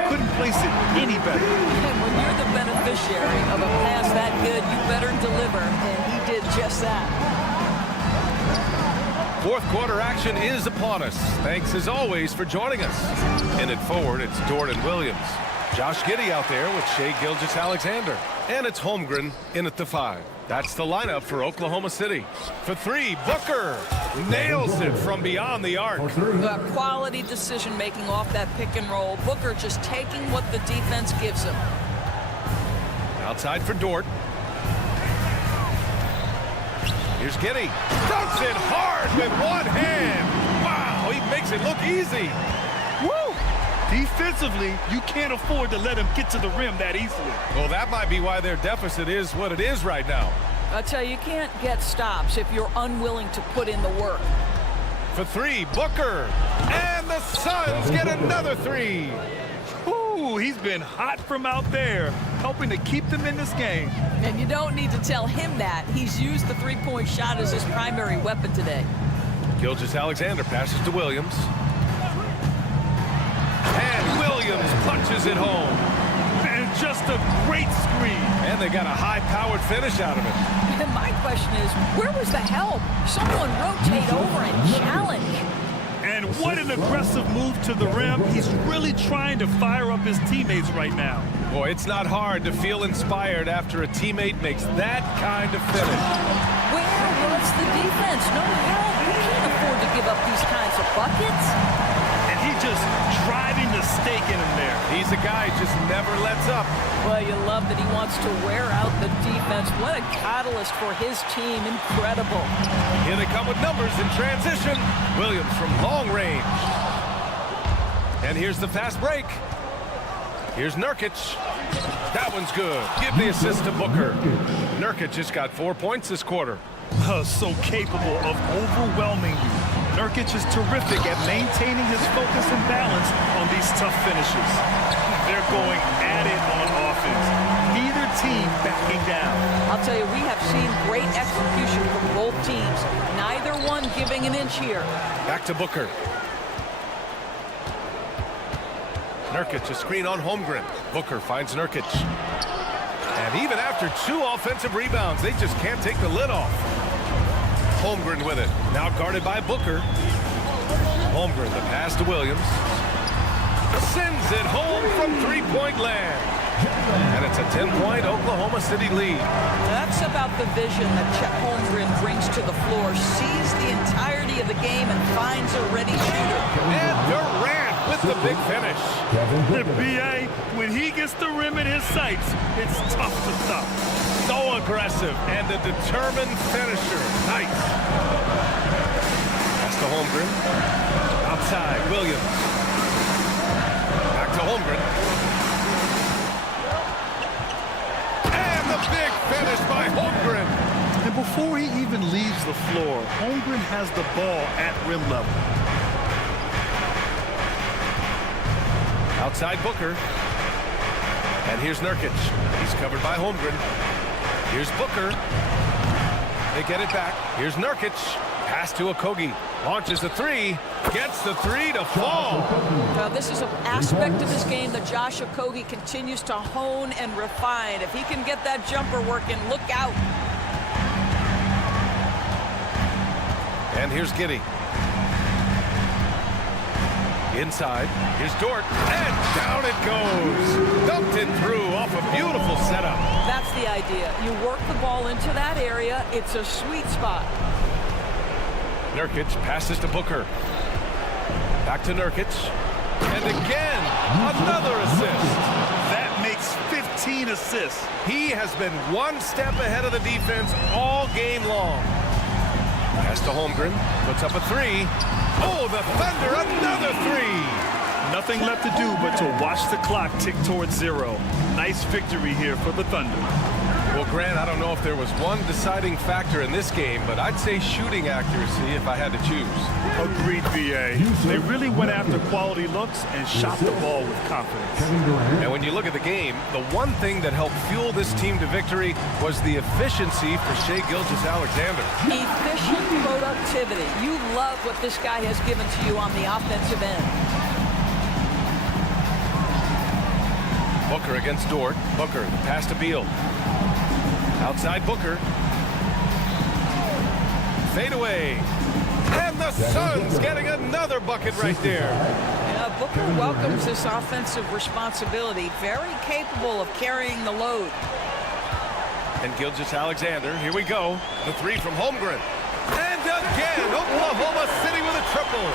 Couldn't place it any better. And when you're the beneficiary of a pass that good, you better deliver. And he did just that. Fourth quarter action is upon us. Thanks as always for joining us. In it forward, it's Jordan Williams. Josh Giddey out there with Shai Gilgeous-Alexander. And it's Holmgren in at the 5. That's the lineup for Oklahoma City. For 3, Booker nails it from beyond the arc. The quality decision-making off that pick and roll. Booker just taking what the defense gives him. Outside for Dort. Here's Giddey. Dunks it hard with one hand. Wow, he makes it look easy. Woo! Defensively, you can't afford to let him get to the rim that easily. Well, that might be why their deficit is what it is right now. I tell you, you can't get stops if you're unwilling to put in the work. For 3, Booker. And the Suns get another 3. Ooh, he's been hot from out there, helping to keep them in this game. And you don't need to tell him that. He's used the three-point shot as his primary weapon today. Gilgeous-Alexander passes to Williams. And Williams punches it home. And just a great screen. And they got a high-powered finish out of it. And my question is, where was the help? Someone rotate over and challenge. And what an aggressive move to the rim. He's really trying to fire up his teammates right now. Boy, it's not hard to feel inspired after a teammate makes that kind of finish. Where was the defense? No help. You can't afford to give up these kinds of buckets. And he just driving the stake in him there. He's a guy who just never lets up. Well, you love that he wants to wear out the defense. What a catalyst for his team. Incredible. Here they come with numbers in transition. Williams from long range. And here's the fast break. Here's Nurkic. That one's good. Give the assist to Booker. Nurkic just got 4 points this quarter. So capable of overwhelming you. Nurkic is terrific at maintaining his focus and balance on these tough finishes. They're going at it on offense. Neither team backing down. I'll tell you, we have seen great execution from both teams. Neither one giving an inch here. Back to Booker. Nurkic, a screen on Holmgren. Booker finds Nurkic. And even after 2 offensive rebounds, they just can't take the lid off. Holmgren with it. Now guarded by Booker. Holmgren, the pass to Williams. Sends it home from 3-point land. And it's a 10-point Oklahoma City lead. That's about the vision that Chet Holmgren brings to the floor. Sees the entirety of the game and finds a ready shooter. And Durant with the big finish. The BA, when he gets the rim in his sights, it's tough to stop. So aggressive and a determined finisher. Nice. Pass to Holmgren. Outside, Williams. Back to Holmgren. And the big finish by Holmgren. And before he even leaves the floor, Holmgren has the ball at rim level. Outside Booker. And here's Nurkic. He's covered by Holmgren. Here's Booker. They get it back. Here's Nurkic. Pass to Okogie. Launches a 3. Gets the 3 to fall. Now, this is an aspect of this game that Josh Okogie continues to hone and refine. If he can get that jumper working, look out. And here's Giddey. Inside, here's Dort, and down it goes. Dumped it through off a beautiful setup. That's the idea. You work the ball into that area. It's a sweet spot. Nurkic passes to Booker. Back to Nurkic. And again, another assist. That makes 15 assists. He has been one step ahead of the defense all game long. Pass to Holmgren. Puts up a 3. Oh, the Thunder, another 3. Nothing left to do but to watch the clock tick towards 0. Nice victory here for the Thunder. Well, Grant, I don't know if there was one deciding factor in this game, but I'd say shooting accuracy if I had to choose. Agreed, VA. They really went after quality looks and shot the ball with confidence. And when you look at the game, the one thing that helped fuel this team to victory was the efficiency for Shai Gilgeous-Alexander. Efficient productivity. You love what this guy has given to you on the offensive end. Booker against Dort. Booker, the pass to Beal. Outside Booker. Fade away. And the Suns getting another bucket right there. Yeah, Booker welcomes this offensive responsibility. Very capable of carrying the load. And Gilgeous-Alexander, here we go. The three from Holmgren. And again, Oklahoma City with a triple.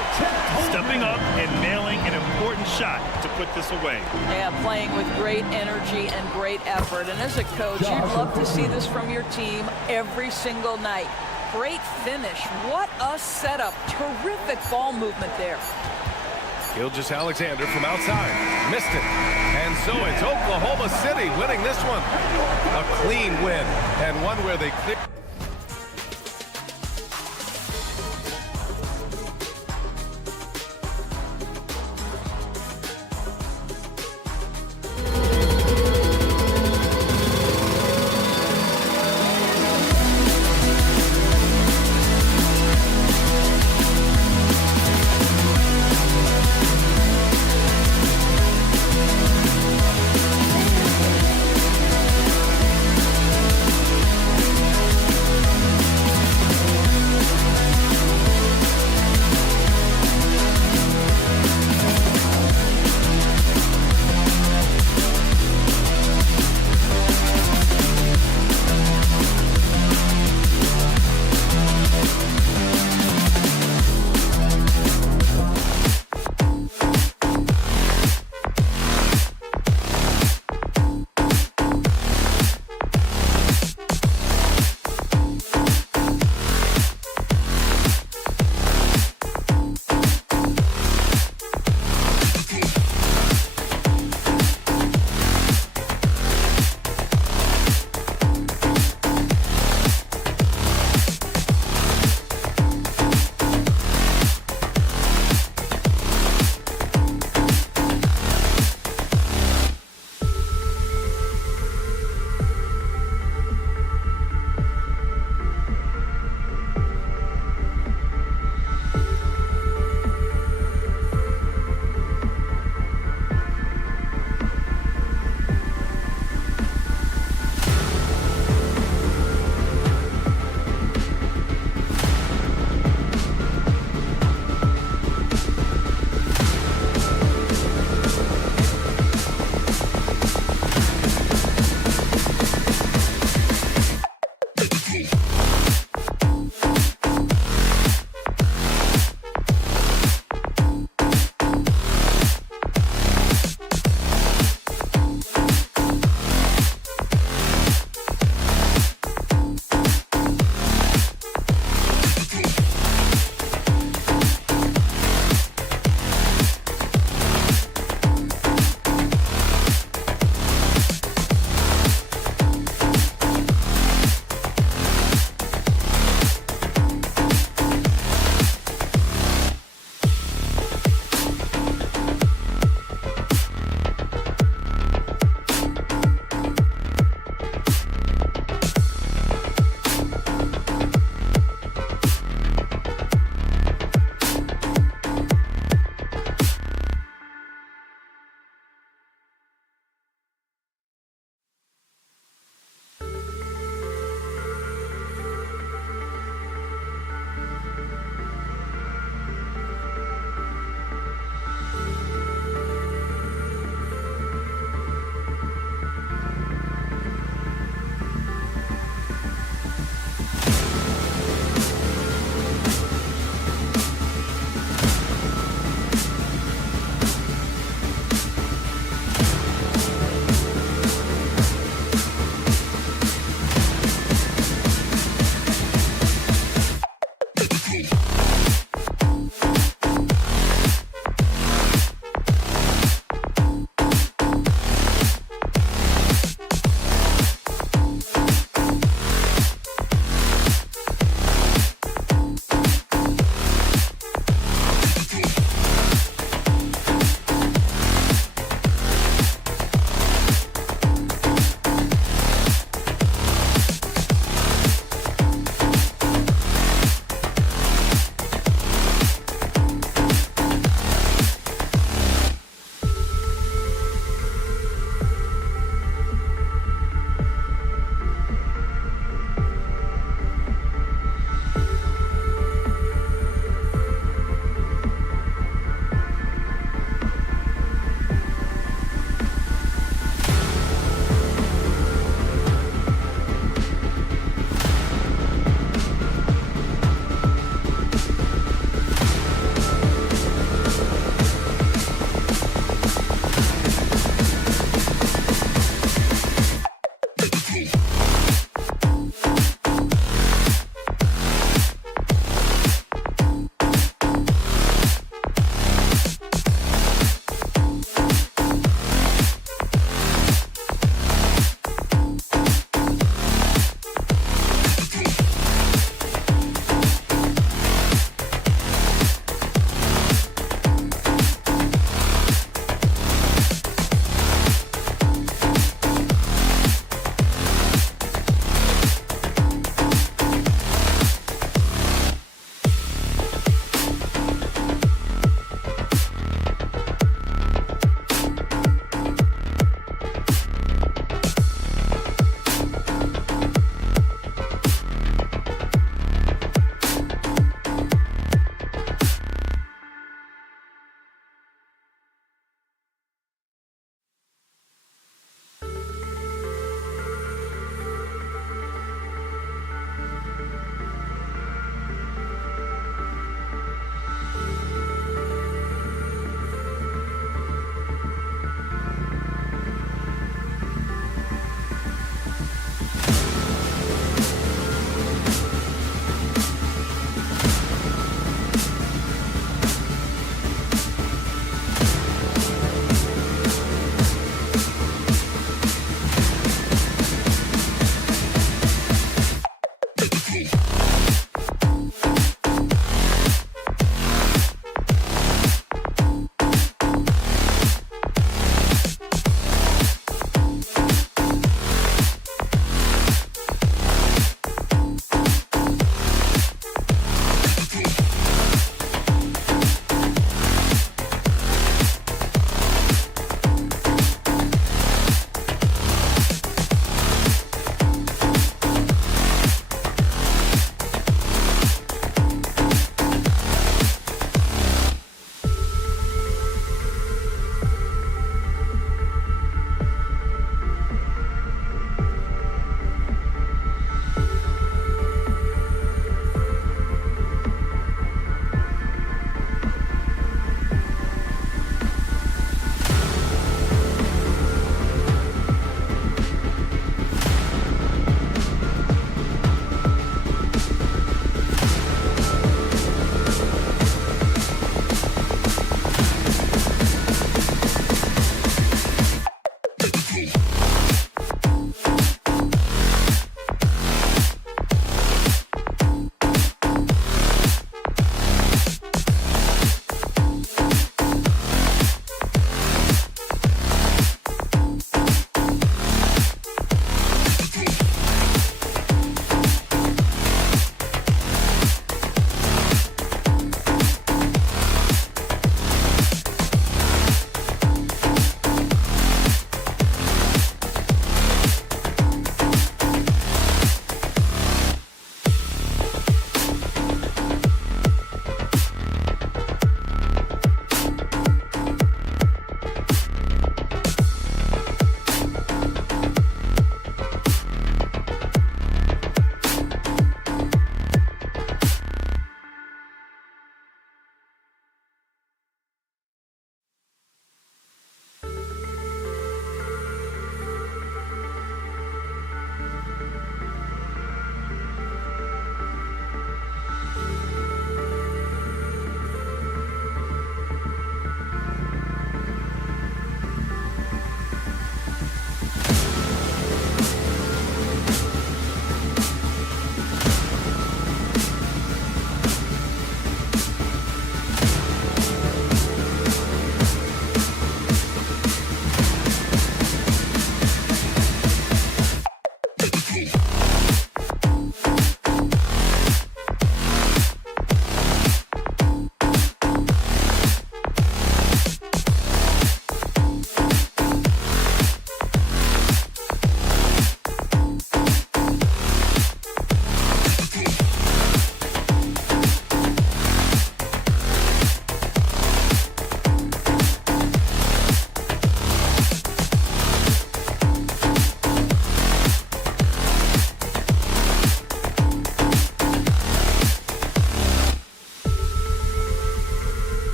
Stepping up and nailing an important shot to put this away. Yeah, playing with great energy and great effort. And as a coach, you'd love to see this from your team every single night. Great finish. What a setup. Terrific ball movement there. Gilgeous-Alexander from outside. Missed it. And so it's Oklahoma City winning this one. A clean win. And one where they clear.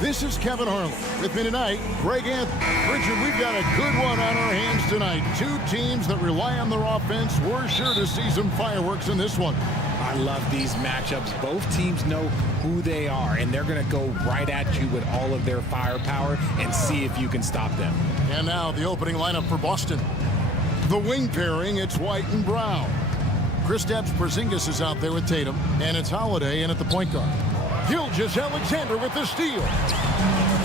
This is Kevin Harlan. With me tonight, Greg Anthony. Richard, we've got a good one on our hands tonight. Two teams that rely on their offense. We're sure to see some fireworks in this one. I love these matchups. Both teams know who they are, and they're going to go right at you with all of their firepower and see if you can stop them. And now the opening lineup for Boston. The wing pairing, it's White and Brown. Kristaps Porzingis is out there with Tatum, and it's Holiday in at the point guard. Gilgeous-Alexander with the steal.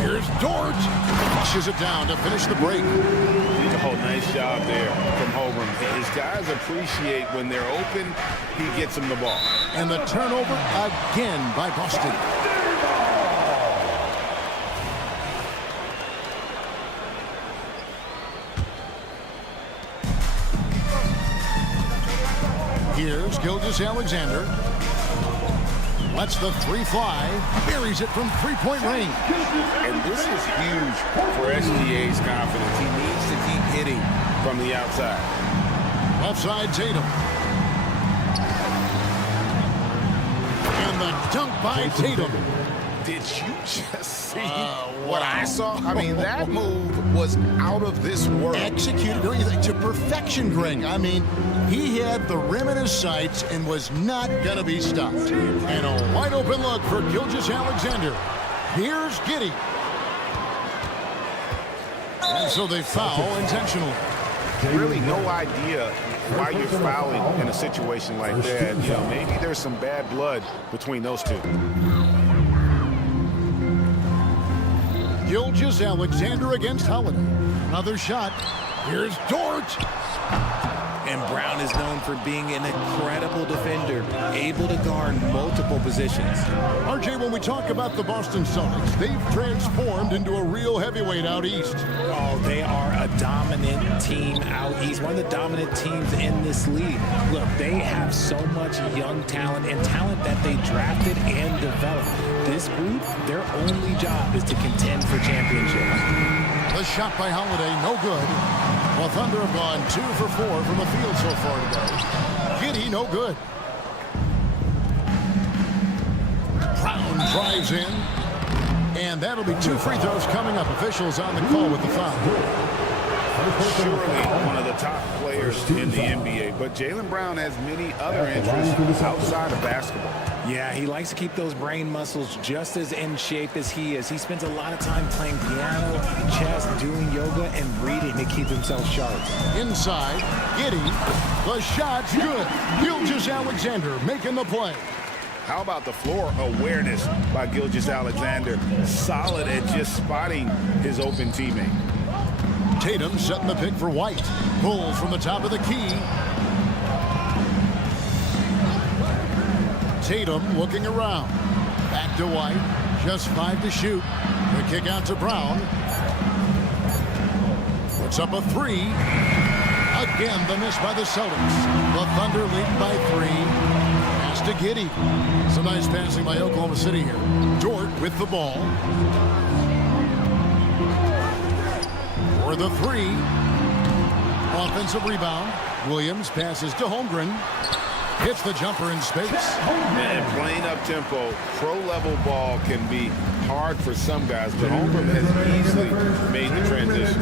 Here's Dort. Flushes it down to finish the break. Oh, nice job there from Holmgren. His guys appreciate when they're open, he gets them the ball. And the turnover again by Boston. Here's Gilgeous-Alexander. Lets the three fly, buries it from three-point range. And this is huge for SGA's confidence. He needs to keep hitting from the outside. Left side, Tatum. And the dunk by Tatum. Did you just see what I saw? I mean, that move was out of this world. Executed, don't you think, to perfection, Greg. I mean, he had the rim in his sights and was not going to be stopped. And a wide open look for Gilgeous-Alexander. Here's Giddey. And so they foul intentionally. Really no idea why you're fouling in a situation like that. You know, maybe there's some bad blood between those two. Gilgeous-Alexander against Holiday. Another shot. Here's Dort. And Brown is known for being an incredible defender, able to guard multiple positions. RJ, when we talk about the Boston Celtics, they've transformed into a real heavyweight out east. Oh, they are a dominant team out east, one of the dominant teams in this league. Look, they have so much young talent and talent that they drafted and developed. This group, their only job is to contend for championships. The shot by Holiday, no good. Well, Thunder have gone 2 for 4 from the field so far today. Giddey, no good. Brown drives in. And that'll be 2 free throws coming up. Officials on the call with the foul. Surely one of the top players in the NBA, but Jaylen Brown has many other interests outside of basketball. Yeah, he likes to keep those brain muscles just as in shape as he is. He spends a lot of time playing piano, chess, doing yoga, and reading to keep himself sharp. Inside, Giddey. The shot's good. Gilgeous-Alexander making the play. How about the floor awareness by Gilgeous-Alexander? Solid at just spotting his open teammate. Tatum setting the pick for White. Pulls from the top of the key. Tatum looking around. Back to White. Just 5 to shoot. The kick out to Brown. Puts up a 3. Again, the miss by the Celtics. The Thunder leading by 3. Pass to Giddey. Some nice passing by Oklahoma City here. Dort with the ball. For the 3. Offensive rebound. Williams passes to Holmgren. Hits the jumper in space. And playing up tempo, pro-level ball can be hard for some guys, but Holmgren has easily made the transition.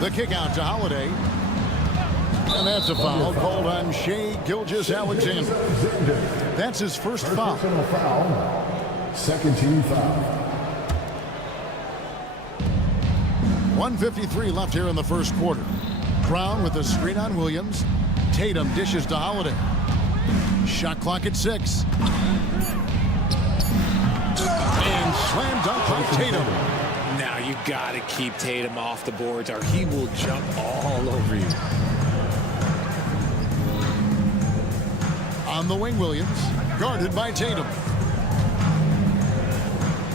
The kick out to Holiday. And that's a foul called on Shai Gilgeous-Alexander. That's his first foul. Second team foul. 1:53 left here in the first quarter. Brown with a screen on Williams. Tatum dishes to Holiday. Shot clock at 6. And slam dunk by Tatum. Now you got to keep Tatum off the boards or he will jump all over you. On the wing, Williams, guarded by Tatum.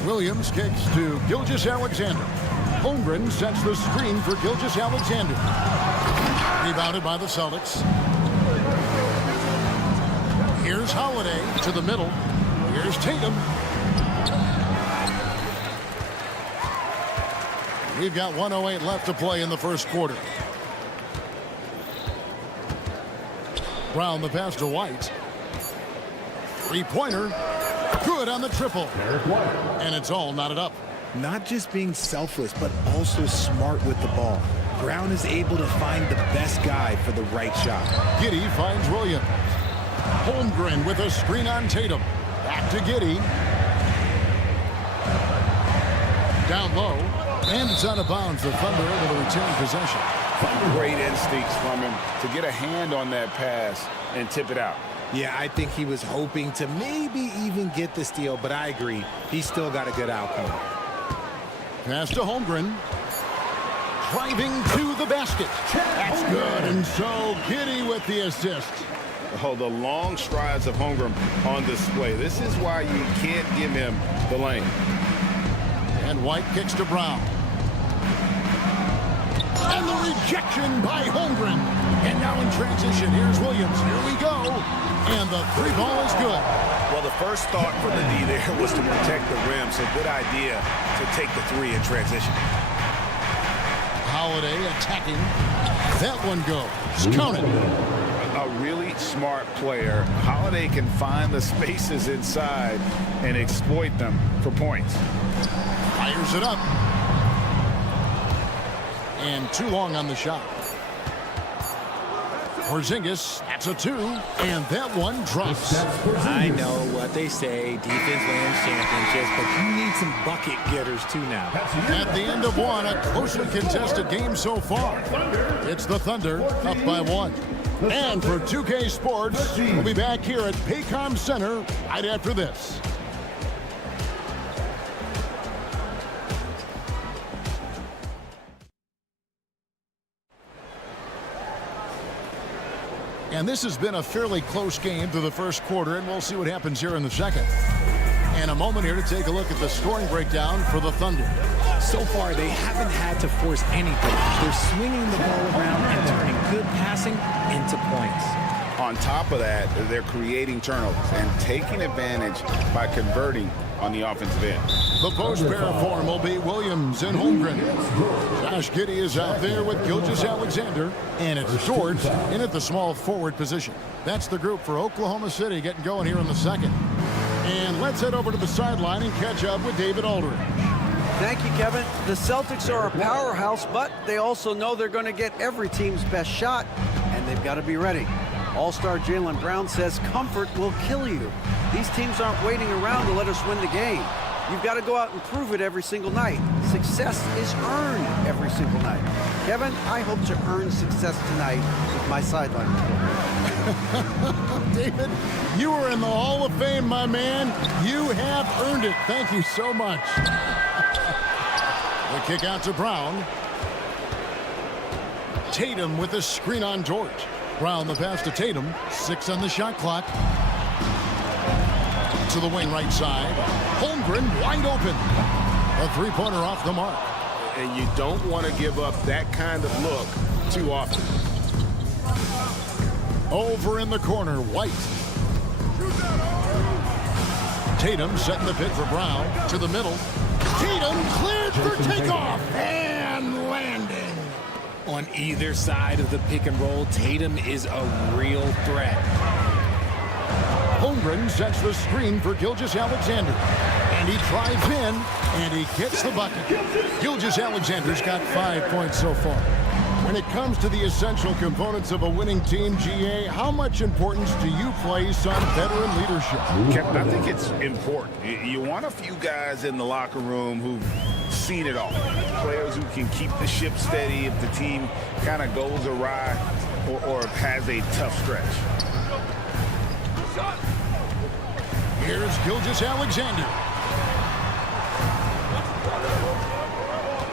Williams kicks to Gilgeous-Alexander. Holmgren sets the screen for Gilgeous-Alexander. Rebounded by the Celtics. Here's Holiday to the middle. Here's Tatum. We've got 1:08 left to play in the first quarter. Brown the pass to White. Three-pointer. Good on the triple. And it's all knotted up. Not just being selfless, but also smart with the ball. Brown is able to find the best guy for the right shot. Giddey finds Williams. Holmgren with a screen on Tatum. Back to Giddey. Down low. And it's out of bounds. The Thunder able to retain possession. Great instincts from him to get a hand on that pass and tip it out. Yeah, I think he was hoping to maybe even get the steal, but I agree. He still got a good outcome. Pass to Holmgren. Driving to the basket. That's good. And so Giddey with the assist. Oh, the long strides of Holmgren on display. This is why you can't give him the lane. And White kicks to Brown. And the rejection by Holmgren. And now in transition, here's Williams. Here we go. And the three ball is good. Well, the first thought for the D there was to protect the rim, so good idea to take the three in transition. Holiday attacking. That one goes. Count it. A really smart player. Holiday can find the spaces inside and exploit them for points. Fires it up. And too long on the shot. Porzingis, that's a two, and that one drops. I know what they say, defense wins championships, but you need some bucket getters too now. At the end of one, a closely contested game so far. It's the Thunder up by one. And for 2K Sports, we'll be back here at Paycom Center right after this. And this has been a fairly close game through the first quarter, and we'll see what happens here in the second. And a moment here to take a look at the scoring breakdown for the Thunder. So far, they haven't had to force anything. They're swinging the ball around and turning good passing into points. On top of that, they're creating turnovers and taking advantage by converting on the offensive end. The post-pair form will be Williams and Holmgren. Josh Giddey is out there with Gilgeous-Alexander, and it's George in at the small forward position. That's the group for Oklahoma City getting going here in the second. And let's head over to the sideline and catch up with David Aldridge. Thank you, Kevin. The Celtics are a powerhouse, but they also know they're going to get every team's best shot, and they've got to be ready. All-star Jaylen Brown says comfort will kill you. These teams aren't waiting around to let us win the game. You've got to go out and prove it every single night. Success is earned every single night. Kevin, I hope to earn success tonight with my sideline report. David, you are in the Hall of Fame, my man. You have earned it. Thank you so much. The kick out to Brown. Tatum with a screen on George. Brown the pass to Tatum. 6 on the shot clock. To the wing right side. Holmgren wide open. A three-pointer off the mark. And you don't want to give up that kind of look too often. Over in the corner, White. Tatum setting the pick for Brown. To the middle. Tatum cleared for takeoff. And landing. On either side of the pick and roll, Tatum is a real threat. Holmgren sets the screen for Gilgeous-Alexander. And he drives in, and he gets the bucket. Gilgeous-Alexander's got 5 points so far. When it comes to the essential components of a winning team, GA, how much importance do you place on veteran leadership? Captain, I think it's important. You want a few guys in the locker room who've seen it all. Players who can keep the ship steady if the team kind of goes awry or has a tough stretch. Here's Gilgeous-Alexander.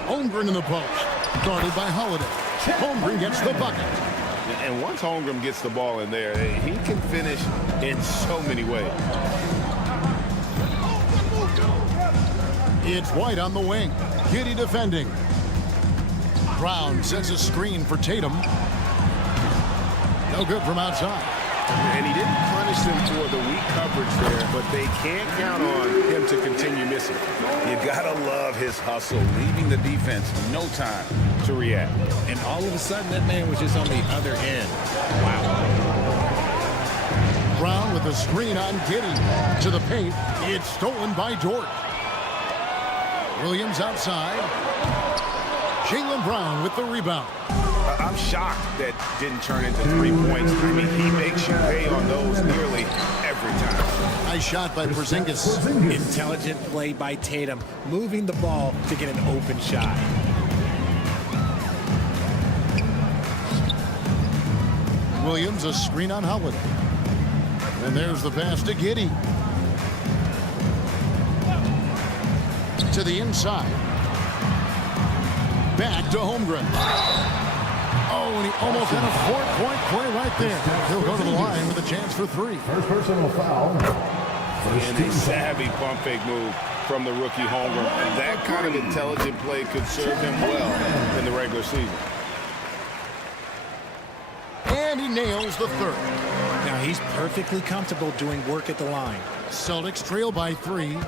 Holmgren in the post. Guarded by Holiday. Holmgren gets the bucket. And once Holmgren gets the ball in there, he can finish in so many ways. It's White on the wing. Giddey defending. Brown sets a screen for Tatum. No good from outside. And he didn't punish them for the weak coverage there, but they can't count on him to continue missing. You gotta love his hustle, leaving the defense no time to react. And all of a sudden, that man was just on the other end. Wow. Brown with a screen on Giddey. To the paint. It's stolen by Dort. Williams outside. Jaylen Brown with the rebound. I'm shocked that didn't turn into 3 points. I mean, he makes you pay on those nearly every time. Nice shot by Porzingis. Intelligent play by Tatum, moving the ball to get an open shot. Williams a screen on Howard. And there's the pass to Giddey. To the inside. Back to Holmgren. Oh, and he almost had a 4-point play right there. He'll go to the line with a chance for 3. First personal foul. And a savvy pump fake move from the rookie Holmgren. That kind of intelligent play could serve him well in the regular season. And he nails the 3rd. Now he's perfectly comfortable doing work at the line. Celtics trail by 3.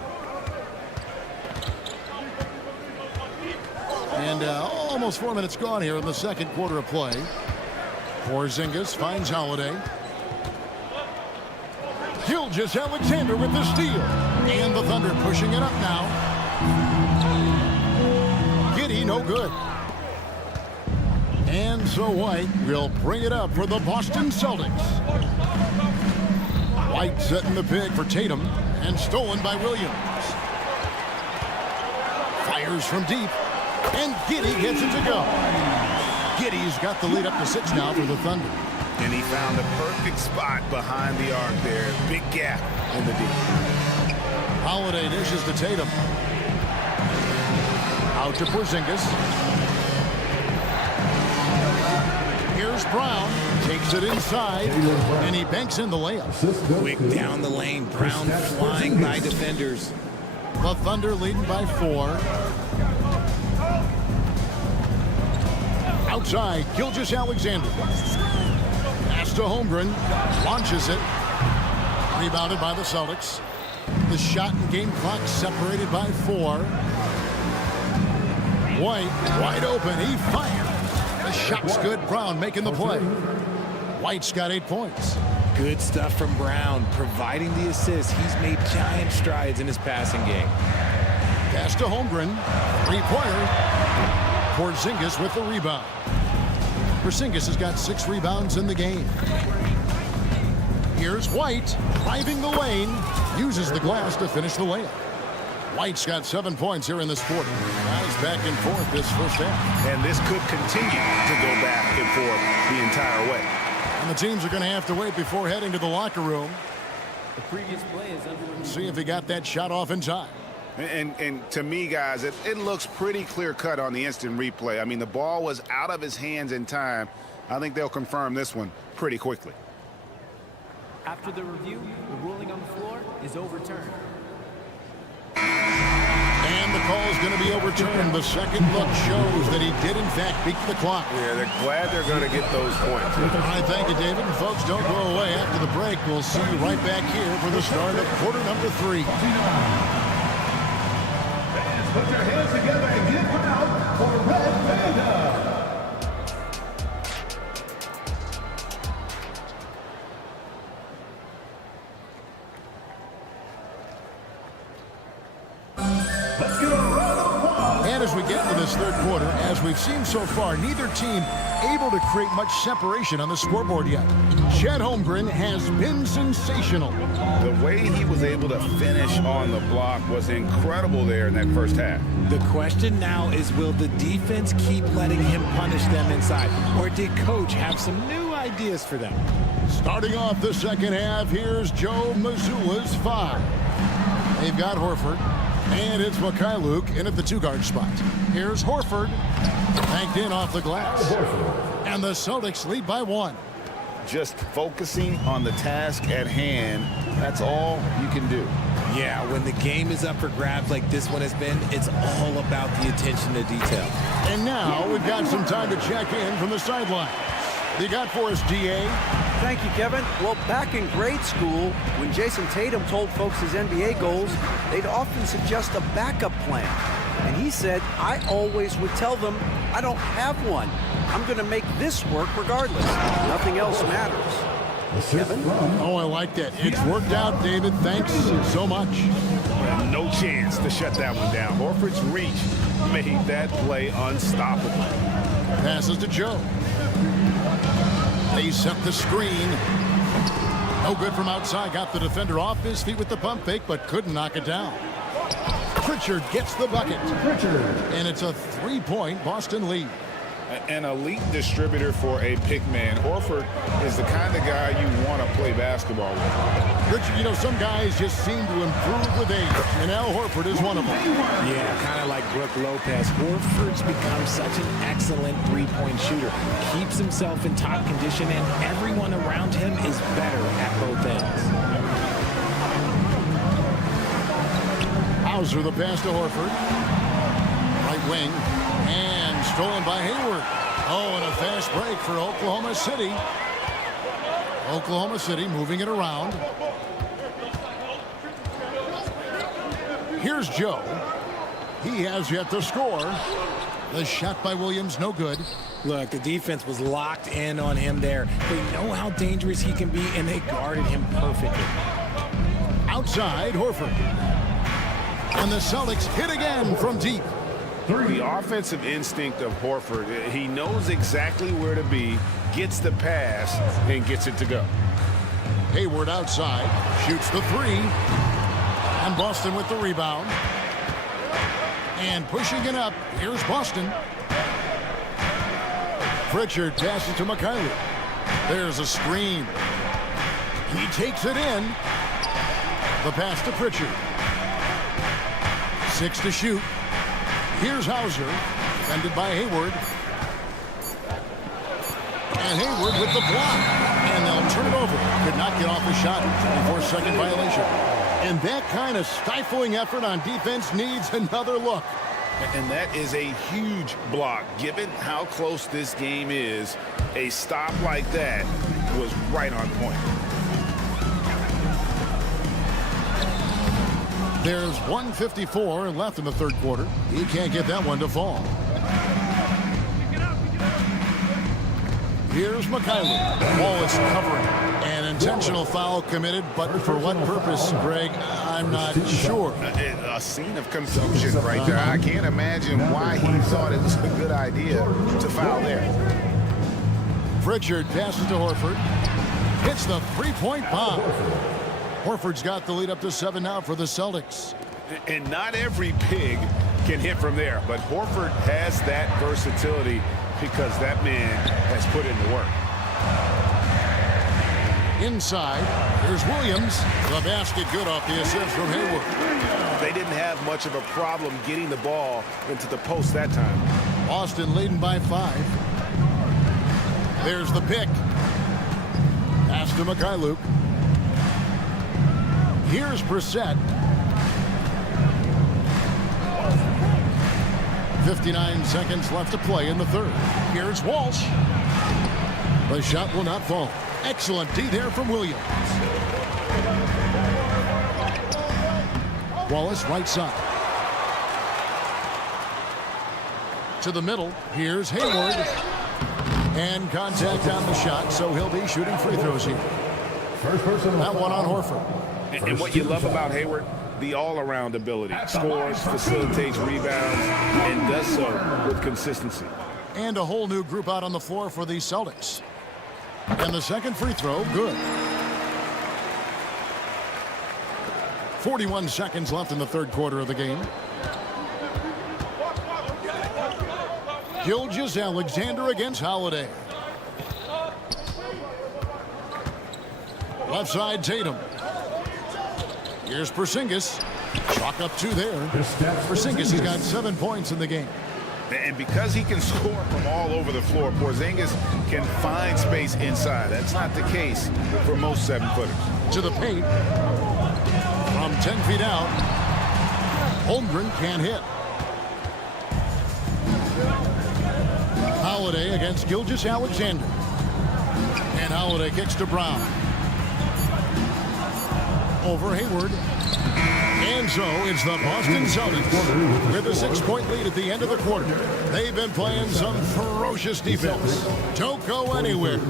And almost 4 minutes gone here in the second quarter of play. Porzingis finds Holiday. Gilgeous-Alexander with the steal. And the Thunder pushing it up now. Giddey no good. And so White will bring it up for the Boston Celtics. White setting the pick for Tatum and stolen by Williams. Fires from deep. And Giddey gets it to go. Giddey's got the lead up to 6 now for the Thunder. And he found the perfect spot behind the arc there. Big gap in the deep. Holiday dishes to Tatum. Out to Porzingis. Here's Brown. Takes it inside. And he banks in the layup. Quick down the lane. Brown flying by defenders. The Thunder leading by 4. Outside, Gilgeous-Alexander. Pass to Holmgren. Launches it. Rebounded by the Celtics. The shot and game clock separated by 4. White wide open. He fired. The shot's good. Brown making the play. White's got 8 points. Good stuff from Brown, providing the assist. He's made giant strides in his passing game. Pass to Holmgren. 3-pointer. Porzingis with the rebound. Porzingis has got 6 rebounds in the game. Here's White driving the lane. Uses the glass to finish the layup. White's got 7 points here in this quarter. Guys back and forth this first half. And this could continue to go back and forth the entire way. And the teams are going to have to wait before heading to the locker room. The previous play is under. See if he got that shot off in time. And to me, guys, it looks pretty clear-cut on the instant replay. I mean, the ball was out of his hands in time. I think they'll confirm this one pretty quickly. After the review, the ruling on the floor is overturned. And the call is going to be overturned. The second look shows that he did, in fact, beat the clock. Yeah, they're glad they're going to get those points. All right, thank you, David. And folks, don't go away. After the break, we'll see you right back here for the start of quarter number 3. Put your hands together and get loud for Red Panda. Let's get a round of applause. And as we get into this third quarter, as we've seen so far, neither team able to create much separation on the scoreboard yet. Chet Holmgren has been sensational. The way he was able to finish on the block was incredible there in that first half. The question now is, will the defense keep letting him punish them inside? Or did Coach have some new ideas for them? Starting off the second half, here's Joe Mazzulla's 5. They've got Horford. And it's Mikhailuk in at the 2-guard spot. Here's Horford. Banked in off the glass. And the Celtics lead by 1. Just focusing on the task at hand, that's all you can do. Yeah, when the game is up for grabs like this one has been, it's all about the attention to detail. And now we've got some time to check in from the sideline. You got for us, DA? Thank you, Kevin. Well, back in grade school, when Jason Tatum told folks his NBA goals, they'd often suggest a backup plan. And he said, I always would tell them, I don't have one. I'm going to make this work regardless. Nothing else matters. Kevin? Oh, I like that. It's worked out, David. Thanks so much. No chance to shut that one down. Horford's reach made that play unstoppable. Passes to Joe. They set the screen. No good from outside. Got the defender off his feet with the pump fake, but couldn't knock it down. Pritchard gets the bucket. And it's a 3-point Boston lead. An elite distributor for a pick man. Horford is the kind of guy you want to play basketball with. Richard, you know, some guys just seem to improve with age, and Al Horford is one of them. Yeah, kind of like Brook Lopez. Horford's become such an excellent three-point shooter. Keeps himself in top condition, and everyone around him is better at both ends. Hauser the pass to Horford. Right wing. And stolen by Hayward. Oh, and a fast break for Oklahoma City. Oklahoma City moving it around. Here's Joe. He has yet to score. The shot by Williams, no good. Look, the defense was locked in on him there. They know how dangerous he can be, and they guarded him perfectly. Outside, Horford. And the Celtics hit again from deep. The offensive instinct of Horford, he knows exactly where to be, gets the pass, and gets it to go. Hayward outside, shoots the 3. And Boston with the rebound. And pushing it up, here's Boston. Pritchard passes to McKinley. There's a screen. He takes it in. The pass to Pritchard. 6 to shoot. Here's Hauser, defended by Hayward. And Hayward with the block. And they'll turn it over. Could not get off a shot. 24-second violation. And that kind of stifling effort on defense needs another look. And that is a huge block. Given how close this game is, a stop like that was right on point. There's 1:54 left in the third quarter. He can't get that one to fall. Here's McKinley. Wallace covering. An intentional foul committed, but for what purpose, Greg, I'm not sure. A scene of confusion right there. I can't imagine why he thought it was a good idea to foul there. Pritchard passes to Horford. Hits the 3-point bomb. Horford's got the lead up to 7 now for the Celtics. And not every pig can hit from there, but Horford has that versatility because that man has put in the work. Inside, here's Williams. The basket good off the assist from Hayward. They didn't have much of a problem getting the ball into the post that time. Boston leading by 5. There's the pick. Pass to Mikhailuk. Here's Brissett. 59 seconds left to play in the third. Here's Walsh. The shot will not fall. Excellent D there from Williams. Wallace right side. To the middle. Here's Hayward. And contact on the shot, so he'll be shooting free throws here. That one on Horford. And what you love about Hayward, the all-around ability. Scores, facilitates rebounds, and does so with consistency. And a whole new group out on the floor for the Celtics. And the second free throw, good. 41 seconds left in the third quarter of the game. Gilgeous-Alexander against Holiday. Left side, Tatum. Here's Porzingis. Chalk up 2 there. Porzingis has got 7 points in the game. And because he can score from all over the floor, Porzingis can find space inside. That's not the case for most 7-footers. To the paint. From 10 feet out. Holmgren can't hit. Holiday against Gilgeous-Alexander. And Holiday kicks to Brown. Over Hayward. And so it's the Boston Celtics with a 6-point lead at the end of the quarter. They've been playing some ferocious defense. Don't go anywhere.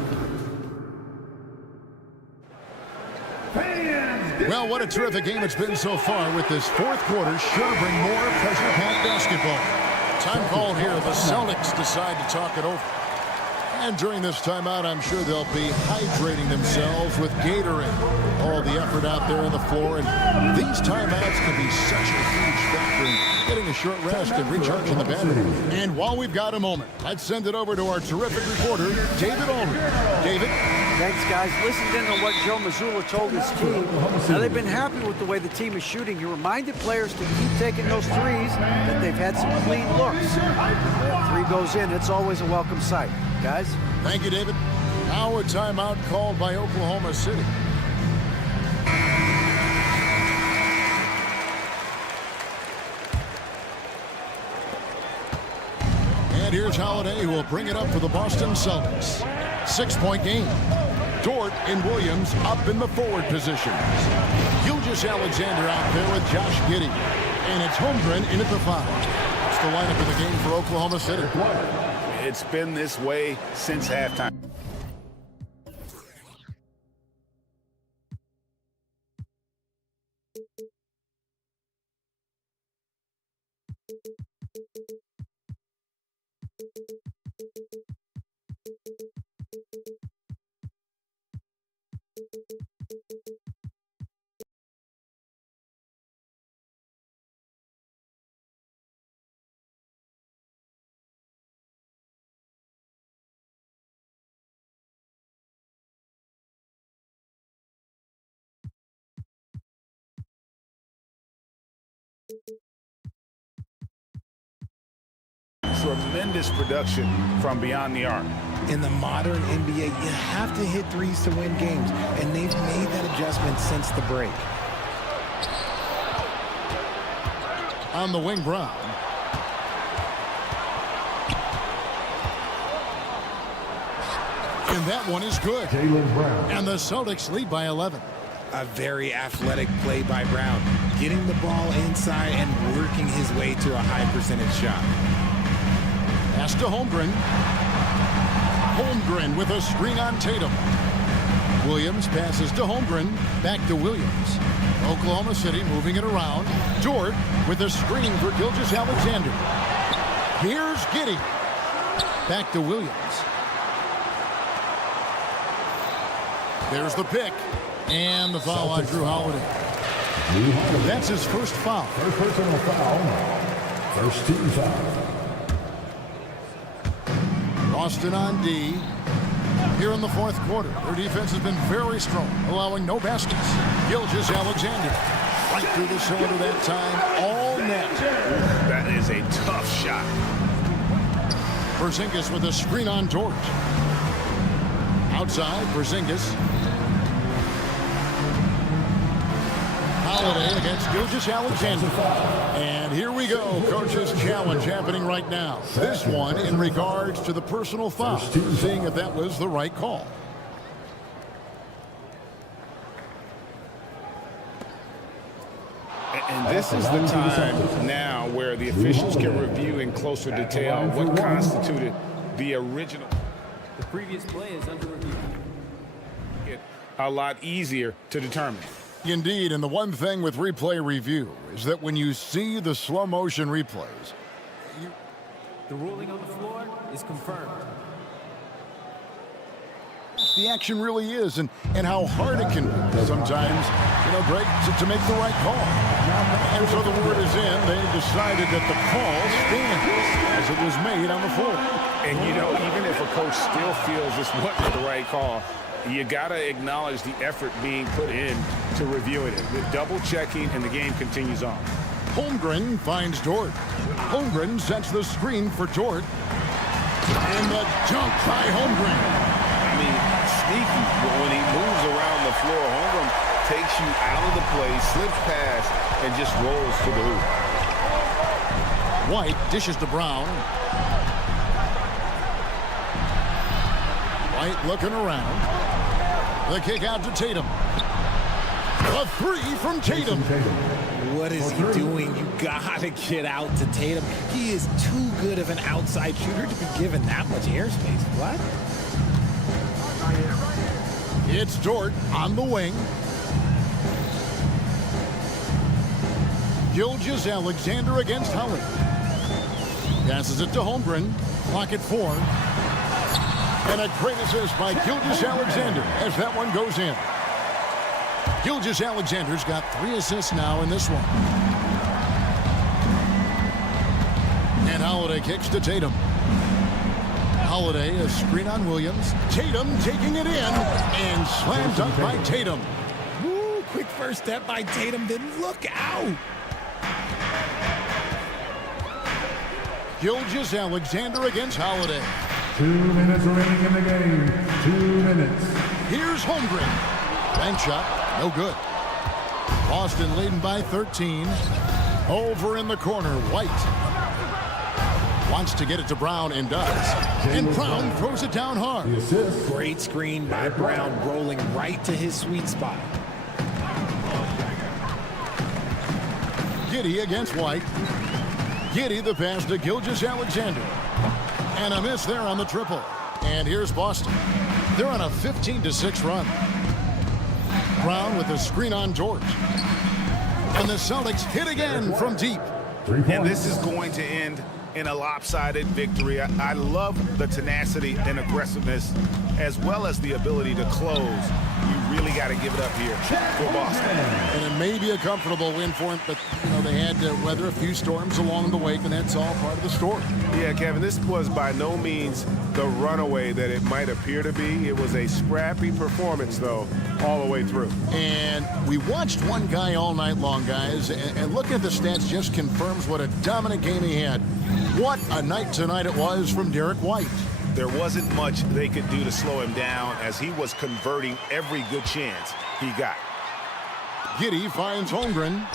Well, what a terrific game it's been so far, with this fourth quarter sure to bring more pressure-packed basketball. Time called here. The Celtics decide to talk it over. And during this timeout, I'm sure they'll be hydrating themselves with Gatorade. All the effort out there on the floor. And these timeouts can be such a huge factor in getting a short rest and recharging the battery. And while we've got a moment, let's send it over to our terrific reporter, David Ulrich. David? Thanks, guys. Listened in on what Joe Mazzulla told his team. Now, they've been happy with the way the team is shooting. He reminded players to keep taking those threes, that they've had some clean looks. If that three goes in, it's always a welcome sight. Guys? Thank you, David. Now a timeout called by Oklahoma City. And here's Holiday, who will bring it up for the Boston Celtics. 6-point game. Dort and Williams up in the forward positions. Gilgeous-Alexander out there with Josh Giddey. And it's Holmgren in at the 5. That's the lineup of the game for Oklahoma City. It's been this way since halftime. Tremendous production from beyond the arc. In the modern NBA, you have to hit threes to win games, and they've made that adjustment since the break. On the wing, Brown. And that one is good. And the Celtics lead by 11. A very athletic play by Brown, getting the ball inside and working his way to a high percentage shot. Pass to Holmgren. Holmgren with a screen on Tatum. Williams passes to Holmgren. Back to Williams. Oklahoma City moving it around. Dort with a screen for Gilgeous-Alexander. Here's Giddey. Back to Williams. There's the pick. And the foul on Drew Holiday. That's his first foul. First personal foul. First team foul. Boston on D. Here in the fourth quarter, their defense has been very strong, allowing no baskets. Gilgeous-Alexander right through the cylinder that time, all net. That is a tough shot. Porzingis with a screen on Dort. Outside, Porzingis. Holiday against Gilgeous-Alexander. And here we go. Coach's challenge happening right now. This one in regards to the personal foul, seeing if that was the right call. And this is the time now where the officials can review in closer detail what constituted the original. The previous play is under review. A lot easier to determine. Indeed, and the one thing with replay review is that when you see the slow motion replays, the ruling on the floor is confirmed. The action really is, and how hard it can be sometimes, Greg, to make the right call. And so the word is in. They decided that the call stands as it was made on the floor. And, even if a coach still feels this wasn't the right call, you got to acknowledge the effort being put in to reviewing it. With double checking, and the game continues on. Holmgren finds Dort. Holmgren sets the screen for Dort. And the dunk by Holmgren. I mean, sneaky, but when he moves around the floor, Holmgren takes you out of the play, slips past, and just rolls to the hoop. White dishes to Brown. White looking around. The kick out to Tatum. A three from Tatum. What is he doing? You gotta get out to Tatum. He is too good of an outside shooter to be given that much airspace. What? It's Dort on the wing. Gilgeous-Alexander against Howard. Passes it to Holmgren. Clock at 4. And a great assist by Gilgeous-Alexander as that one goes in. Gilgeous-Alexander's got 3 assists now in this one. And Holiday kicks to Tatum. Holiday, a screen on Williams. Tatum taking it in and slam dunk by Tatum. Woo, quick first step by Tatum, then look out. Gilgeous-Alexander against Holiday. 2 minutes remaining in the game. 2 minutes. Here's Holmgren. Bank shot, no good. Boston leading by 13. Over in the corner, White. Wants to get it to Brown and does. And Brown throws it down hard. Great screen by Brown, rolling right to his sweet spot. Giddey against White. Giddey the pass to Gilgeous-Alexander. And a miss there on the triple. And here's Boston. They're on a 15-6 run. Brown with a screen on George. And the Celtics hit again from deep. And this is going to end in a lopsided victory. I love the tenacity and aggressiveness as well as the ability to close. You really got to give it up here for Boston. And it may be a comfortable win for him, but they had to weather a few storms along the way, and that's all part of the story. Yeah, Kevin, this was by no means the runaway that it might appear to be. It was a scrappy performance, though, all the way through. And we watched one guy all night long, guys, and looking at the stats just confirms what a dominant game he had. What a night tonight it was from Derek White. There wasn't much they could do to slow him down as he was converting every good chance he got. Giddey finds Holmgren.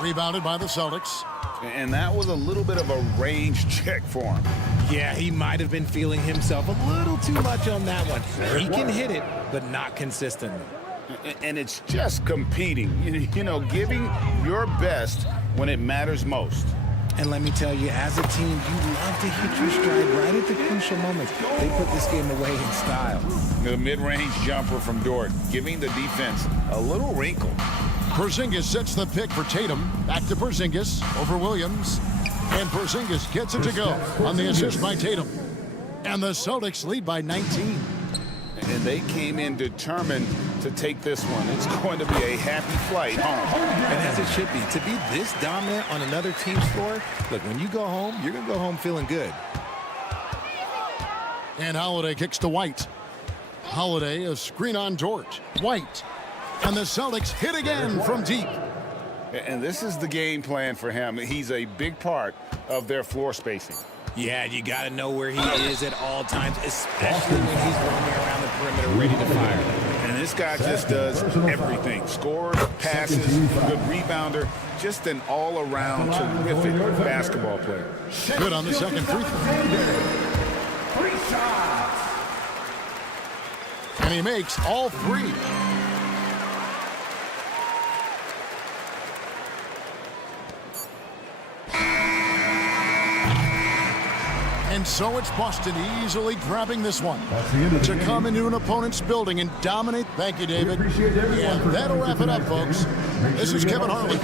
Rebounded by the Celtics. And that was a little bit of a range check for him. Yeah, he might have been feeling himself a little too much on that one. He can hit it, but not consistently. And it's just competing, giving your best when it matters most. And let me tell you, as a team, you love to hit your stride right at the crucial moments. They put this game away in style. The mid-range jumper from Dort, giving the defense a little wrinkle. Porzingis sets the pick for Tatum. Back to Porzingis over Williams. And Porzingis gets it to go on the assist by Tatum. And the Celtics lead by 19. And they came in determined to take this one. It's going to be a happy flight home. And as it should be. To be this dominant on another team's floor, look, when you go home, you're going to go home feeling good. And Holiday kicks to White. Holiday, a screen on George. White. And the Celtics hit again from deep. And this is the game plan for him. He's a big part of their floor spacing. Yeah, you got to know where he is at all times, especially when he's roaming around the perimeter ready to fire. And this guy just does everything. Scores, passes, good rebounder, just an all-around terrific basketball player. Good on the second free throw. 3 shots. And he makes all 3. And so it's Boston easily grabbing this one to come into an opponent's building and dominate. Thank you, David. And that'll wrap it up, folks. This is Kevin Harlan.